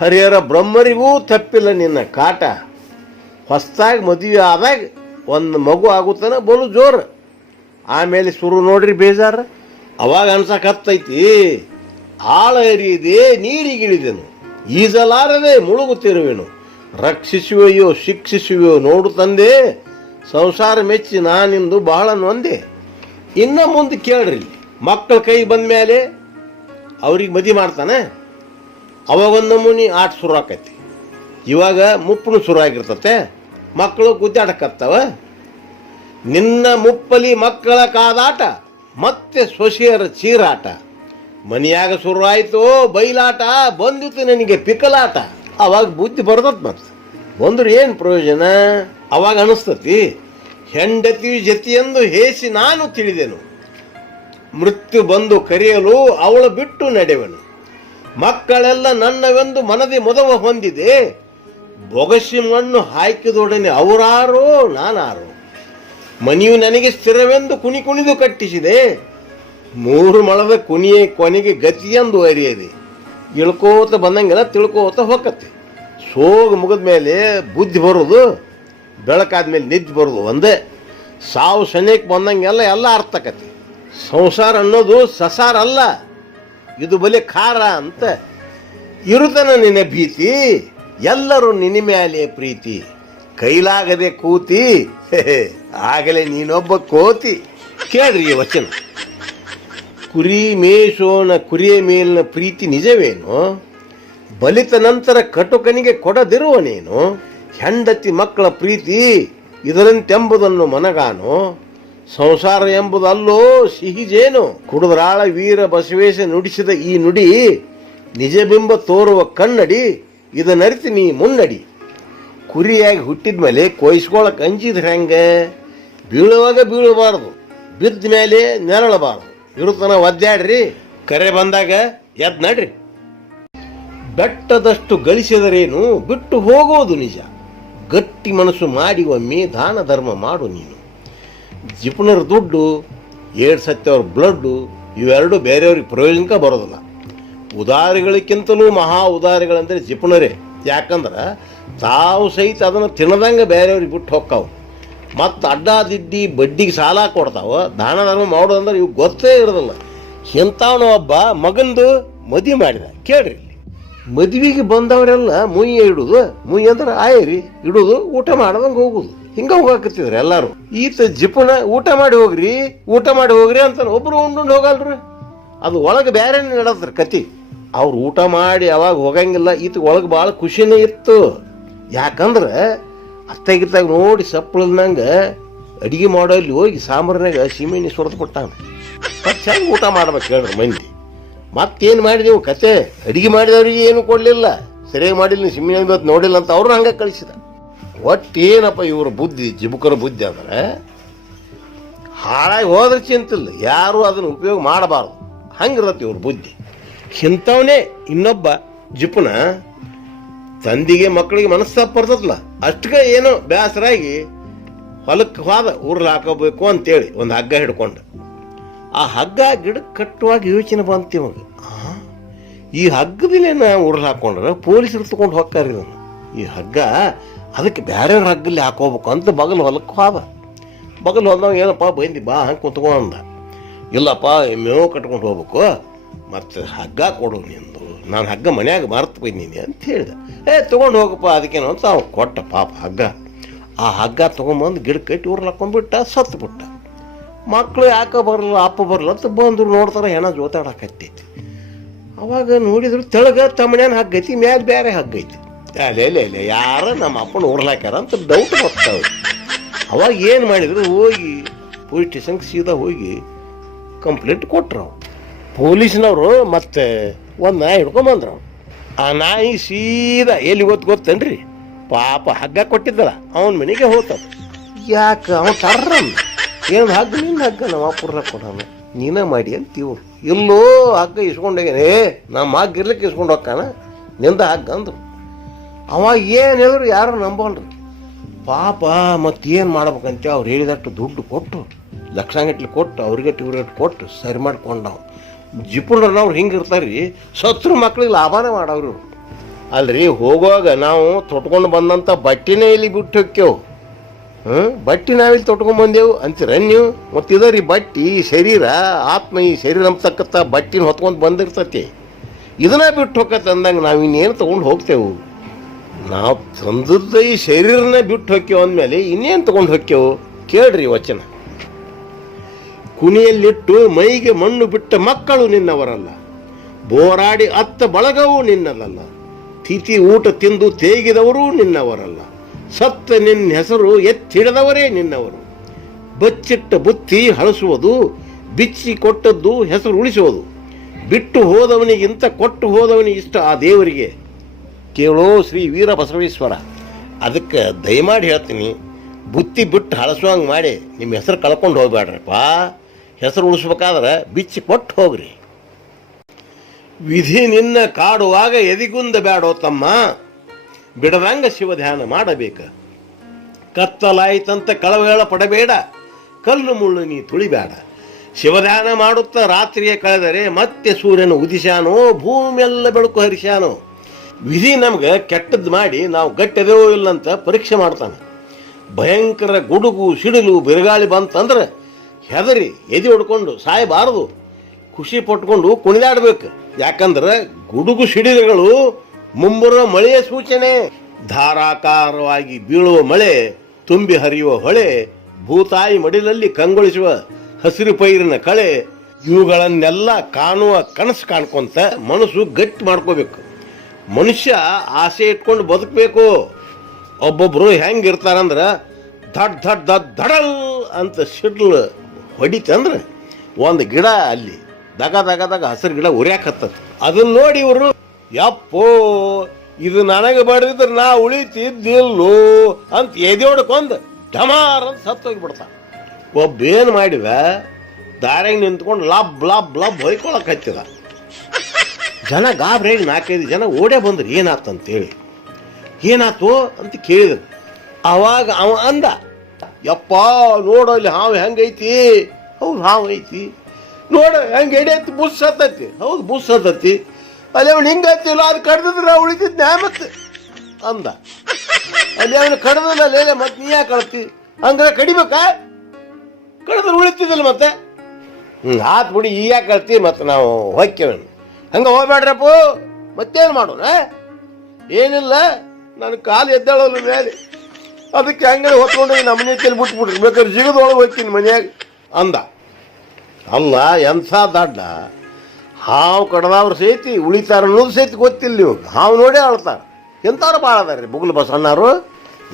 ಹರಿಹರ ಬ್ರಹ್ಮರಿಗೂ ತಪ್ಪಿಲ್ಲ ನಿನ್ನ ಕಾಟ. ಹೊಸ್ದಾಗಿ ಮದುವೆ ಆದಾಗ ಒಂದು ಮಗು ಆಗುತ್ತಾನ ಬಲು ಜೋರು, ಆಮೇಲೆ ಶುರು ನೋಡ್ರಿ ಬೇಜಾರ. ಅವಾಗ ಅನ್ಸಕತ್ತೈತಿ, ಆಳ ಎರಿಯದೆ ನೀರಿಗಿಳಿದೆನು, ಈಜಲಾರದೆ ಮುಳುಗುತ್ತಿರುವೆನು, ರಕ್ಷಿಸುವೆಯೋ ಶಿಕ್ಷಿಸುವೆಯೋ ನೋಡು ತಂದೆ, ಸಂಸಾರ ಮೆಚ್ಚಿ ನಾನಿಂದು ಬಹಳ ನೊಂದೆ. ಇನ್ನು ಮುಂದೆ ಕೇಳ್ರಿ, ಮಕ್ಕಳ ಕೈ ಬಂದ ಮೇಲೆ ಅವ್ರಿಗೆ ಮದುವೆ ಮಾಡ್ತಾನೆ, ಅವಾಗೊಂದು ನಮೂನಿ ಆಟ ಶುರು ಆಕೈತಿ. ಇವಾಗ ಮುಪ್ಪನು ಶುರು ಆಗಿರ್ತತೆ, ಮಕ್ಕಳು ಗುದ್ದಾಡಕತ್ತವ. ನಿನ್ನ ಮುಪ್ಪಲಿ ಮಕ್ಕಳ ಕಾದಾಟ, ಮತ್ತೆ ಸೊಸೆಯರ ಚೀರಾಟ. ಮನೆಯಾಗ ಶುರು ಆಯಿತು ಬೈಲಾಟ, ಬಂದಿತ್ತು ನನಗೆ ಪಿಕಲಾಟ. ಅವಾಗ ಬುದ್ಧಿ ಬರ್ತತ್, ಮತ್ತೆ ಬಂದ್ರೆ ಏನು ಪ್ರಯೋಜನ? ಅವಾಗ ಅನಿಸ್ತತಿ, ಹೆಂಡತಿ ಜೊತೆಯೆಂದು ಹೇಸಿ ನಾನು ತಿಳಿದೆನು, ಮೃತ್ಯು ಬಂದು ಕರೆಯಲು ಅವಳು ಬಿಟ್ಟು ನಡೆವೆನು. ಮಕ್ಕಳೆಲ್ಲ ನನ್ನವೆಂದು ಮನದಿ ಮೊದವ ಹೊಂದಿದೆ, ಬೊಗಸಿ ಮಣ್ಣು ಹಾಕಿದೊಡನೆ ಅವರಾರೋ ನಾನಾರೋ. ಮನೆಯು ನನಗೆ ಸ್ಥಿರವೆಂದು ಕುಣಿದು ಕಟ್ಟಿಸಿದೆ, 3 ಮೊಳದ ಕುಣಿಯೇ ಕೊನೆಗೆ ಗತಿಯೆಂದು ಅರಿಯದೆ. ಇಳ್ಕೋತ ಬಂದಂಗೆಲ್ಲ ತಿಳ್ಕೋತ ಹೊಕ್ಕತ್ತೆ. ಸೋಗ ಮುಗಿದ ಮೇಲೆ ಬುದ್ಧಿ ಬರೋದು, ಬೆಳಕಾದ್ಮೇಲೆ ನಿದ್ದೆ ಬರೋದು ಒಂದೇ. ಸಾವು ಸನೇಕ್ ಬಂದಂಗೆಲ್ಲ ಎಲ್ಲ ಅರ್ಥಕತಿ. ಸಂಸಾರ ಅನ್ನೋದು ಸಸಾರ ಅಲ್ಲ, ಇದು ಬಲೆ ಖಾರ ಅಂತ. ಇರುತನ ನಿನ್ನ ಭೀತಿ, ಎಲ್ಲರೂ ನಿನ್ನ ಮ್ಯಾಲೆ ಪ್ರೀತಿ. ಕೈಲಾಗದೆ ಕೂತಿ, ಆಗಲೇ ನೀನೊಬ್ಬ ಕೋತಿ. ಕೇಳ್ರಿ ಈ ವಚನ. ಕುರಿ ಮೇಷೋನ ಕುರಿಯ ಮೇಲಿನ ಪ್ರೀತಿ ನಿಜವೇನು? ಬಲಿತ ನಂತರ ಕಟುಕನಿಗೆ ಕೊಡದಿರುವನೇನು? ಹೆಂಡತಿ ಮಕ್ಕಳ ಪ್ರೀತಿ ಇದರಂತೆಂಬುದನ್ನು ಮನಗಾನು. ಸಂಸಾರ ಎಂಬುದಲ್ಲೋ ಸಿಹಿಜೇನು. ಕುಡುದರಾಳ ವೀರ ಬಸವೇಶ ನುಡಿಸಿದ ಈ ನುಡಿ, ನಿಜಬಿಂಬ ತೋರುವ ಕನ್ನಡಿ, ಇದನ್ನರಿತು ನೀ ಮುನ್ನಡಿ. ಕುರಿಯಾಗಿ ಹುಟ್ಟಿದ ಮೇಲೆ ಕೊಯ್ಸ್ಕೊಳಕ್ ಅಂಜಿದ್ರೆ ಹೆಂಗೆ? ಬೀಳುವಾಗ ಬೀಳಬಾರ್ದು, ಬಿದ್ದ ಮೇಲೆ ನೆರಳಬಾರ್ದು. ಇರುತ್ತನ ಒದ್ದಾಡ್ರಿ, ಕರೆ ಬಂದಾಗ ಎದ್ ನಡ್ರಿ. ಬೆಟ್ಟದಷ್ಟು ಗಳಿಸಿದರೇನು ಬಿಟ್ಟು ಹೋಗೋದು ನಿಜ. ಗಟ್ಟಿ ಮನಸ್ಸು ಮಾಡಿ ಒಮ್ಮೆ ದಾನ ಧರ್ಮ ಮಾಡು ನೀನು. ಜಿಪುಣರ ದುಡ್ಡು, 7 ಸತ್ತವ್ರ ಬ್ಲಡ್ಡು, ಇವೆರಡು ಬೇರೆಯವ್ರಿಗೆ ಪ್ರಯೋಜನಕ್ಕೆ ಬರೋದಿಲ್ಲ. ಉದಾರಿಗಳಿಗಿಂತಲೂ ಮಹಾ ಉದಾರಿಗಳಂದರೆ ಜಿಪುಣರೇ. ಯಾಕಂದ್ರೆ ತಾವು ಸಹಿತ ಅದನ್ನು ತಿನ್ನದಂಗೆ ಬೇರೆಯವ್ರಿಗೆ ಬಿಟ್ಟು ಹೋಗ್ತಾವೆ. ಮತ್ತು ಅಡ್ಡಾದಿಡ್ಡಿ ಬಡ್ಡಿಗೆ ಸಾಲ ಕೊಡ್ತಾವ. ದಾನ ಧರ್ಮ ಮಾಡೋದಂದ್ರೆ ಇವು ಗೊತ್ತೇ ಇರೋದಿಲ್ಲ. ಇಂಥವನು ಒಬ್ಬ ಮಗಂದು ಮದುವೆ ಮಾಡಿದ. ಕೇಳ್ರಿ, ಮದುವೆಗೆ ಬಂದವರೆಲ್ಲ ಮುಯ್ಯ ಇಡುದು. ಮುಯ್ಯ ಅಂದ್ರೆ ಆಯರಿ ಇಡುದು, ಊಟ ಮಾಡ್ದಂಗೆ ಹೋಗುದು. ಹಿಂಗ ಹೋಗಾಕತ್ತಿದ್ರು ಎಲ್ಲಾರು. ಈತ ಜಿಪುಣ ಊಟ ಮಾಡಿ ಹೋಗ್ರಿ ಅಂತಾನೆ. ಒಬ್ರು ಉಂಡು ಹೋಗಲ್ರಿ, ಅದು ಒಳಗೆ ಬೇರೆ ನಡೆದ್ರಿ ಕತಿ. ಅವ್ರು ಊಟ ಮಾಡಿ ಅವಾಗ ಹೋಗಂಗಿಲ್ಲ ಈತ ಒಳಗೆ ಭಾಳ ಖುಷಿನೇ ಇತ್ತು. ಯಾಕಂದ್ರೆ ಅತ್ತಾಗಿತ್ತಾಗ ನೋಡಿ ಸಪ್ಪಳದಂಗೆ ಅಡಿಗೆ ಮಾಡೋಲ್ಲಿ ಹೋಗಿ ಸಾಂಬಾರ್ನಾಗ ಸೀಮೆಣ್ಣೆ ಸುರಿದು ಬಿಟ್ಟಾನ. ಮತ್ತೆ ಹೆಂಗೆ ಊಟ ಮಾಡ್ಬೇಕು ಹೇಳ್ರಿ ಮಂದಿ? ಮತ್ತೇನು ಮಾಡಿದೆವು ಕತೆ? ಅಡಿಗೆ ಮಾಡಿದವ್ರಿಗೆ ಏನು ಕೊಡಲಿಲ್ಲ, ಸರಿಯಾಗಿ ಮಾಡಿಲ್ಲ, ನೀವು ಸೀಮೆಣ್ಣೆ ಇವತ್ತು ನೋಡಿಲ್ಲ ಅಂತ ಅವ್ರನ್ನ ಹಂಗೆ ಕಳಿಸಿದ. ಒಟ್ಟೇನಪ್ಪ ಇವ್ರ ಬುದ್ಧಿ, ಜಿಬುಕರ ಬುದ್ಧಿ ಅಂದ್ರೆ ಹಾಳಾಗಿ ಹೋದ್ರೆ ಚಿಂತಿಲ್ಲ, ಯಾರು ಅದನ್ನು ಉಪಯೋಗ ಮಾಡಬಾರ್ದು, ಹಂಗಿರತ್ತೆ ಇವ್ರ ಬುದ್ಧಿ. ಇಂಥವನೇ ಇನ್ನೊಬ್ಬ ಜಿಪುನ ತಂದಿಗೆ ಮಕ್ಕಳಿಗೆ ಮನಸ್ಸಾಪ ಬರ್ತದಲ್ಲ, ಅಷ್ಟಕ್ಕೆ ಏನೋ ಬೇಸರಾಗಿ ಹೊಲಕ್ಕೆ ಹೋದ ಊರ್ಲಿ ಹಾಕೋಬೇಕು ಅಂತೇಳಿ ಒಂದು ಹಗ್ಗ ಹಿಡ್ಕೊಂಡು. ಆ ಹಗ್ಗ ಗಿಡಕ್ಕೆ ಕಟ್ಟುವಾಗ ಯೋಚನೆ ಬಂತು ಇವಾಗ, ಈ ಹಗ್ಗದಿನೇನ ಊರ್ಲಿ ಹಾಕೊಂಡ್ರೆ ಪೊಲೀಸರು ತಗೊಂಡು ಹೋಗ್ತಾರೆ ಇದನ್ನು, ಈ ಹಗ್ಗ ಅದಕ್ಕೆ ಬೇರೆ ಹಗ್ಗಲ್ಲಿ ಹಾಕೋಬೇಕು ಅಂತ ಬಗಲ್ ಹೊಲಕ್ಕೆ ಹೋದ. ಬಗಲ್ ಹೊಲ್ದವ ಏನಪ್ಪ ಬಂದು ಬಾ ಹಂಗೆ ಕುತ್ಕೊಂಡ. ಇಲ್ಲಪ್ಪ ಮೇವು ಕಟ್ಕೊಂಡು ಹೋಗ್ಬೇಕು, ಮತ್ತು ಹಗ್ಗ ಕೊಡು ನಿಂದು, ನಾನು ಹಗ್ಗ ಮನ್ಯಾಗ ಮರ್ತು ಬಂದೀನಿ ಅಂತ ಹೇಳಿದೆ. ತೊಗೊಂಡು ಹೋಗಪ್ಪ ಅದಕ್ಕೇನು ಅಂತ ಅವ್ನು ಕೊಟ್ಟ ಪಾಪ ಹಗ್ಗ. ಆ ಹಗ್ಗ ತೊಗೊಂಬಂದು ಗಿಡ ಕಟ್ಟಿ ಊರ್ಲಿ ಹಾಕೊಂಡ್ಬಿಟ್ಟ, ಸತ್ತು ಬಿಟ್ಟ. ಮಕ್ಕಳು ಯಾಕೆ ಬರಲ್ಲ ಅಪ್ಪ ಬರಲ್ಲ ಅಂತ ಬಂದರು, ನೋಡ್ತಾರೆ ಹೆಣ ಜೋತಾಡಕತ್ತೈತಿ. ಅವಾಗ ನೋಡಿದ್ರು ತೆಳಗ ತಮ್ಮನೇನ ಹಗ್ಗ ಐತಿ, ಮ್ಯಾಗ ಬೇರೆ ಹಗ್ಗ ಐತಿ. ಅಲ್ಲೇ ಯಾರ ನಮ್ಮ ಅಪ್ಪನ ಊರ್ಲಿ ಹಾಕ್ಯಾರ ಅಂತ ಡೌಟ್ ಬರ್ತಾವೆ. ಅವಾಗ ಏನು ಮಾಡಿದ್ರು, ಹೋಗಿ ಪೊಲೀಸ್ ಸ್ಟೇಷನ್ಗೆ ಸೀದಾ ಹೋಗಿ ಕಂಪ್ಲೇಂಟ್ ಕೊಟ್ರು. ಪೊಲೀಸ್ನವರು ಮತ್ತೆ ಒಂದು ನಾಯಿ ಹಿಡ್ಕೊಂಬಂದ್ರು. ಆ ನಾಯಿ ಸೀದಾ ಎಲ್ಲಿ ಗೊತ್ತೇನ್ರಿ? ಪಾಪ ಹಗ್ಗ ಕೊಟ್ಟಿದ್ದಲ್ಲ ಅವನ ಮನೆಗೆ ಹೋಗ್ತದ. ಯಾಕೆ ಅವನು ತರ್ರ ಏನು ಹಗ್ಗ, ನಿನ್ನ ಹಗ್ಗ ನಮ್ಮ ಅಪ್ಪರ ಕೊಡೋಣ ನೀನೇ ಮಾಡಿ ಅಂತ ಇವ್ರು. ಎಲ್ಲೋ ಹಗ್ಗ ಇಸ್ಕೊಂಡೋಗ್ಯಾನೆ, ನಮ್ಮ ಹಗ್ಗ ಇರ್ಲಿಕ್ಕೆ ಇಸ್ಕೊಂಡು ಹೋಗ್ಕಾನ ನಿಂದ ಹಗ್ಗ ಅಂದ್ರು. ಅವಾಗ ಏನು ಹೇಳಿದ್ರು ಯಾರು ನಂಬಲ್ರಿ. ಪಾಪ ಮತ್ತೇನು ಮಾಡ್ಬೇಕಂತ ಅವ್ರು ಹೇಳಿದಷ್ಟು ದುಡ್ಡು ಕೊಟ್ಟು, ಲಕ್ಷಾಂಗಟ್ಲೆ ಕೊಟ್ಟು, ಅವ್ರಿಗಟ್ಟು ಇವ್ರಿಗಟ್ಟು ಕೊಟ್ಟು ಸರಿ ಮಾಡ್ಕೊಂಡವು. ಜಿಪುಣರ್ನವ್ರು ಹಿಂಗಿರ್ತಾರೆ ರೀ, ಸತ್ರು ಮಕ್ಳಿಗೆ ಲಾಭನೇ ಮಾಡವ್ರು. ಅಲ್ರಿ ಹೋಗುವಾಗ ನಾವು ತೊಟ್ಕೊಂಡು ಬಂದಂಥ ಬಟ್ಟೆನೇ ಇಲ್ಲಿ ಬಿಟ್ಟು ಹೋಗ್ಯವು. ಬಟ್ಟೆ ನಾವಿಲ್ಲಿ ತೊಟ್ಕೊಂಡು ಬಂದೆವು ಅಂತೀರ ನೀವು? ಮತ್ತು ಇದರಿ ಬಟ್ಟೆ ಶರೀರ, ಆತ್ಮ, ಈ ಶರೀರ ಅಂತಕ್ಕಂಥ ಬಟ್ಟೆನ ಹೊತ್ಕೊಂಡು ಬಂದಿರ್ತತಿ, ಇದನ್ನ ಬಿಟ್ಟು ಹೋಗತ್ತೆ ಅಂದಂಗೆ ನಾವು ಇನ್ನೇನು ತೊಗೊಂಡು ಹೋಗ್ತೇವೆ? ನಾವು ತಂದದ್ದ ಈ ಶರೀರನ ಬಿಟ್ಟು ಹೋಗ್ಯವು ಅಂದಮೇಲೆ ಇನ್ನೇನು ತೊಗೊಂಡು ಹೋಗ್ಯವು? ಕೇಳ್ರಿ ವಚನ. ಕುಣಿಯಲ್ಲಿಟ್ಟು ಮೈಗೆ ಮಣ್ಣು ಬಿಟ್ಟ ಮಕ್ಕಳು ನಿನ್ನವರಲ್ಲ, ಬೋರಾಡಿ ಅತ್ತ ಬಳಗವೂ ನಿನ್ನದಲ್ಲ, ತಿಥಿ ಊಟ ತಿಂದು ತೇಗಿದವರೂ ನಿನ್ನವರಲ್ಲ, ಸತ್ತ ನಿನ್ನ ಹೆಸರು ಎತ್ತಿಡದವರೇ ನಿನ್ನವರು. ಬಚ್ಚಿಟ್ಟ ಬುತ್ತಿ ಹಳಸುವುದು, ಬಿಚ್ಚಿ ಕೊಟ್ಟದ್ದು ಹೆಸರು ಉಳಿಸುವುದು, ಬಿಟ್ಟು ಹೋದವನಿಗಿಂತ ಕೊಟ್ಟು ಹೋದವನಿಗೆ ಇಷ್ಟ ಆ ದೇವರಿಗೆ. ಕೇಳೋ ಶ್ರೀ ವೀರ ಬಸವೇಶ್ವರ. ಅದಕ್ಕೆ ದಯಮಾಡಿ ಹೇಳ್ತೀನಿ, ಬುತ್ತಿ ಬಿಟ್ಟು ಹಳಸುವಂಗೆ ಮಾಡಿ ನಿಮ್ಮ ಹೆಸರು ಕಳ್ಕೊಂಡು ಹೋಗ್ಬೇಡ್ರಪ್ಪ. ಹೆಸರು ಉಳಿಸ್ಬೇಕಾದ್ರೆ ಬಿಚ್ಚಿ ಕೊಟ್ಟು ಹೋಗ್ರಿ. ವಿಧಿ ನಿನ್ನ ಕಾಡುವಾಗ ಎದಿಗುಂದ ಬ್ಯಾಡೋ ತಮ್ಮ, ಬಿಡದಂಗ ಶಿವ ಧ್ಯಾನ ಮಾಡಬೇಕ. ಕತ್ತಲಾಯ್ತಂತ ಕಳವಳ ಪಡಬೇಡ, ಕಲ್ಲು ಮುಳ್ಳು ನೀ ತುಳಿಬೇಡ. ಶಿವಧ್ಯಾನ ಮಾಡುತ್ತಾ ರಾತ್ರಿಯೇ ಕಳೆದರೆ ಮತ್ತೆ ಸೂರ್ಯನು ಉದಿಸ್ಯಾನೋ, ಭೂಮಿಯೆಲ್ಲ ಬೆಳಕು ಹರಿಸ್ಯಾನೋ. ವಿಧಿ ನಮ್ಗೆ ಕೆಟ್ಟದ್ದು ಮಾಡಿ ನಾವು ಗಟ್ಟಿದೇವೋ ಇಲ್ಲಂತ ಪರೀಕ್ಷೆ ಮಾಡ್ತಾನೆ. ಭಯಂಕರ ಗುಡುಗು ಸಿಡಿಲು ಬಿರುಗಾಳಿ ಬಂತಂದ್ರೆ ಹೆದರಿ ಎದೆ ಹೊಡ್ಕೊಂಡು ಸಾಯಬಾರದು, ಖುಷಿ ಪಟ್ಕೊಂಡು ಕುಣಿದಾಡ್ಬೇಕು. ಯಾಕಂದ್ರೆ ಗುಡುಗು ಸಿಡಿಲುಗಳು ಮುಂಬರುವ ಮಳೆಯ ಸೂಚನೆ. ಧಾರಾಕಾರವಾಗಿ ಬೀಳುವ ಮಳೆ, ತುಂಬಿ ಹರಿಯುವ ಹೊಳೆ, ಭೂತಾಯಿ ಮಡಿಲಲ್ಲಿ ಕಂಗೊಳಿಸುವ ಹಸಿರು ಪೈರಿನ ಕಳೆ, ಇವುಗಳನ್ನೆಲ್ಲ ಕಾಣುವ ಕನಸು ಕಾಣ್ಕೊಂತ ಮನಸ್ಸು ಗಟ್ಟಿ ಮಾಡ್ಕೋಬೇಕು. ಮನುಷ್ಯ ಆಸೆ ಇಟ್ಕೊಂಡು ಬದುಕಬೇಕು. ಒಬ್ಬೊಬ್ರು ಹೆಂಗಿರ್ತಾರಂದ್ರೆ ದಡ್ ದಡ್ ದಡ್ ದಡಲ್ ಅಂತ ಸಿಡ್ಲು ಹೊಡಿತಂದ್ರೆ ಒಂದು ಗಿಡ ಅಲ್ಲಿ ದಗ ದಗ ದಗ ಹಸಿರು ಗಿಡ ಉರಿಯಾಕತ್ತದ. ಅದನ್ನ ನೋಡಿ ಇವರು ಯಪ್ಪೋ ಇದು ನನಗೆ ಬಡಿದ್ರೆ ನಾ ಉಳಿತಿದ್ದಿಲ್ಲೋ ಅಂತ ಎದೆಯೋಡ್ಕೊಂದು ಡಮಾರ್ ಅಂತ ಸತ್ತೋಗಿಬಿಡ್ತಾನೆ. ಒಬ್ಬೇನು ಮಾಡಿದ ದಾರ್ಯಾಗ ನಿಂತ್ಕೊಂಡು ಲಬ್ ಲಬ್ ಲಬ್ ಹೊಯ್ಕೊಳಕ್ ಹತ್ತಿದ. ಜನ ಗಾಬ್ರೇಗಿ 4-5 ಜನ ಓಡೇ ಬಂದ್ರು ಏನಾತಂತೇಳಿ. ಏನಾತು ಅಂತ ಕೇಳಿದ್ರು. ಅವಾಗ ಅವ ಅಂದ, ಯಪ್ಪ ನೋಡು ಅಲ್ಲಿ ಹಾವು ಹೆಂಗೈತಿ. ಹೌದು ಹಾವು ಐತಿ, ನೋಡು ಹೆಂಗೆ ಎಡೆಯತ್ತಿ ಬುಸ್ ಹತ್ತೈತಿ. ಹೌದು ಬುಸ್ ಹತ್ತೈತಿ. ಅಲ್ಲಿ ಅವನು ಹಿಂಗತ್ತಿಲ್ಲ, ಅದು ಕಡ್ದಿದ್ರೆ ಉಳಿತಿದ್ ನ್ಯಾಮತ್ ಅಂದ. ಅಲ್ಲಿ ಅವನು ಕಡ್ದಲ್ಲ ಲೇಲೆ, ಮತ್ತೆ ನೀ ಯಾಕೆ ಕಳ್ತಿ? ಹಂಗಾರೆ ಕಡಿಬೇಕಾ? ಕಡ್ದ್ರೆ ಉಳಿತಿದ್ದಿಲ್ಲ ಮತ್ತೆ. ಆತ್ ಬಿಡಿ, ಈ ಯಾಕೆ ಕಳ್ತಿ? ಮತ್ತೆ ನಾವು ಹೋಗ್ತೇವೆ. ಹಂಗೆ ಹೋಗ್ಬೇಡ್ರಪ್ಪ, ಮತ್ತೇನು ಮಾಡೋಣ? ಏನಿಲ್ಲ, ನನ್ನ ಕಾಲು ಎದ್ದಾಳಲ್ಲ ಮೇಲೆ, ಅದಕ್ಕೆ ಹಂಗೆ ಹೊತ್ಕೊಂಡು ನಮ್ಮ ಮನೆ ಬಿಟ್ಬಿಟ್ರಿ, ಬೇಕಾದ್ರೆ ಜಿಗದೊಳಗೆ ಹೋಗ್ತೀನಿ ಮನ್ಯಾಗ ಅಂದ. ಅಲ್ಲ ಎಂಥ ದಡ್ಡ ಹಾವು ಕಡ್ದವ್ರು ಸೈತಿ ಉಳಿತಾರ ಅನ್ನೋದು ಸೈತಿ ಗೊತ್ತಿಲ್ಲ ನೀವು. ಹಾವು ನೋಡಿ ಆಳ್ತಾರೆ. ಎಂಥವ್ರು ಭಾಳ ಅದಾರ ರೀ ಬುಗ್ಲು ಬಸಣ್ಣರು.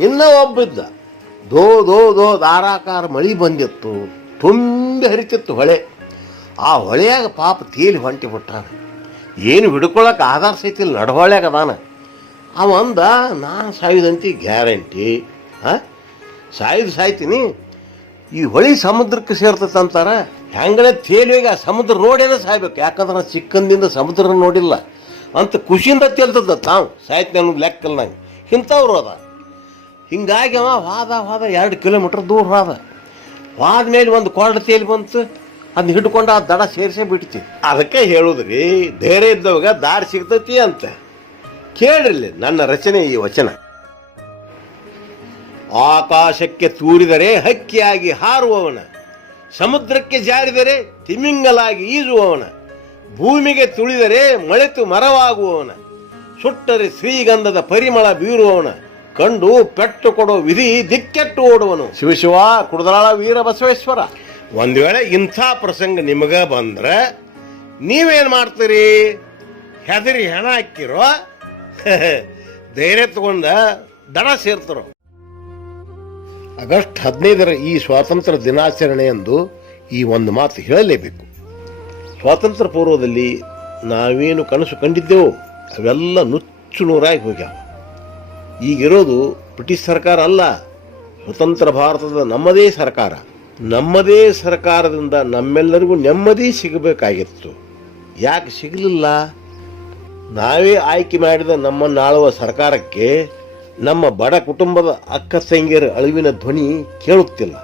ಇನ್ನೂ ಒಬ್ಬಿದ್ದ, ದೋ ದೋ ದೋ ಧಾರಾಕಾರ ಮಳೆ ಬಂದಿತ್ತು, ತುಂಬಿ ಹರಿತಿತ್ತು ಹೊಳೆ. ಆ ಹೊಳೆಯಾಗ ಪಾಪ ತೇಲಿ ಹೊಂಟಿ ಬಿಟ್ಟಾನ. ಏನು ಹಿಡ್ಕೊಳಕ್ಕೆ ಆಧಾರ ಸೈತಿಲ್ಲ, ನಡವಳ್ಯಾಗ ಅದಾನ. ಅವಂದ ನಾನು ಸಾಯುದಂತಿ ಗ್ಯಾರಂಟಿ. ಸಾಯ್ತೀನಿ, ಈ ಹೊಳಿ ಸಮುದ್ರಕ್ಕೆ ಸೇರ್ತೈತೆ ಅಂತಾರೆ. ಹೆಂಗಳೆ ತೇಲಿಗೆ ಆ ಸಮುದ್ರ ನೋಡೇನೆ ಸಾಯ್ಬೇಕು, ಯಾಕಂದ್ರೆ ನಾನು ಚಿಕ್ಕಂದಿಂದ ಸಮುದ್ರ ನೋಡಿಲ್ಲ ಅಂತ ಖುಷಿಯಿಂದ ತೇಲ್ತದ ತಾವು ಸಾಯ್ತೀನಿ ಅನ್ನೋದು ಲೆಕ್ಕಲ್ಲ ನಂಗೆ. ಇಂಥವ್ರು ಅದ. ಹಿಂಗಾಗಿ ಅವ ಹೋದ 2 ಕಿಲೋಮೀಟ್ರ್ ದೂರ ಹೋದ ಮೇಲೆ ಒಂದು ಕೊರಡು ತೇಲಿ ಬಂತು. ಅದನ್ನ ಹಿಡ್ಕೊಂಡು ಆ ದಡ ಸೇರಿಸೇ ಬಿಡ್ತಿ. ಅದಕ್ಕೆ ಹೇಳುದ್ರಿ, ಧೈರ್ಯ ಇದ್ದವಾಗ ದಾರಿ ಸಿಗ್ತೈತಿ ಅಂತ. ಕೇಳ್ರಿ ನನ್ನ ರಚನೆ ಈ ವಚನ. ಆಕಾಶಕ್ಕೆ ತೂರಿದರೆ ಹಕ್ಕಿಯಾಗಿ ಹಾರುವವನ, ಸಮುದ್ರಕ್ಕೆ ಜಾರಿದರೆ ತಿಮಿಂಗಲಾಗಿ ಈಜುವವನ, ಭೂಮಿಗೆ ತುಳಿದರೆ ಮಳೆತು ಮರವಾಗುವವನ, ಸುಟ್ಟರೆ ಶ್ರೀಗಂಧದ ಪರಿಮಳ ಬೀರುವವನ, ಕಂಡು ಪೆಟ್ಟು ಕೊಡೋ ವಿಧಿ ದಿಕ್ಕೆಟ್ಟು ಓಡುವನು. ಶಿವಶಿವ ಕುಡದಲಾಳ ವೀರ ಬಸವೇಶ್ವರ. ಒಂದು ವೇಳೆ ಇಂಥ ಪ್ರಸಂಗ ನಿಮಗ ಬಂದ್ರೆ ನೀವೇನು ಮಾಡ್ತೀರಿ? ಹೆದರಿ ಹೆಣ ಹಾಕಿರೋ ಧೈರ್ಯ ತಗೊಂಡ ದಡ ಸೇರ್ತಾರೋ? ಆಗಸ್ಟ್ 15ರ ಈ ಸ್ವಾತಂತ್ರ್ಯ ದಿನಾಚರಣೆಯಂದು ಈ ಒಂದು ಮಾತು ಹೇಳಲೇಬೇಕು. ಸ್ವಾತಂತ್ರ್ಯ ಪೂರ್ವದಲ್ಲಿ ನಾವೇನು ಕನಸು ಕಂಡಿದ್ದೆವೋ ಅವೆಲ್ಲ ನುಚ್ಚು ನೂರಾಗಿ ಹೋಗ್ಯಾವ. ಈಗಿರೋದು ಬ್ರಿಟಿಷ್ ಸರ್ಕಾರ ಅಲ್ಲ, ಸ್ವತಂತ್ರ ಭಾರತದ ನಮ್ಮದೇ ಸರ್ಕಾರ. ನಮ್ಮದೇ ಸರ್ಕಾರದಿಂದ ನಮ್ಮೆಲ್ಲರಿಗೂ ನೆಮ್ಮದಿ ಸಿಗಬೇಕಾಗಿತ್ತು. ಯಾಕೆ ಸಿಗಲಿಲ್ಲ? ನಾವೇ ಆಯ್ಕೆ ಮಾಡಿದ ನಮ್ಮನ್ನಾಳುವ ಸರ್ಕಾರಕ್ಕೆ ನಮ್ಮ ಬಡ ಕುಟುಂಬದ ಅಕ್ಕ ತಂಗಿಯರ ಅಳಿವಿನ ಧ್ವನಿ ಕೇಳುತ್ತಿಲ್ಲ.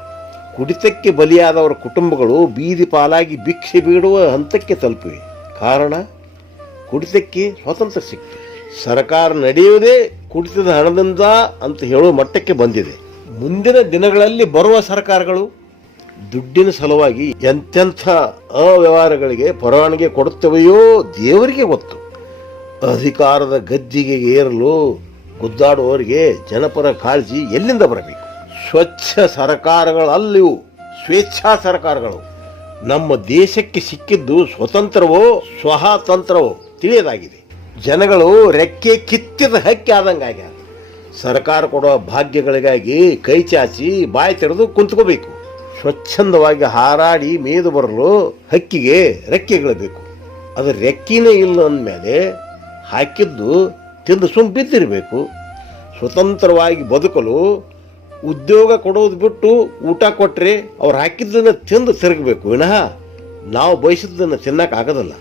ಕುಡಿತಕ್ಕೆ ಬಲಿಯಾದವರ ಕುಟುಂಬಗಳು ಬೀದಿ ಪಾಲಾಗಿ ಭಿಕ್ಷೆ ಬೀಡುವ ಹಂತಕ್ಕೆ ತಲುಪಿವೆ. ಕಾರಣ, ಕುಡಿತಕ್ಕೆ ಸ್ವಾತಂತ್ರ್ಯ ಸಿಕ್ತು. ಸರ್ಕಾರ ನಡೆಯುವುದೇ ಕುಡಿತದ ಹಣದಿಂದ ಅಂತ ಹೇಳುವ ಮಟ್ಟಕ್ಕೆ ಬಂದಿದೆ. ಮುಂದಿನ ದಿನಗಳಲ್ಲಿ ಬರುವ ಸರ್ಕಾರಗಳು ದುಡ್ಡಿನ ಸಲುವಾಗಿ ಎಂತೆಂಥ ಅವ್ಯವಹಾರಗಳಿಗೆ ಪರವಾನಗಿ ಕೊಡುತ್ತವೆಯೋ ದೇವರಿಗೆ ಗೊತ್ತು. ಅಧಿಕಾರದ ಗದ್ದಿಗೆ ಏರಲು ಗುದ್ದಾಡುವವರಿಗೆ ಜನಪರ ಕಾಳಜಿ ಎಲ್ಲಿಂದ ಬರಬೇಕು? ಸ್ವಚ್ಛ ಸರ್ಕಾರಗಳಲ್ಲಿವು ಸ್ವೇಚ್ಛಾ ಸರ್ಕಾರಗಳು. ನಮ್ಮ ದೇಶಕ್ಕೆ ಸಿಕ್ಕಿದ್ದು ಸ್ವತಂತ್ರವೋ ಸ್ವತಂತ್ರವೋ ತಿಳಿಯದಾಗಿದೆ. ಜನಗಳು ರೆಕ್ಕೆ ಕಿತ್ತಿದ ಹಕ್ಕಿ ಆದಂಗಾಗ್ಯಾರ. ಸರ್ಕಾರ ಕೊಡೋ ಭಾಗ್ಯಗಳಿಗಾಗಿ ಕೈ ಚಾಚಿ ಬಾಯಿ ತೆರೆದು ಕುಂತ್ಕೋಬೇಕು. ಸ್ವಚ್ಛಂದವಾಗಿ ಹಾರಾಡಿ ಮೇದು ಬರಲು ಹಕ್ಕಿಗೆ ರೆಕ್ಕೆಗಳು ಬೇಕು. ಅದು ರೆಕ್ಕಿನೇ ಇಲ್ಲ ಅಂದಮೇಲೆ ಹಾಕಿದ್ದು ತಿಂದು ಬಿದ್ದಿರಬೇಕು. ಸ್ವತಂತ್ರವಾಗಿ ಬದುಕಲು ಉದ್ಯೋಗ ಕೊಡೋದು ಬಿಟ್ಟು ಊಟ ಕೊಟ್ಟರೆ ಅವ್ರು ಹಾಕಿದ್ದನ್ನು ತಿಂದು ತಿರುಗಬೇಕು ವಿನಃ ನಾವು ಬಯಸಿದ್ದನ್ನು ತಿನ್ನಕ್ಕಾಗೋದಿಲ್ಲ.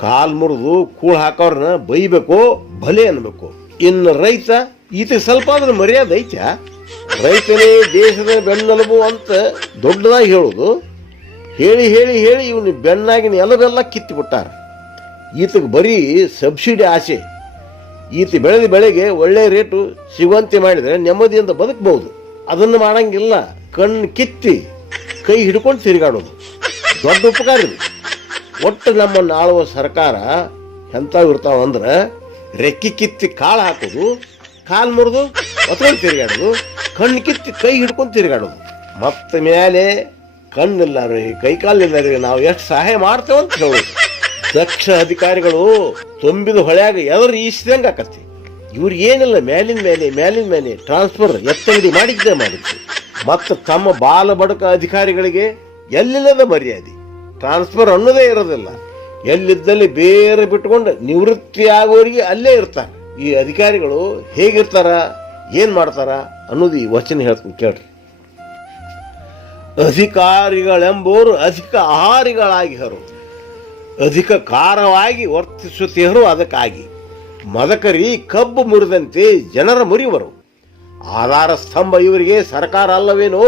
ಕಾಲು ಮುರಿದು ಕೂಳು ಹಾಕೋರನ್ನ ಬೈಬೇಕು, ಭಲೆ ಅನ್ಬೇಕು. ಇನ್ನು ರೈತ ಈತ ಸ್ವಲ್ಪ ಆದ್ರೆ ಮರ್ಯಾದೆ ಐತ್ಯಾ? ರೈತನೇ ದೇಶದ ಬೆನ್ನೆಲುಬು ಅಂತ ದೊಡ್ಡದಾಗಿ ಹೇಳೋದು. ಹೇಳಿ ಹೇಳಿ ಹೇಳಿ ಇವನು ಬೆನ್ನಾಗಿನ ಎಲ್ಲವೆಲ್ಲ ಕಿತ್ತಿಬಿಟ್ಟಾರ. ಈತಗೆ ಬರೀ ಸಬ್ಸಿಡಿ ಆಸೆ. ಈತ ಬೆಳೆದ ಬೆಳೆಗೆ ಒಳ್ಳೆ ರೇಟು ಸಿಗುವಂತೆ ಮಾಡಿದರೆ ನೆಮ್ಮದಿಯಿಂದ ಬದುಕಬಹುದು. ಅದನ್ನು ಮಾಡಂಗಿಲ್ಲ. ಕಣ್ಣು ಕಿತ್ತಿ ಕೈ ಹಿಡ್ಕೊಂಡು ತಿರುಗಾಡೋದು ದೊಡ್ಡ ಉಪಕಾರ ಇದೆ. ಒಟ್ಟು ನಮ್ಮನ್ನು ಆಳುವ ಸರ್ಕಾರ ಎಂಥವು ಇರ್ತಾವಂದ್ರೆ ರೆಕ್ಕಿ ಕಿತ್ತಿ ಕಾಳು ಹಾಕೋದು, ಕಾಲು ಮುರಿದು ಹೊತ್ಕೊಂಡು ತಿರುಗಾಡೋದು, ಕಣ್ಣು ಕಿತ್ತಿ ಕೈ ಹಿಡ್ಕೊಂಡು ತಿರುಗಾಡೋದು. ಮತ್ತೆ ಮೇಲೆ ಕಣ್ಣಿಲ್ಲಾರಿ ಕೈ ಕಾಲಿಲ್ಲಾರಿ ನಾವು ಎಷ್ಟು ಸಹಾಯ ಮಾಡ್ತೇವೆ ಅಂತ ಹೇಳೋದು. ದಕ್ಷ ಅಧಿಕಾರಿಗಳು ತುಂಬಿದ ಹೊಳ್ಯಾಗ ಎದುರು ಈಸಿದಂಗೆ ಆಕತಿ. ಇವ್ರಿಗೆ ಏನಿಲ್ಲ, ಮೇಲಿನ ಮೇಲೆ ಟ್ರಾನ್ಸ್ಫರ್ ಎತ್ತಂಗಡಿ ಮಾಡಿದ್ದೆ. ಮತ್ತು ತಮ್ಮ ಬಾಲ ಬಡಕ ಅಧಿಕಾರಿಗಳಿಗೆ ಎಲ್ಲಿಲ್ಲದ ಮರ್ಯಾದೆ. ಟ್ರಾನ್ಸ್ಫರ್ ಅನ್ನೋದೇ ಇರೋದಿಲ್ಲ. ಎಲ್ಲಿದ್ದಲ್ಲಿ ಬೇರೆ ಬಿಟ್ಕೊಂಡು ನಿವೃತ್ತಿ ಆಗೋರಿಗೆ ಅಲ್ಲೇ ಇರ್ತಾರೆ. ಈ ಅಧಿಕಾರಿಗಳು ಹೇಗಿರ್ತಾರ, ಏನು ಮಾಡ್ತಾರ ಅನ್ನೋದು ಈ ವಚನ ಹೇಳ್ತೀನಿ ಕೇಳ್ರಿ. ಅಧಿಕಾರಿಗಳೆಂಬುವರು ಅಧಿಕ ಆಹಾರಿಗಳಾಗಿ ಹರು, ಅಧಿಕ ಖಾರವಾಗಿ ವರ್ತಿಸುತ್ತಿಹರು. ಅದಕ್ಕಾಗಿ ಮದಕರಿ ಕಬ್ಬು ಮುರಿದಂತೆ ಜನರ ಮುರಿಯುವರು. ಆಧಾರ ಸ್ತಂಭ ಇವರಿಗೆ ಸರ್ಕಾರ ಅಲ್ಲವೇನೋ?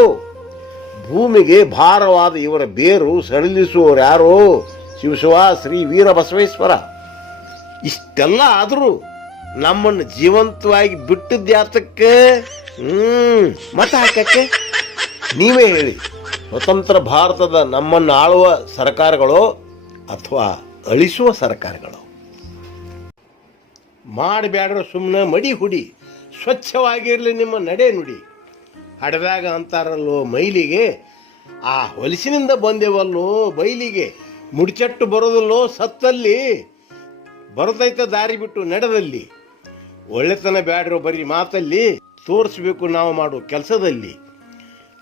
ಭೂಮಿಗೆ ಭಾರವಾದ ಇವರ ಬೇರು ಸಡಿಲಿಸುವವರು ಯಾರೋ? ಶಿವಶಿವ ಶ್ರೀ ವೀರ ಬಸವೇಶ್ವರ. ಇಷ್ಟೆಲ್ಲ ಆದರೂ ನಮ್ಮನ್ನು ಜೀವಂತವಾಗಿ ಬಿಟ್ಟಿದ್ಯಾತಕ್ಕೆ? ಮತ ಹಾಕಕ್ಕೆ ನೀವೇ ಹೇಳಿ. ಸ್ವತಂತ್ರ ಭಾರತದ ನಮ್ಮನ್ನು ಆಳುವ ಸರ್ಕಾರಗಳು ಅಥವಾ ಅಳಿಸುವ ಸರ್ಕಾರಗಳು? ಮಾಡಬ್ಯಾಡ್ರ ಸುಮ್ಮನೆ ಮಡಿ ಹುಡಿ, ಸ್ವಚ್ಛವಾಗಿರಲಿ ನಿಮ್ಮ ನಡೆ ನುಡಿ. ಹಡೆದಾಗ ಅಂತಾರಲ್ಲೋ ಮೈಲಿಗೆ, ಆ ಹೊಲಸಿನಿಂದ ಬಂದೆವಲ್ಲೋ ಬೈಲಿಗೆ. ಮುಡಿಚಟ್ಟು ಬರೋದಲ್ಲೋ ಸತ್ತಲ್ಲಿ, ಬರದೈತ ದಾರಿ ಬಿಟ್ಟು ನಡೆದಲ್ಲಿ. ಒಳ್ಳೆತನ ಬ್ಯಾಡ್ರೋ ಬರೀ ಮಾತಲ್ಲಿ, ತೋರಿಸ್ಬೇಕು ನಾವು ಮಾಡೋ ಕೆಲಸದಲ್ಲಿ.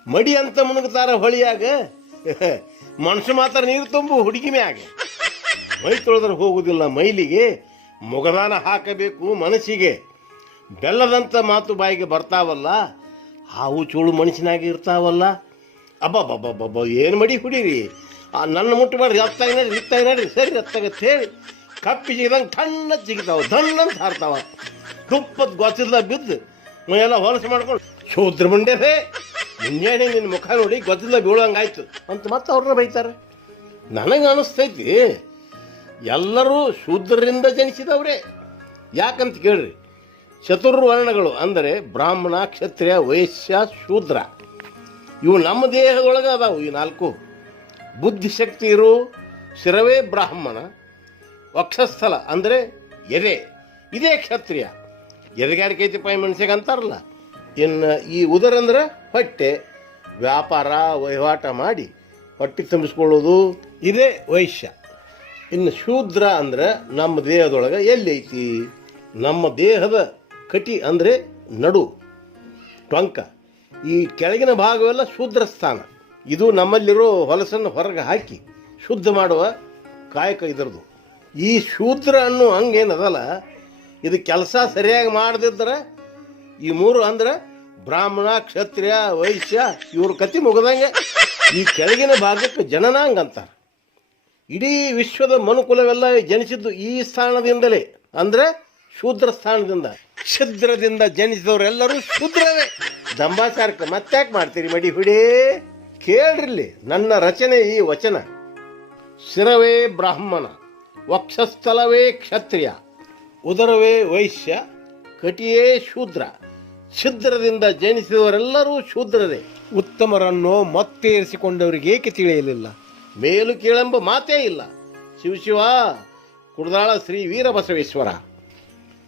ಮಡಿ ಅಂತ ಮುಣುಗ್ತಾರ ಹೊಳಿಯಾಗ, ಮನುಷ್ಯ ಮಾತ್ರ ನೀರು ತುಂಬು ಹುಡುಗಿ ಮ್ಯಾಗ. ಮೈ ತೊಳೆದ್ರೆ ಹೋಗುದಿಲ್ಲ ಮೈಲಿಗೆ, ಮೊಗದಾನ ಹಾಕಬೇಕು ಮನಸ್ಸಿಗೆ. ಬೆಲ್ಲದಂತ ಮಾತು ಬಾಯಿಗೆ ಬರ್ತಾವಲ್ಲ, ಹಾವು ಚೂಳು ಮನುಷ್ಯನಾಗ ಇರ್ತಾವಲ್ಲ. ಅಬ್ಬಬ್ಬಬ್ಬಬ್ಬ ಏನು ಮಡಿ ಹುಡೀರಿ, ನನ್ನ ಮುಟ್ಟು ಮಾಡ್ರಿ, ರತ್ತಾಗ ನಡ್ರಿ, ಇತ್ತಾಗ ನಡ್ರಿ, ಸರಿ ರತ್ತಾಗತ್ತೆ ಹೇಳಿ ಕಪ್ಪಿ ಜಿಗಿದಂಗೆ ಟಣ್ಣ ಜಿಗಿತಾವ, ಧಣ್ಣಂತ ಹಾರ್ತಾವ. ತುಪ್ಪದ ಗೊತ್ತಿಲ್ಲ ಬಿದ್ದು ಮೈಯೆಲ್ಲ ಹೊಲಸು ಮಾಡ್ಕೊಂಡು ಶೂದ್ರ ಮುಂಡ್ಯರೇ ಮುಂಜಾನೆ ನಿನ್ನ ಮುಖ ನೋಡಿ ಗೊತ್ತಿಲ್ಲ ಬೀಳಂಗಾಯ್ತು ಅಂತ ಮತ್ತೆ ಅವ್ರನ್ನ ಬೈತಾರೆ. ನನಗೆ ಅನಿಸ್ತೈತಿ ಎಲ್ಲರೂ ಶೂದ್ರರಿಂದ ಜನಿಸಿದವ್ರೆ. ಯಾಕಂತ ಕೇಳ್ರಿ, ಚತುರ್ವರ್ಣಗಳು ಅಂದರೆ ಬ್ರಾಹ್ಮಣ, ಕ್ಷತ್ರಿಯ, ವೈಶ್ಯ, ಶೂದ್ರ, ಇವು ನಮ್ಮ ದೇಹದೊಳಗೆ ಅದಾವು. ಈ 4 ಬುದ್ಧಿಶಕ್ತಿ ಇರು ಶಿರವೇ ಬ್ರಾಹ್ಮಣ, ವಕ್ಷಸ್ಥಲ ಅಂದರೆ ಎದೆ, ಇದೇ ಕ್ಷತ್ರಿಯ. ಎದೆಗಾರಿಕೆ ಐತಿ ಪೈ ಮನುಷ್ಯಗೆ ಅಂತಾರಲ್ಲ. ಇನ್ನು ಈ ಉದರ ಅಂದ್ರೆ ಹೊಟ್ಟೆ, ವ್ಯಾಪಾರ ವಹಿವಾಟ ಮಾಡಿ ಹೊಟ್ಟೆ ತುಂಬಿಸ್ಕೊಳ್ಳೋದು, ಇದೇ ವೈಶ್ಯ. ಇನ್ನು ಶೂದ್ರ ಅಂದ್ರೆ ನಮ್ಮ ದೇಹದೊಳಗೆ ಎಲ್ಲಿ ಐತಿ? ನಮ್ಮ ದೇಹದ ಕಟಿ ಅಂದರೆ ನಡು, ಟೊಂಕ, ಈ ಕೆಳಗಿನ ಭಾಗವೆಲ್ಲ ಶೂದ್ರ ಸ್ಥಾನ. ಇದು ನಮ್ಮಲ್ಲಿರೋ ಹೊಲಸನ್ನು ಹೊರಗೆ ಹಾಕಿ ಶುದ್ಧ ಮಾಡುವ ಕಾಯಕ ಇದರದು. ಈ ಶೂದ್ರ ಅನ್ನೋ ಹಂಗೇನದಲ್ಲ, ಇದು ಕೆಲಸ ಸರಿಯಾಗಿ ಮಾಡದಿದ್ರೆ ಈ 3 ಅಂದ್ರೆ ಬ್ರಾಹ್ಮಣ, ಕ್ಷತ್ರಿಯ, ವೈಶ್ಯ, ಇವ್ರ ಕತಿ ಮುಗದಂಗೆ. ಈ ಕೆಳಗಿನ ಭಾಗಕ್ಕೆ ಜನನಾಂಗ ಅಂತಾರೆ. ಇಡೀ ವಿಶ್ವದ ಮನುಕುಲವೆಲ್ಲ ಜನಿಸಿದ್ದು ಈ ಸ್ಥಾನದಿಂದಲೇ, ಅಂದ್ರೆ ಶೂದ್ರ ಸ್ಥಾನದಿಂದ. ಕ್ಷುದ್ರದಿಂದ ಜನಿಸಿದವರೆಲ್ಲರೂ ಶೂದ್ರವೇ. ದಂಬಾಚಾರಕ್ಕೆ ಮತ್ತ್ಯಾಕೆ ಮಾಡ್ತೀರಿ ಮಡಿ ಹುಡೇ? ಕೇಳ್ರಿಲ್ಲಿ ನನ್ನ ರಚನೆ ಈ ವಚನ. ಶಿರವೇ ಬ್ರಾಹ್ಮಣ, ವಕ್ಷಸ್ಥಲವೇ ಕ್ಷತ್ರಿಯ, ಉದರವೇ ವೈಶ್ಯ, ಕಟಿಯೇ ಶೂದ್ರ. ಛಿದ್ರದಿಂದ ಜನಿಸಿದವರೆಲ್ಲರೂ ಶೂದ್ರರೇ. ಉತ್ತಮರನ್ನು ಮತ್ತೇರಿಸಿಕೊಂಡವರಿಗೆ ಏಕೆ ತಿಳಿಯಲಿಲ್ಲ? ಮೇಲು ಕೀಳೆಂಬ ಮಾತೇ ಇಲ್ಲ. ಶಿವಶಿವ ಕುಡ್ದಾಳ ಶ್ರೀ ವೀರಬಸವೇಶ್ವರ.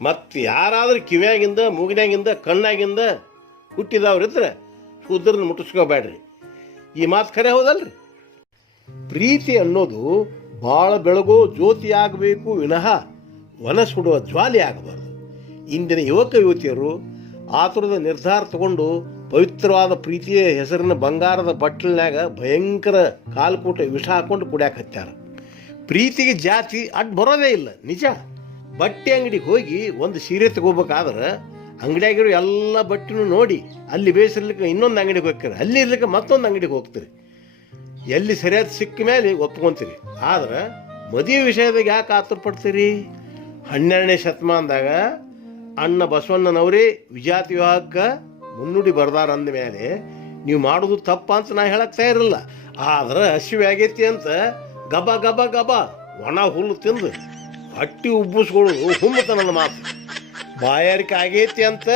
ಮತ್ತೆ ಯಾರಾದ್ರೂ ಕಿವ್ಯಾಗಿಂದ, ಮೂಗಿನಾಗಿಂದ, ಕಣ್ಣಾಗಿಂದ ಹುಟ್ಟಿದವ್ರಿದ್ರೆ ಶೂದ್ರನ ಮುಟ್ಟಿಸ್ಕೋಬೇಡ್ರಿ. ಈ ಮಾತು ಖರೆ ಹೌದಲ್ರಿ? ಪ್ರೀತಿ ಅನ್ನೋದು ಬಾಳ ಬೆಳಗೋ ಜ್ಯೋತಿ ಆಗಬೇಕು ವಿನಃ ವನ ಸುಡುವ ಜ್ವಾಲೆ ಆಗಬಾರ್ದು. ಇಂದಿನ ಯುವಕ ಯುವತಿಯರು ಆತುರದ ನಿರ್ಧಾರ ತಗೊಂಡು ಪವಿತ್ರವಾದ ಪ್ರೀತಿಯ ಹೆಸರಿನ ಬಂಗಾರದ ಬಟ್ಟಲಿನಾಗ ಭಯಂಕರ ಕಾಲ್ಕೂಟ ವಿಷ ಹಾಕೊಂಡು ಕುಡ್ಯಾಕ ಹತ್ಯಾರ. ಪ್ರೀತಿಗೆ ಜಾತಿ ಅಡ್ಡ ಬರೋದೇ ಇಲ್ಲ, ನಿಜ. ಬಟ್ಟೆ ಅಂಗಡಿಗೆ ಹೋಗಿ ಒಂದು ಸೀರೆ ತಗೋಬೇಕಾದ್ರೆ ಅಂಗಡಿಯಾಗಿರೋ ಎಲ್ಲ ಬಟ್ಟೆನೂ ನೋಡಿ ಅಲ್ಲಿ ಬೇಯಿಸಿರ್ಲಿಕ್ಕೆ ಇನ್ನೊಂದು ಅಂಗಡಿಗೆ ಹೋಗ್ತೀರಿ, ಅಲ್ಲಿ ಇರ್ಲಿಕ್ಕೆ ಮತ್ತೊಂದು ಅಂಗಡಿಗೆ ಹೋಗ್ತೀರಿ. ಎಲ್ಲಿ ಸರಿಯಾದ ಸಿಕ್ಕ ಮೇಲೆ ಒಪ್ಕೊಂತೀರಿ. ಆದ್ರೆ ಮದುವೆ ವಿಷಯದಾಗ ಯಾಕೆ ಆತುರ ಪಡ್ತೀರಿ? 12ನೇ ಶತಮಾನದಾಗ ಅಣ್ಣ ಬಸವಣ್ಣನವರೇ ವಿಜಾತಿ ವಿವಾಹಕ್ಕೆ ಮುನ್ನುಡಿ ಬರ್ದಾರ ಅಂದ ಮೇಲೆ ನೀವು ಮಾಡೋದು ತಪ್ಪ ಅಂತ ನಾ ಹೇಳಕ್ ತಯಾರಿಲ್ಲ. ಆದ್ರೆ ಹಸಿವೆ ಆಗೈತಿ ಅಂತ ಗಬ ಗಬ ಗಬ ಒಣ ಹುಲ್ಲು ತಿಂದು ಹೊಟ್ಟಿ ಉಬ್ಬಿಸ್ಕೊಳ್ಳೋದು ಹುಮ್ಮತನದ ಮಾತು. ಬಾಯಾರಿಕೆ ಆಗೈತಿ ಅಂತ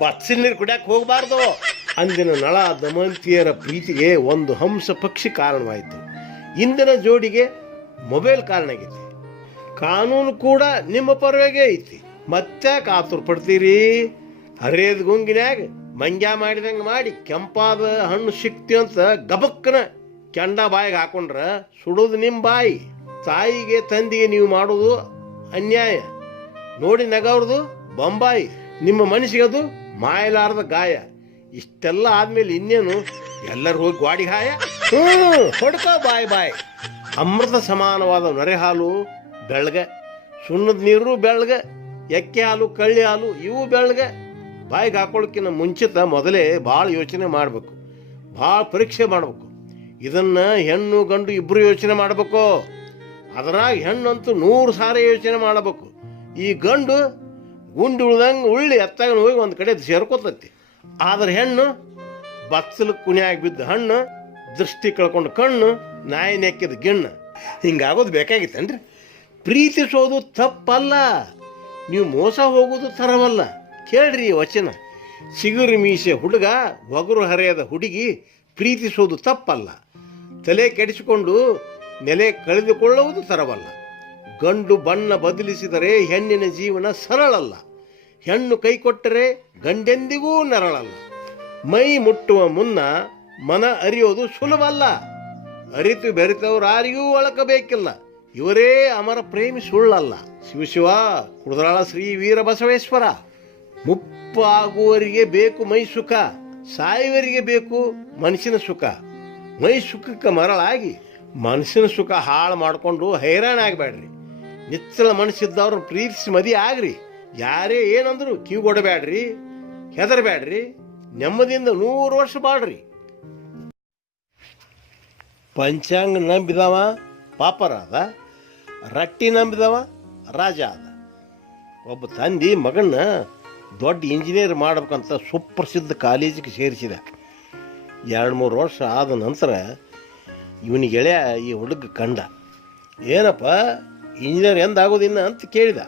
ಬಸ್ಸಿನ ನೀರು ಕುಡಿಯಕ್ಕೆ ಹೋಗಬಾರ್ದು. ಅಂದಿನ ನಳ ದಮಂತಿಯರ ಪ್ರೀತಿಗೆ ಒಂದು ಹಂಸ ಪಕ್ಷಿ ಕಾರಣವಾಯಿತು. ಇಂದಿನ ಜೋಡಿಗೆ ಮೊಬೈಲ್ ಕಾರಣ ಆಗೈತಿ. ಕಾನೂನು ಕೂಡ ನಿಮ್ಮ ಪರವಾಗೇ ಐತಿ. ಮತ್ತೆ ಆತುರ ಪಡ್ತೀರಿ? ಹರಿಯದ ಗುಂಗಿನ್ಯಾಗ ಮಂಗ್ಯ ಮಾಡಿದಂಗೆ ಮಾಡಿ ಕೆಂಪಾದ ಹಣ್ಣು ಸಿಕ್ತಿ ಅಂತ ಗಬಕ್ಕನ ಕೆಂಡ ಬಾಯಿಗೆ ಹಾಕೊಂಡ್ರ ಸುಡೋದು ನಿಮ್ಮ ಬಾಯಿ. ತಾಯಿಗೆ ತಂದೆಗೆ ನೀವು ಮಾಡೋದು ಅನ್ಯಾಯ. ನೋಡಿ ನಗವ್ರದು ಬೊಂಬಾಯಿ. ನಿಮ್ಮ ಮನಸ್ಸಿಗೆ ಅದು ಮಾಯಲಾರದ ಗಾಯ. ಇಷ್ಟೆಲ್ಲ ಆದ್ಮೇಲೆ ಇನ್ನೇನು ಎಲ್ಲರೂ ಹೋಗಿ ಗಾಡಿ ಹಾಯ ಹೊಡ್ಕ ಬಾಯ್ ಬಾಯ್. ಅಮೃತ ಸಮಾನವಾದ ನೊರೆ ಹಾಲು ಬೆಳಗ, ಸುಣ್ಣದ ನೀರು ಬೆಳಗ, ಎಕ್ಕೆ ಹಾಲು, ಕಳ್ಳಿ ಹಾಲು ಇವು ಬೆಳಗ. ಬಾಯಿಗೆ ಹಾಕೊಳ್ಳೋಕ್ಕಿಂತ ಮುಂಚಿತ ಮೊದಲೇ ಭಾಳ ಯೋಚನೆ ಮಾಡಬೇಕು, ಭಾಳ ಪರೀಕ್ಷೆ ಮಾಡಬೇಕು. ಇದನ್ನ ಹೆಣ್ಣು ಗಂಡು ಇಬ್ಬರು ಯೋಚನೆ ಮಾಡಬೇಕು. ಅದರಾಗ ಹೆಣ್ಣಂತೂ 100 ಸಾರಿ ಯೋಚನೆ ಮಾಡಬೇಕು. ಈ ಗಂಡು ಗುಂಡು ಉಳ್ದಂಗೆ ಉಳ್ಳಿ ಎತ್ತಾಗ ಹೋಗಿ ಒಂದು ಕಡೆ ಸೇರ್ಕೋತತಿ. ಆದ್ರೆ ಹೆಣ್ಣು ಬಚ್ಚಲು ಕುಣಿಯಾಗಿ ಬಿದ್ದ ಹಣ್ಣು, ದೃಷ್ಟಿ ಕಳ್ಕೊಂಡು ಕಣ್ಣು, ನಾಯಿ ನೆಕ್ಕಿದ ಗಿಣ್ಣು. ಹಿಂಗಾಗೋದು ಬೇಕಾಗಿತ್ತೇನ್ರಿ? ಪ್ರೀತಿಸೋದು ತಪ್ಪಲ್ಲ, ನೀವು ಮೋಸ ಹೋಗೋದು ತರವಲ್ಲ. ಕೇಳ್ರಿ ವಚನ. ಚಿಗುರು ಮೀಸೆ ಹುಡುಗ, ಒಗರು ಹರೆಯದ ಹುಡುಗಿ ಪ್ರೀತಿಸೋದು ತಪ್ಪಲ್ಲ. ತಲೆ ಕೆಡಿಸಿಕೊಂಡು ನೆಲೆ ಕಳೆದುಕೊಳ್ಳುವುದು ತರವಲ್ಲ. ಗಂಡು ಬಣ್ಣ ಬದಲಿಸಿದರೆ ಹೆಣ್ಣಿನ ಜೀವನ ಸರಳಲ್ಲ. ಹೆಣ್ಣು ಕೈ ಕೊಟ್ಟರೆ ಗಂಡೆಂದಿಗೂ ನರಳಲ್ಲ. ಮೈ ಮುಟ್ಟುವ ಮುನ್ನ ಮನ ಅರಿಯೋದು ಸುಲಭಲ್ಲ. ಅರಿತು ಬೆರೆತವ್ರು ಯಾರಿಗೂ ಒಳಕಬೇಕಿಲ್ಲ. ಇವರೇ ಅಮರ ಪ್ರೇಮಿ ಸುಳ್ಳಲ್ಲ. ಶಿವಶಿವ ಕುಡದರಾಳ ಶ್ರೀ ವೀರಬಸವೇಶ್ವರ. ಮುಪ್ಪಾಗುವವರಿಗೆ ಬೇಕು ಮೈ ಸುಖ, ಸಾಯುವರಿಗೆ ಬೇಕು ಮನಸ್ಸಿನ ಸುಖ. ಮೈ ಸುಖಕ್ಕೆ ಮರಳಾಗಿ ಮನಸ್ಸಿನ ಸುಖ ಹಾಳು ಮಾಡಿಕೊಂಡು ಹೈರಾಣ ಆಗಬೇಡ್ರಿ. ನಿಚ್ಚಲ ಮನಸ್ಸಿದ್ದವ್ರ ಪ್ರೀತಿಸಿ ಮದಿ ಆಗ್ರಿ. ಯಾರೇ ಏನಂದ್ರು ಕಿವಿಗೊಡಬೇಡ್ರಿ, ಹೆದರಬೇಡ್ರಿ. ನೆಮ್ಮದಿಯಿಂದ 100 ವರ್ಷ ಬಾಳ್ರಿ. ಪಂಚಾಂಗ ನಂಬಿದವ ಪಾಪರ ಅದ, ರಟ್ಟಿ ನಂಬಿದವ ರಾಜ ಅದ. ಒಬ್ಬ ತಂದೆ ಮಗನ್ನ ದೊಡ್ಡ ಇಂಜಿನಿಯರ್ ಮಾಡ್ಬೇಕಂತ ಸುಪ್ರಸಿದ್ಧ ಕಾಲೇಜಿಗೆ ಸೇರಿಸಿದ. 2-3 ವರ್ಷ ಆದ ನಂತರ ಇವನಿಗೆ ಗೆಳೆಯ ಈ ಹುಡುಗ ಕಂಡ. ಏನಪ್ಪ ಇಂಜಿನಿಯರ್ ಎಂದಾಗೋದಿನ್ನ ಅಂತ ಕೇಳಿದ.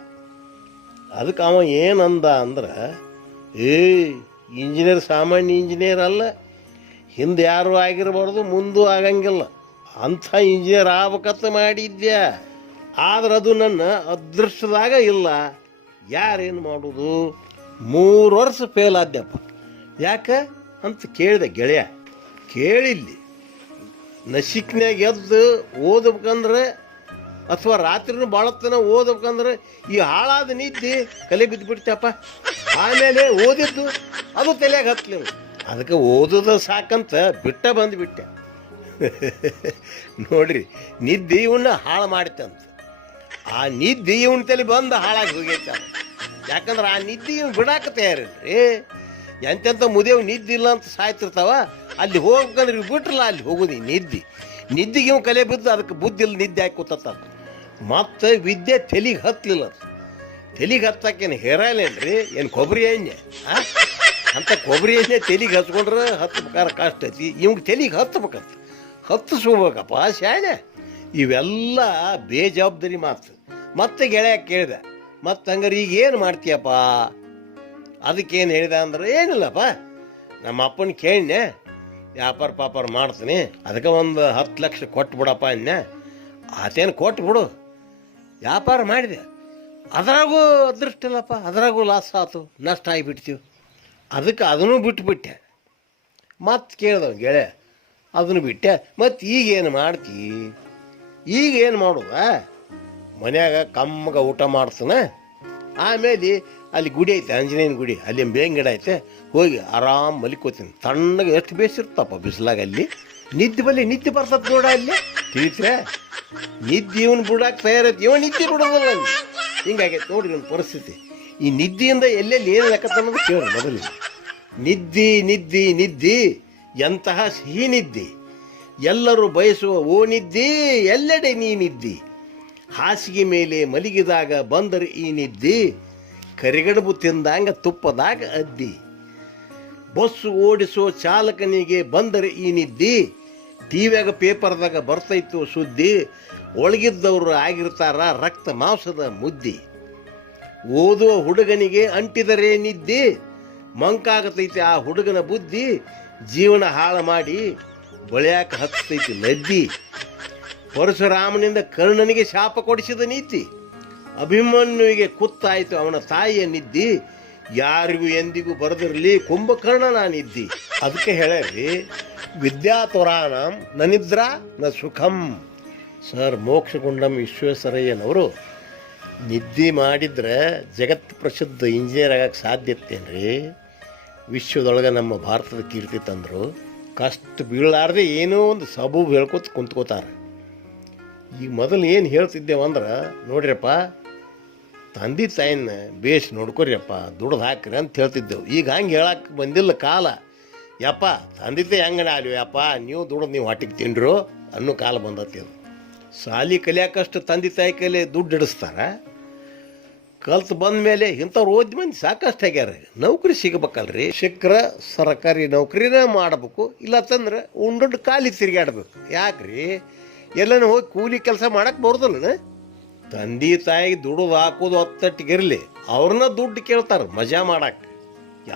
ಅದಕ್ಕೆ ಅವ ಏನಂದ ಅಂದ್ರೆ, ಇಂಜಿನಿಯರ್ ಸಾಮಾನ್ಯ ಇಂಜಿನಿಯರ್ ಅಲ್ಲ, ಹಿಂದೆ ಯಾರು ಆಗಿರಬಾರ್ದು, ಮುಂದೂ ಆಗಂಗಿಲ್ಲ, ಅಂಥ ಇಂಜಿನಿಯರ್ ಆಗ್ಬೇಕಂತ ಮಾಡಿದ್ದೆ. ಆದ್ರೆ ಅದು ನನ್ನ ಅದೃಷ್ಟದಾಗ ಇಲ್ಲ. ಯಾರೇನು ಮಾಡೋದು? 3 ವರ್ಷ ಫೇಲ್ ಆದ್ಯಪ್ಪ. ಯಾಕೆ ಅಂತ ಕೇಳಿದೆ ಗೆಳೆಯ. ಕೇಳಿಲ್ಲಿ ನಸಿಕ್ನಾಗ ಎದ್ದು ಓದ್ಬೇಕಂದ್ರೆ ಅಥವಾ ರಾತ್ರಿನೂ ಭಾಳತ್ತನ ಓದ್ಬೇಕಂದ್ರೆ ಈ ಹಾಳಾದ ನಿದ್ದೆ ಕಲೆ ಬಿದ್ದುಬಿಡ್ತಪ್ಪ. ಆಮೇಲೆ ಓದಿದ್ದು ಅದು ತಲೆಯಾಗ ಹತ್ತಲಿಲ್ಲ. ಅದಕ್ಕೆ ಓದೋದ ಸಾಕಂತ ಬಂದುಬಿಟ್ಟೆ. ನೋಡ್ರಿ, ನಿದ್ದೆ ಇವನ್ನ ಹಾಳು ಮಾಡಿತಂತ. ಆ ನಿದ್ದೆ ಇವನ ತಲೆ ಬಂದು ಹಾಳಾಗಿ ಹೋಗೈತ. ಯಾಕಂದ್ರೆ ಆ ನಿದ್ದೆ ಇವ್ನು ಬಿಡಾಕ ತಯಾರಿಲ್ರಿ. ಎಂತೆಂಥ ಮುದೇವು ನಿದ್ದೆ ಇಲ್ಲ ಅಂತ ಸಾಯ್ತಿರ್ತಾವ. ಅಲ್ಲಿ ಹೋಗ್ಬೇಕಂದ್ರೆ ಇವು ಬಿಟ್ರಲ್ಲ, ಅಲ್ಲಿ ಹೋಗೋದು ನಿದ್ದಿಗೆ ಇವ್ ಕಲೆ ಬಿದ್ದು ಅದಕ್ಕೆ ಬುದ್ಧಿಲ್ಲ, ನಿದ್ದೆ ಹಾಕಿ ಕೂತ. ಮತ್ತು ವಿದ್ಯೆ ತೆಲಿಗೆ ಹತ್ತಲಿಲ್ಲ. ತೆಲಿಗೆ ಹತ್ತಕ್ಕೇನು ಹೇರಾಲೇನ್ರಿ, ಏನು ಕೊಬ್ಬರಿ ಎಣ್ಣೆ ಅಂತ ಕೊಬ್ಬರಿ ಎಣ್ಣೆ ತೆಲಿಗೆ ಹಚ್ಕೊಂಡ್ರೆ ಹತ್ಬೇಕಾದ್ರೆ ಕಷ್ಟ ಐತಿ. ಇವ್ಗೆ ತೆಲಿಗೆ ಹತ್ಬೇಕಂತ ಹತ್ತಿಸ್ಕೋಬೇಕಪ್ಪ ಶಾಣೆ. ಇವೆಲ್ಲ ಬೇಜವಾಬ್ದಾರಿ ಮಾತು. ಮತ್ತೆ ಗೆಳೆಯ ಕೇಳಿದೆ, ಮತ್ತು ಹಂಗಾರೆ ಈಗ ಏನು ಮಾಡ್ತೀಯಪ್ಪ? ಅದಕ್ಕೇನು ಹೇಳಿದೆ ಅಂದ್ರೆ, ಏನಿಲ್ಲಪ್ಪ ನಮ್ಮ ಅಪ್ಪನ ಕೇಳಿನೆ, ವ್ಯಾಪಾರ ಪಾಪಾರ ಮಾಡ್ತೀನಿ, ಅದಕ್ಕೆ ಒಂದು 10 ಲಕ್ಷ ಕೊಟ್ಟು ಬಿಡಪ್ಪ ಅನ್ನೆ. ಆತೇನು ಕೊಟ್ಟು ಬಿಡು. ವ್ಯಾಪಾರ ಮಾಡಿದೆ, ಅದರಾಗೂ ಅದೃಷ್ಟ ಇಲ್ಲಪ್ಪ, ಅದರಾಗೂ ಲಾಸ್ ಆಯ್ತು, ನಷ್ಟ ಆಗಿಬಿಡ್ತೀವಿ. ಅದಕ್ಕೆ ಅದನ್ನು ಬಿಟ್ಟುಬಿಟ್ಟೆ. ಮತ್ತೆ ಕೇಳ್ದವ ಗೆಳೆಯ, ಅದನ್ನು ಬಿಟ್ಟೆ. ಮತ್ತು ಈಗೇನು ಮಾಡ್ತೀ? ಈಗೇನು ಮಾಡೋದ? ಮನ್ಯಾಗ ಕಮ್ಮಗ ಊಟ ಮಾಡ್ತಾನೆ, ಆಮೇಲೆ ಅಲ್ಲಿ ಗುಡಿ ಐತೆ, ಆಂಜನೇಯನ ಗುಡಿ, ಅಲ್ಲಿ ಬೇವಿನ ಗಿಡ ಐತೆ, ಹೋಗಿ ಆರಾಮ್ ಮಲಿಕೋತೀನಿ. ತಣ್ಣಗೆ ಎಷ್ಟು ಬೇಸಿರ್ತಪ್ಪ ಬಿಸಿಲಾಗ. ಅಲ್ಲಿ ನಿದ್ದೆ ಬರ್ತದೆ ನೋಡ. ಅಲ್ಲಿ ತಿಳಿತ್ರೆ ನಿದ್ದೆ ಇವನು ಬಿಡಾಕ ತಯಾರೈತಿ, ಇವ ನಿದ್ದೆ ಬಿಡೋದಲ್ಲ. ಅಲ್ಲಿ ಹಿಂಗಾಗೈತೆ ನೋಡ್ರಿ ನನ್ನ ಪರಿಸ್ಥಿತಿ. ಈ ನಿದ್ದೆಯಿಂದ ಎಲ್ಲೆಲ್ಲಿ ಏನು ಲೆಕ್ಕತ್ತ ಅನ್ನೋದು ಕೇಳಿ ಮೊದಲು. ನಿದ್ದೆ ಎಂತಹ ಸಿಹಿ ನಿದ್ದೆ, ಎಲ್ಲರೂ ಬಯಸುವ ಓ ನಿದ್ದೆ, ಎಲ್ಲೆಡೆ ನೀ ನಿದ್ದೆ. ಹಾಸಿಗೆ ಮೇಲೆ ಮಲಗಿದಾಗ ಬಂದರೆ ಈ ನಿದ್ದೆ, ಕರಿಗಡುಬು ತಿಂದಂಗ ತುಪ್ಪದಾಗ ಅದ್ದಿ. ಬಸ್ಸು ಓಡಿಸೋ ಚಾಲಕನಿಗೆ ಬಂದರೆ ಈ ನಿದ್ದೆ, ಟಿವಿಯಾಗ ಪೇಪರ್ದಾಗ ಬರ್ತೈತು ಸುದ್ದಿ. ಒಳಗಿದ್ದವರು ಆಗಿರ್ತಾರ ರಕ್ತ ಮಾಂಸದ ಮುದ್ದಿ. ಓದುವ ಹುಡುಗನಿಗೆ ಅಂಟಿದರೆ ನಿದ್ದೆ, ಮಂಕಾಗತೈತಿ ಆ ಹುಡುಗನ ಬುದ್ಧಿ. ಜೀವನ ಹಾಳು ಮಾಡಿ ಬಳಿಯಾಕ ಹತ್ತೈತಿ ನದ್ದಿ. ಪರಶುರಾಮನಿಂದ ಕರ್ಣನಿಗೆ ಶಾಪ ಕೊಡಿಸಿದ ನೀತಿ, ಅಭಿಮನ್ಯುವಿಗೆ ಕುತ್ತಾಯಿತು ಅವನ ತಾಯಿಯ ನಿದ್ದಿ. ಯಾರಿಗೂ ಎಂದಿಗೂ ಬರೆದಿರಲಿ ಕುಂಭಕರ್ಣನ ನಿದ್ದಿ. ಅದಕ್ಕೆ ಹೇಳಿ, ವಿದ್ಯಾತುರಾಣಂ ನ ನಿದ್ರಾ ನ ಸುಖಂ. ಸರ್ ಮೋಕ್ಷಗುಂಡಂ ವಿಶ್ವೇಶ್ವರಯ್ಯನವರು ನಿದ್ದೆ ಮಾಡಿದ್ರೆ ಜಗತ್ ಪ್ರಸಿದ್ಧ ಇಂಜಿನಿಯರ್ ಆಗಕ್ಕೆ ಸಾಧ್ಯತೆನ್ರಿ. ವಿಶ್ವದೊಳಗೆ ನಮ್ಮ ಭಾರತದ ಕೀರ್ತಿ ತಂದರು. ಕಷ್ಟ ಬೀಳಲಾರ್ದೆ ಏನೋ ಒಂದು ಸಬೂಬು ಹೇಳ್ಕೊತ ಕುಂತ್ಕೋತಾರೆ. ಈಗ ಮೊದಲು ಏನು ಹೇಳ್ತಿದ್ದೇವಂದ್ರೆ, ನೋಡ್ರಿಯಪ್ಪ ತಂದೆ ತಾಯಿನ ಬೇಸ್ ನೋಡ್ಕೊರಿಯಪ್ಪ, ದುಡ್ದು ಹಾಕ್ರಿ ಅಂತ ಹೇಳ್ತಿದ್ದೆವು. ಈಗ ಹಂಗೆ ಹೇಳಕ್ಕೆ ಬಂದಿಲ್ಲ ಕಾಲ. ಯಪ್ಪ ತಂದೆ ತಾಯಿ ಹಂಗನೆ ಆಲ್ವಿ ಯಪ್ಪ, ನೀವು ದುಡ್ದು ನೀವು ಹೊಟ್ಟಿಗೆ ತಿಂಡ್ರು ಅನ್ನೋ ಕಾಲ ಬಂದತಿ. ಅದು ಸಾಲಿ ಕಲಿಯಾಕಷ್ಟು ತಂದೆ ತಾಯಿ ಕೈಲಿ ದುಡ್ಡು ಹಿಡಿಸ್ತಾರ. ಕಲ್ತು ಬಂದ ಮೇಲೆ ಇಂಥವ್ರು ಓದಿ ಮಂದಿ ಸಾಕಷ್ಟು ಆಗ್ಯಾರ. ನೌಕರಿ ಸಿಗಬೇಕಲ್ರಿ, ಸಿಕ್ಕರೆ ಸರ್ಕಾರಿ ನೌಕರಿನ ಮಾಡಬೇಕು, ಇಲ್ಲ ತಂದ್ರೆ ಉಂಡು ಖಾಲಿ ತಿರುಗಾಡ್ಬೇಕು. ಯಾಕ್ರಿ ಎಲ್ಲನೂ ಹೋಗಿ ಕೂಲಿ ಕೆಲಸ ಮಾಡಕ್ಕೆ ಬರೋದಲ್ಲ. ತಂದೆ ತಾಯಿಗೆ ದುಡ್ದು ಹಾಕೋದು ಹೊತ್ತಟ್ಟಿಗಿರಲಿ, ಅವ್ರನ್ನ ದುಡ್ಡು ಕೇಳ್ತಾರೆ ಮಜಾ ಮಾಡಕ್ಕೆ.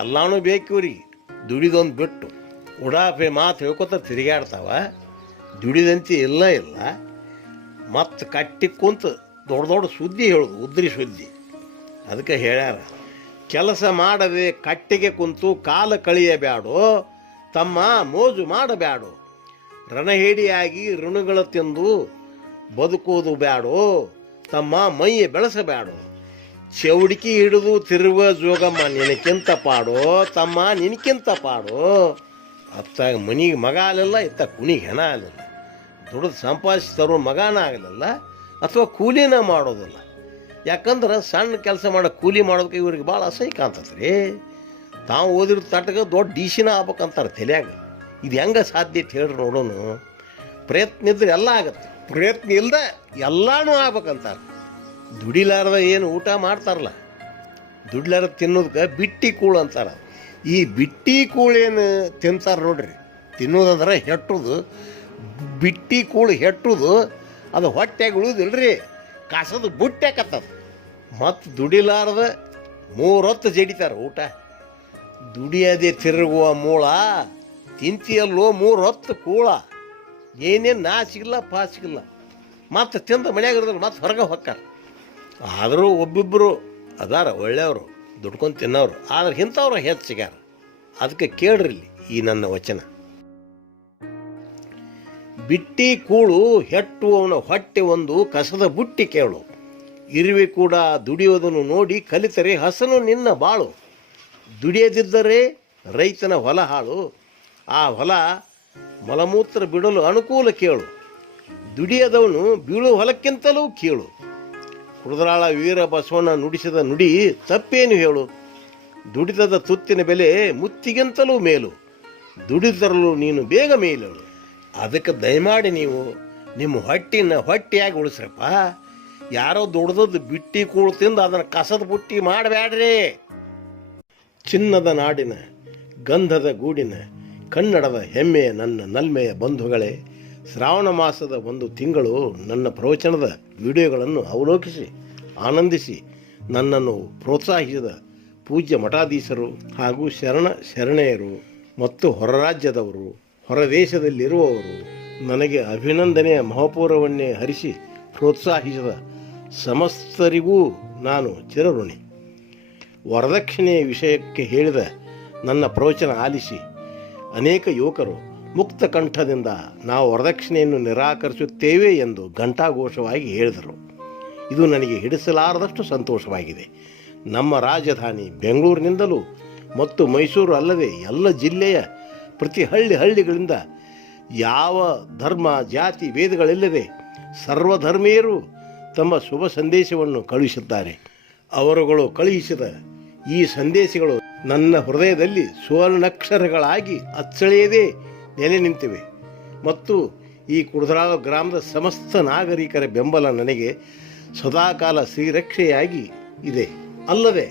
ಎಲ್ಲಾನು ಬೇಕು ಇವ್ರಿಗೆ. ದುಡಿದೊಂದು ಬಿಟ್ಟು ಉಡಾಫೆ ಮಾತು ಹೇಳ್ಕೊತ ತಿರುಗಾಡ್ತಾವ. ದುಡಿದಂತೆ ಇಲ್ಲ. ಮತ್ತು ಕಟ್ಟಿ ಕುಂತು ದೊಡ್ಡ ಸುದ್ದಿ ಹೇಳೋದು, ಉದ್ರಿ ಸುದ್ದಿ. ಅದಕ್ಕೆ ಹೇಳ್ಯಾರ, ಕೆಲಸ ಮಾಡದೆ ಕಟ್ಟಿಗೆ ಕುಂತು ಕಾಲ ಕಳಿಯಬ್ಯಾಡು, ತಮ್ಮ ಮೋಜು ಮಾಡಬ್ಯಾಡು. ರಣಹೇಡಿಯಾಗಿ ಋಣಗಳ ತಿಂದು ಬದುಕುವುದು ಬ್ಯಾಡೋ ತಮ್ಮ ಮೈಯ ಬೆಳೆಸಬ್ಯಾಡೋ. ಚೌಡಿಕಿ ಹಿಡಿದು ತಿರುವ ಜೋಗಮ್ಮ ನಿನಕ್ಕಿಂತ ಪಾಡೋ ತಮ್ಮ ನಿನಕ್ಕಿಂತ ಪಾಡೋ. ಅತ್ತಾಗ ಮನಿಗೆ ಮಗ ಆಗಲಿಲ್ಲ, ಇತ್ತ ಕುಣಿಗೆ ಹೆಣ ಆಗಲಿಲ್ಲ, ದುಡಿದು ಸಂಪಾದಿಸಿ ತರೋ ಮಗನ ಆಗಲಿಲ್ಲ, ಅಥವಾ ಕೂಲಿನ ಮಾಡೋದಿಲ್ಲ. ಯಾಕಂದ್ರೆ ಸಣ್ಣ ಕೆಲಸ ಮಾಡೋ ಕೂಲಿ ಮಾಡೋದಕ್ಕೆ ಇವ್ರಿಗೆ ಭಾಳ ಅಸಹ್ಯ ಕಾಣ್ತತ್ರಿ. ತಾವು ಓದಿರೋ ತಟ್ಟಗೆ ದೊಡ್ಡ ಡಿಸಿನ ಆಗ್ಬೇಕಂತಾರೆ ತಲೆಯಾಗ. ಇದು ಹೆಂಗೆ ಸಾಧ್ಯ ಅಂತ ಹೇಳ್ರಿ ನೋಡೋಣ. ಪ್ರಯತ್ನ ಇದ್ರೆ ಎಲ್ಲ ಆಗತ್ತೆ, ಪ್ರಯತ್ನ ಇಲ್ಲದೆ ಎಲ್ಲನೂ ಆಗ್ಬೇಕಂತಾರೆ. ದುಡಿಲಾರ್ದ ಏನು ಊಟ ಮಾಡ್ತಾರಲ್ಲ, ದುಡಿಲಾರ್ದ ತಿನ್ನೋದಕ್ಕೆ ಬಿಟ್ಟಿ ಕೂಳು ಅಂತಾರೆ. ಈ ಬಿಟ್ಟಿ ಕೂಳೇನು ತಿಂತಾರೆ ನೋಡ್ರಿ, ತಿನ್ನೋದಂದ್ರೆ ಹೆಟ್ಟುದು. ಬಿಟ್ಟಿ ಕೂಳು ಹೆಟ್ಟುದು ಅದು ಹೊಟ್ಟೆಗೆ ಉಳಿದಿಲ್ರಿ, ಕಾಸದ ಬುಟ್ಟ್ಯಾಕತ್ತದ. ಮತ್ತು ದುಡಿಲಾರ್ದ 3 ಹೊತ್ತು ಜಡಿತಾರೆ ಊಟ. ದುಡಿಯದೆ ತಿರುಗುವ ಮೂಳ ತಿಂತಿಯಲ್ಲೋ 3 ಹೊತ್ತು ಕೂಳ. ಏನೇನು ನಾಚಿಗಿಲ್ಲ ಪಾಚಿಗಿಲ್ಲ, ಮತ್ತು ತಿಂದ ಮನ್ಯಾಗಿರೋದು ಮತ್ತು ಹೊರಗೆ ಹೊಕ್ಕಾರ. ಆದರೂ ಒಬ್ಬಿಬ್ಬರು ಅದಾರ ಒಳ್ಳೆಯವರು, ದುಡ್ಕೊಂಡು ತಿನ್ನೋರು. ಆದ್ರೆ ಇಂಥವ್ರು ಹೆಚ್ಚಿಗ್ಯಾರ. ಅದಕ್ಕೆ ಕೇಳ್ರಿ ಈ ನನ್ನ ವಚನ. ಬಿಟ್ಟಿ ಕೂಳು ಹೆಟ್ಟುವವನ ಹೊಟ್ಟೆ ಒಂದು ಕಸದ ಬುಟ್ಟಿ ಕೇಳು. ಇರುವೆ ಕೂಡ ದುಡಿಯೋದನ್ನು ನೋಡಿ ಕಲಿತರೆ ಹಸನು ನಿನ್ನ ಬಾಳು. ದುಡಿಯದಿದ್ದರೆ ರೈತನ ಹೊಲ ಹಾಳು, ಆ ಹೊಲ ಮಲಮೂತ್ರ ಬಿಡಲು ಅನುಕೂಲ ಕೇಳು. ದುಡಿಯದವನು ಬೀಳು ಹೊಲಕ್ಕಿಂತಲೂ ಕೀಳು. ಕುರುದರಾಳ ವೀರ ಬಸವಣ್ಣ ನುಡಿಸಿದ ನುಡಿ ತಪ್ಪೇನು ಹೇಳು. ದುಡಿತದ ತುತ್ತಿನ ಬೆಲೆ ಮುತ್ತಿಗಿಂತಲೂ ಮೇಲು, ದುಡಿತರಲು ನೀನು ಬೇಗ ಮೇಲೇಳು. ಅದಕ್ಕೆ ದಯಮಾಡಿ ನೀವು ನಿಮ್ಮ ಹೊಟ್ಟೆಯಾಗಿ ಉಳಿಸ್ರಪ್ಪ. ಯಾರೋ ದುಡ್ದದ್ದು ಬಿಟ್ಟಿ ಕೂಳು ತಿಂದು ಅದನ್ನು ಕಸದ ಬುಟ್ಟಿ ಮಾಡಬೇಡ್ರಿ. ಚಿನ್ನದ ನಾಡಿನ ಗಂಧದ ಗೂಡಿನ ಕನ್ನಡದ ಹೆಮ್ಮೆಯ ನನ್ನ ನಲ್ಮೆಯ ಬಂಧುಗಳೇ, ಶ್ರಾವಣ ಮಾಸದ 1 ತಿಂಗಳು ನನ್ನ ಪ್ರವಚನದ ವಿಡಿಯೋಗಳನ್ನು ಅವಲೋಕಿಸಿ ಆನಂದಿಸಿ ನನ್ನನ್ನು ಪ್ರೋತ್ಸಾಹಿಸಿದ ಪೂಜ್ಯ ಮಠಾಧೀಶರು ಹಾಗೂ ಶರಣೆಯರು ಮತ್ತು ಹೊರ ರಾಜ್ಯದವರು, ಹೊರ ದೇಶದಲ್ಲಿರುವವರು, ನನಗೆ ಅಭಿನಂದನೆಯ ಮಹಾಪೂರವನ್ನೇ ಹರಿಸಿ ಪ್ರೋತ್ಸಾಹಿಸಿದ ಸಮಸ್ತರಿಗೂ ನಾನು ಚಿರಋಣಿ. ವರದಕ್ಷಿಣೆಯ ವಿಷಯಕ್ಕೆ ಹೇಳಿದ ನನ್ನ ಪ್ರವಚನ ಆಲಿಸಿ ಅನೇಕ ಯುವಕರು ಮುಕ್ತ ಕಂಠದಿಂದ ನಾವು ವರದಕ್ಷಿಣೆಯನ್ನು ನಿರಾಕರಿಸುತ್ತೇವೆ ಎಂದು ಘಂಟಾಘೋಷವಾಗಿ ಹೇಳಿದರು. ಇದು ನನಗೆ ಹಿಡಿಸಲಾರದಷ್ಟು ಸಂತೋಷವಾಗಿದೆ. ನಮ್ಮ ರಾಜಧಾನಿ ಬೆಂಗಳೂರಿನಿಂದಲೂ ಮತ್ತು ಮೈಸೂರು ಅಲ್ಲದೆ ಎಲ್ಲ ಜಿಲ್ಲೆಯ ಪ್ರತಿ ಹಳ್ಳಿಗಳಿಂದ ಯಾವ ಧರ್ಮ ಜಾತಿ ಭೇದಗಳಿಲ್ಲದೆ ಸರ್ವಧರ್ಮೀಯರು ತಮ್ಮ ಶುಭ ಸಂದೇಶವನ್ನು ಕಳುಹಿಸಿದ್ದಾರೆ. ಅವರುಗಳು ಕಳುಹಿಸಿದ ಈ ಸಂದೇಶಗಳು ನನ್ನ ಹೃದಯದಲ್ಲಿ ಸುವರ್ಣಾಕ್ಷರಗಳಾಗಿ ಅಚ್ಚಳಿಯದೇ ನೆಲೆ ನಿಂತಿವೆ ಮತ್ತು ಈ ಕುರುದರಾಳ ಗ್ರಾಮದ ಸಮಸ್ತ ನಾಗರಿಕರ ಬೆಂಬಲ ನನಗೆ ಸದಾಕಾಲ ಶ್ರೀರಕ್ಷೆಯಾಗಿ ಇದೆ. ಅಲ್ಲದೆ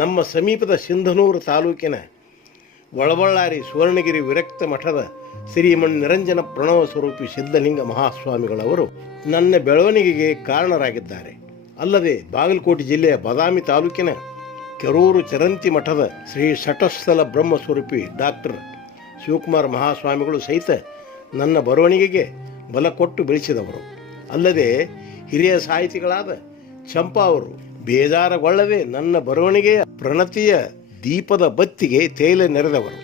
ನಮ್ಮ ಸಮೀಪದ ಸಿಂಧನೂರು ತಾಲೂಕಿನ ಒಳಬಳ್ಳಾರಿ ಸುವರ್ಣಗಿರಿ ವಿರಕ್ತ ಮಠದ ಶ್ರೀಮನ್ ನಿರಂಜನ ಪ್ರಣವ ಸ್ವರೂಪಿ ಸಿದ್ಧಲಿಂಗ ಮಹಾಸ್ವಾಮಿಗಳವರು ನನ್ನ ಬೆಳವಣಿಗೆಗೆ ಕಾರಣರಾಗಿದ್ದಾರೆ. ಅಲ್ಲದೆ ಬಾಗಲಕೋಟೆ ಜಿಲ್ಲೆಯ ಬಾದಾಮಿ ತಾಲೂಕಿನ ಕೆರೂರು ಚರಂತಿ ಮಠದ ಶ್ರೀ ಶಟಸ್ಥಲ ಬ್ರಹ್ಮಸ್ವರೂಪಿ ಡಾಕ್ಟರ್ ಶಿವಕುಮಾರ ಮಹಾಸ್ವಾಮಿಗಳು ಸಹಿತ ನನ್ನ ಬರವಣಿಗೆಗೆ ಬಲ ಕೊಟ್ಟು ಬೆಳೆಸಿದವರು. ಅಲ್ಲದೆ ಹಿರಿಯ ಸಾಹಿತಿಗಳಾದ ಚಂಪಾ ಅವರು ಬೇಜಾರಗೊಳ್ಳದೆ ನನ್ನ ಬರವಣಿಗೆಯ ಪ್ರಣತಿಯ ದೀಪದ ಬತ್ತಿಗೆ ತೇಲ ನೆರೆದವರು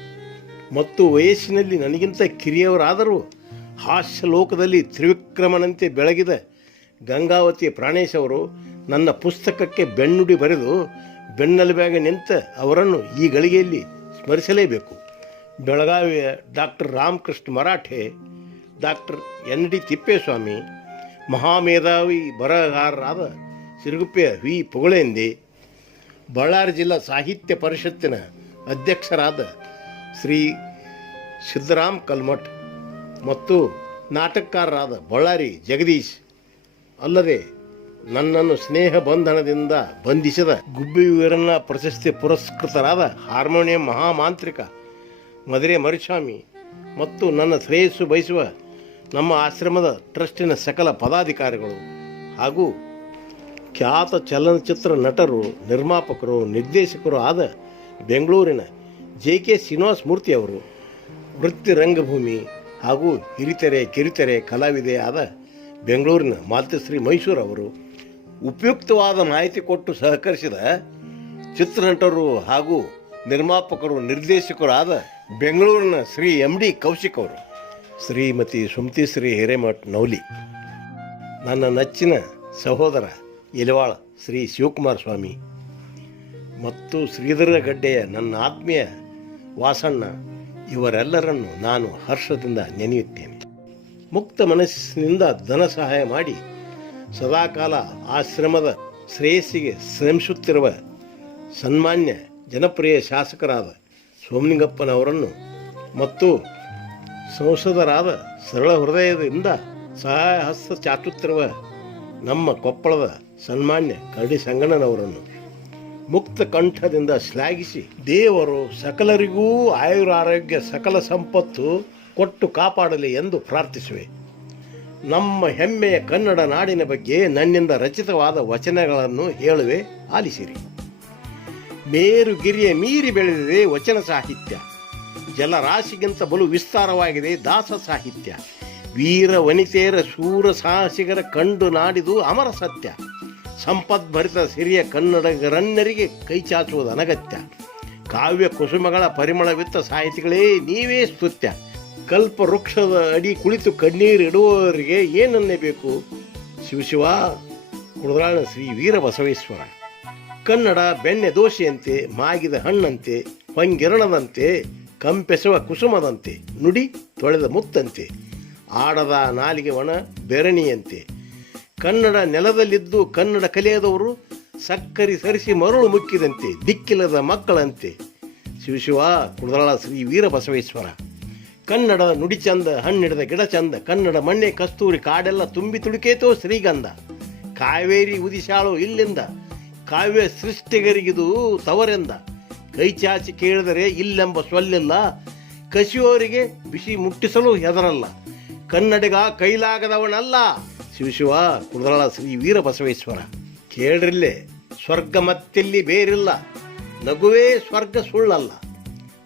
ಮತ್ತು ವಯಸ್ಸಿನಲ್ಲಿ ನನಗಿಂತ ಕಿರಿಯವರಾದರೂ ಹಾಸ್ಯ ಲೋಕದಲ್ಲಿ ತ್ರಿವಿಕ್ರಮನಂತೆ ಬೆಳಗಿದ ಗಂಗಾವತಿ ಪ್ರಾಣೇಶ್ ಅವರು ನನ್ನ ಪುಸ್ತಕಕ್ಕೆ ಬೆನ್ನುಡಿ ಬರೆದು ಬೆನ್ನೆಲುಬಾಗಿ ನಿಂತ ಅವರನ್ನು ಈ ಗಳಿಗೆಯಲ್ಲಿ ಸ್ಮರಿಸಲೇಬೇಕು. ಬೆಳಗಾವಿಯ doctor Ramakrishna Marathe, doctor ND Thippeswamy, ಮಹಾಮೇಧಾವಿ ಬರಹಗಾರರಾದ ಸಿರುಗುಪ್ಪೆಯ ವಿ ಪುಗಳೆಂದೆ, ಬಳ್ಳಾರಿ ಜಿಲ್ಲಾ ಸಾಹಿತ್ಯ ಪರಿಷತ್ತಿನ ಅಧ್ಯಕ್ಷರಾದ ಶ್ರೀ ಸಿದ್ದರಾಮ್ ಕಲ್ಮಠ್ ಮತ್ತು ನಾಟಕಕಾರರಾದ ಬಳ್ಳಾರಿ ಜಗದೀಶ್, ಅಲ್ಲದೆ ನನ್ನನ್ನು ಸ್ನೇಹ ಬಂಧನದಿಂದ ಬಂಧಿಸಿದ ಗುಬ್ಬಿ ವೀರಣ್ಣ ಪ್ರಶಸ್ತಿ ಪುರಸ್ಕೃತರಾದ ಹಾರ್ಮೋನಿಯಂ ಮಹಾಮಾಂತ್ರಿಕ ಮಧುರೆ ಮರಿಸ್ವಾಮಿ ಮತ್ತು ನನ್ನ ಶ್ರೇಯಸ್ಸು ಬಯಸುವ ನಮ್ಮ ಆಶ್ರಮದ ಟ್ರಸ್ಟಿನ ಸಕಲ ಪದಾಧಿಕಾರಿಗಳು ಹಾಗೂ ಖ್ಯಾತ ಚಲನಚಿತ್ರ ನಟರು, ನಿರ್ಮಾಪಕರು, ನಿರ್ದೇಶಕರು ಆದ ಬೆಂಗಳೂರಿನ JK ಶ್ರೀನಿವಾಸ ಮೂರ್ತಿಯವರು, ವೃತ್ತಿ ರಂಗಭೂಮಿ ಹಾಗೂ ಹಿರಿತೆರೆ ಕಿರಿತೆರೆ ಕಲಾವಿದೆ ಆದ ಬೆಂಗಳೂರಿನ ಮಾಲ್ತಶ್ರೀ ಮೈಸೂರು ಅವರು, ಉಪಯುಕ್ತವಾದ ಮಾಹಿತಿ ಕೊಟ್ಟು ಸಹಕರಿಸಿದ ಚಿತ್ರನಟರು ಹಾಗೂ ನಿರ್ಮಾಪಕರು, ನಿರ್ದೇಶಕರು ಆದ ಬೆಂಗಳೂರಿನ ಶ್ರೀ MD ಕೌಶಿಕ್ ಅವರು, ಶ್ರೀಮತಿ ಸುಮತಿಶ್ರೀ ಹಿರೇಮಠ್ ನೌಲಿ, ನನ್ನ ನೆಚ್ಚಿನ ಸಹೋದರ ಎಲಿವಾಳ ಶ್ರೀ ಶಿವಕುಮಾರ ಸ್ವಾಮಿ ಮತ್ತು ಶ್ರೀಧರ ಗಡ್ಡೆಯ ನನ್ನ ಆತ್ಮೀಯ ವಾಸಣ್ಣ, ಇವರೆಲ್ಲರನ್ನು ನಾನು ಹರ್ಷದಿಂದ ನೆನೆಯುತ್ತೇನೆ. ಮುಕ್ತ ಮನಸ್ಸಿನಿಂದ ಧನ ಸಹಾಯ ಮಾಡಿ ಸದಾಕಾಲ ಆಶ್ರಮದ ಶ್ರೇಯಸ್ಸಿಗೆ ಶ್ರಮಿಸುತ್ತಿರುವ ಸನ್ಮಾನ್ಯ ಜನಪ್ರಿಯ ಶಾಸಕರಾದ ಸೋಮಲಿಂಗಪ್ಪನವರನ್ನು ಮತ್ತು ಸಂಸದರಾದ ಸರಳ ಹೃದಯದಿಂದ ಸಹಾಯ ಹಸ್ತ ಚಾಚುತ್ತಿರುವ ನಮ್ಮ ಕೊಪ್ಪಳದ ಸನ್ಮಾನ್ಯ ಕರಡಿ ಸಂಗಣ್ಣನವರನ್ನು ಮುಕ್ತ ಕಂಠದಿಂದ ಶ್ಲಾಘಿಸಿ, ದೇವರು ಸಕಲರಿಗೂ ಆಯುರಾರೋಗ್ಯ ಸಕಲ ಸಂಪತ್ತು ಕೊಟ್ಟು ಕಾಪಾಡಲಿ ಎಂದು ಪ್ರಾರ್ಥಿಸುವೆ. ನಮ್ಮ ಹೆಮ್ಮೆಯ ಕನ್ನಡ ನಾಡಿನ ಬಗ್ಗೆ ನನ್ನಿಂದ ರಚಿತವಾದ ವಚನಗಳನ್ನು ಹೇಳುವೆ, ಆಲಿಸಿರಿ. ಮೇರುಗಿರಿಯ ಮೀರಿ ಬೆಳೆದಿದೆ ವಚನ ಸಾಹಿತ್ಯ, ಜಲರಾಶಿಗಿಂತ ಬಲು ವಿಸ್ತಾರವಾಗಿದೆ ದಾಸ ಸಾಹಿತ್ಯ. ವೀರ ವನಿತೆಯರ ಶೂರ ಸಾಹಸಿಗರ ಕಂಡು ನಾಡಿದು ಅಮರ ಸತ್ಯ. ಸಂಪದ್ಭರಿತ ಸಿರಿಯ ಕನ್ನಡಿಗರನ್ನರಿಗೆ ಕೈಚಾಚುವುದು ಅನಗತ್ಯ. ಕಾವ್ಯ ಕುಸುಮಗಳ ಪರಿಮಳವಿತ್ತ ಸಾಹಿತಿಗಳೇ ನೀವೇ ಸ್ತುತ್ಯ. ಕಲ್ಪ ವೃಕ್ಷದ ಅಡಿ ಕುಳಿತು ಕಣ್ಣೀರಿಡುವವರಿಗೆ ಏನನ್ನೇಬೇಕು? ಶಿವಶಿವ ಕುಡದಾಳ ಶ್ರೀ ವೀರ ಬಸವೇಶ್ವರ. ಕನ್ನಡ ಬೆಣ್ಣೆ ದೋಷೆಯಂತೆ, ಮಾಗಿದ ಹಣ್ಣಂತೆ, ಹೊಂಗೆರಣದಂತೆ, ಕಂಪೆಸುವ ಕುಸುಮದಂತೆ, ನುಡಿ ತೊಳೆದ ಮುತ್ತಂತೆ, ಆಡದ ನಾಲಿಗೆ ಒಣ ಬೆರಣಿಯಂತೆ. ಕನ್ನಡ ನೆಲದಲ್ಲಿದ್ದು ಕನ್ನಡ ಕಲಿಯದವರು ಸಕ್ಕರಿ ಸರಿಸಿ ಮರಳು ಮುಕ್ಕಿದಂತೆ, ದಿಕ್ಕಿಲ್ಲದ ಮಕ್ಕಳಂತೆ. ಶಿವಶಿವ ಕುಡದಾಳ ಶ್ರೀ ವೀರ ಬಸವೇಶ್ವರ. ಕನ್ನಡದ ನುಡಿ ಚಂದ, ಹಣ್ಣಿಡದ ಗಿಡ ಚಂದ, ಕನ್ನಡ ಮಣ್ಣೆ ಕಸ್ತೂರಿ, ಕಾಡೆಲ್ಲ ತುಂಬಿ ತುಳುಕೇತೋ ಶ್ರೀಗಂಧ. ಕಾವೇರಿ ಉದಿಶಾಳು ಇಲ್ಲಿಂದ, ಕಾವ್ಯ ಸೃಷ್ಟಿಗರಿಗಿದು ತವರೆಂದ. ಕೈ ಚಾಚಿ ಕೇಳಿದರೆ ಇಲ್ಲೆಂಬ ಸೊಲ್ಲಿಲ್ಲ, ಕಸಿಯೋರಿಗೆ ಬಿಸಿ ಮುಟ್ಟಿಸಲು ಹೆದರಲ್ಲ. ಕನ್ನಡಿಗ ಕೈಲಾಗದವನಲ್ಲ. ಶಿವಶಿವ ಕುಡದಾಳ ಶ್ರೀ ವೀರ ಬಸವೇಶ್ವರ. ಕೇಳ್ರಿಲ್ಲೇ, ಸ್ವರ್ಗ ಮತ್ತೆಲ್ಲಿ ಬೇರಿಲ್ಲ, ನಗುವೇ ಸ್ವರ್ಗ ಸುಳ್ಳಲ್ಲ.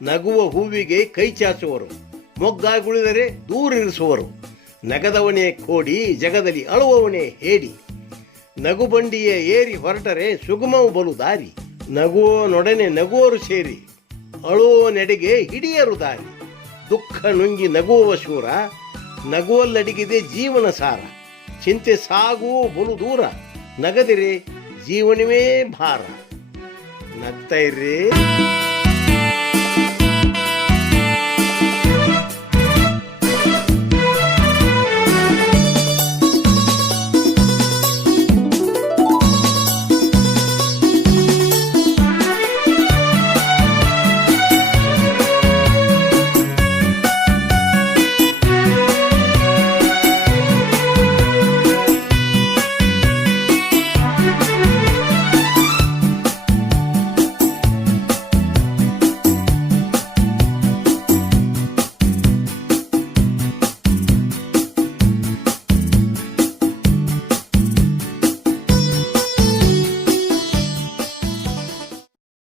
ನಗುವ ಹೂವಿಗೆ ಕೈ ಚಾಚುವರು, ಮೊಗ್ಗಾಗುಳಿದರೆ ದೂರಿರಿಸುವರು. ನಗದವನೇ ಕೋಡಿ, ಜಗದಲ್ಲಿ ಅಳುವವನೇ ಹೇಡಿ. ನಗು ಬಂಡಿಯ ಏರಿ ಹೊರಟರೆ ಸುಗಮವು ಬಲು ದಾರಿ. ನಗುವ ನೊಡನೆ ನಗುವರು ಸೇರಿ, ಅಳುವ ನೆಡೆಗೆ ಹಿಡಿಯರು ದಾರಿ. ದುಃಖ ನುಂಗಿ ನಗುವ ಶೂರ, ನಗುವಲ್ಲಡಿಗಿದೆ ಜೀವನ ಸಾರ. ಚಿಂತೆ ಸಾಗುವ ಬಲು ದೂರ, ನಗದಿರೆ ಜೀವನವೇ ಭಾರ. ನಗ್ತಾ ಇರ್ರಿ.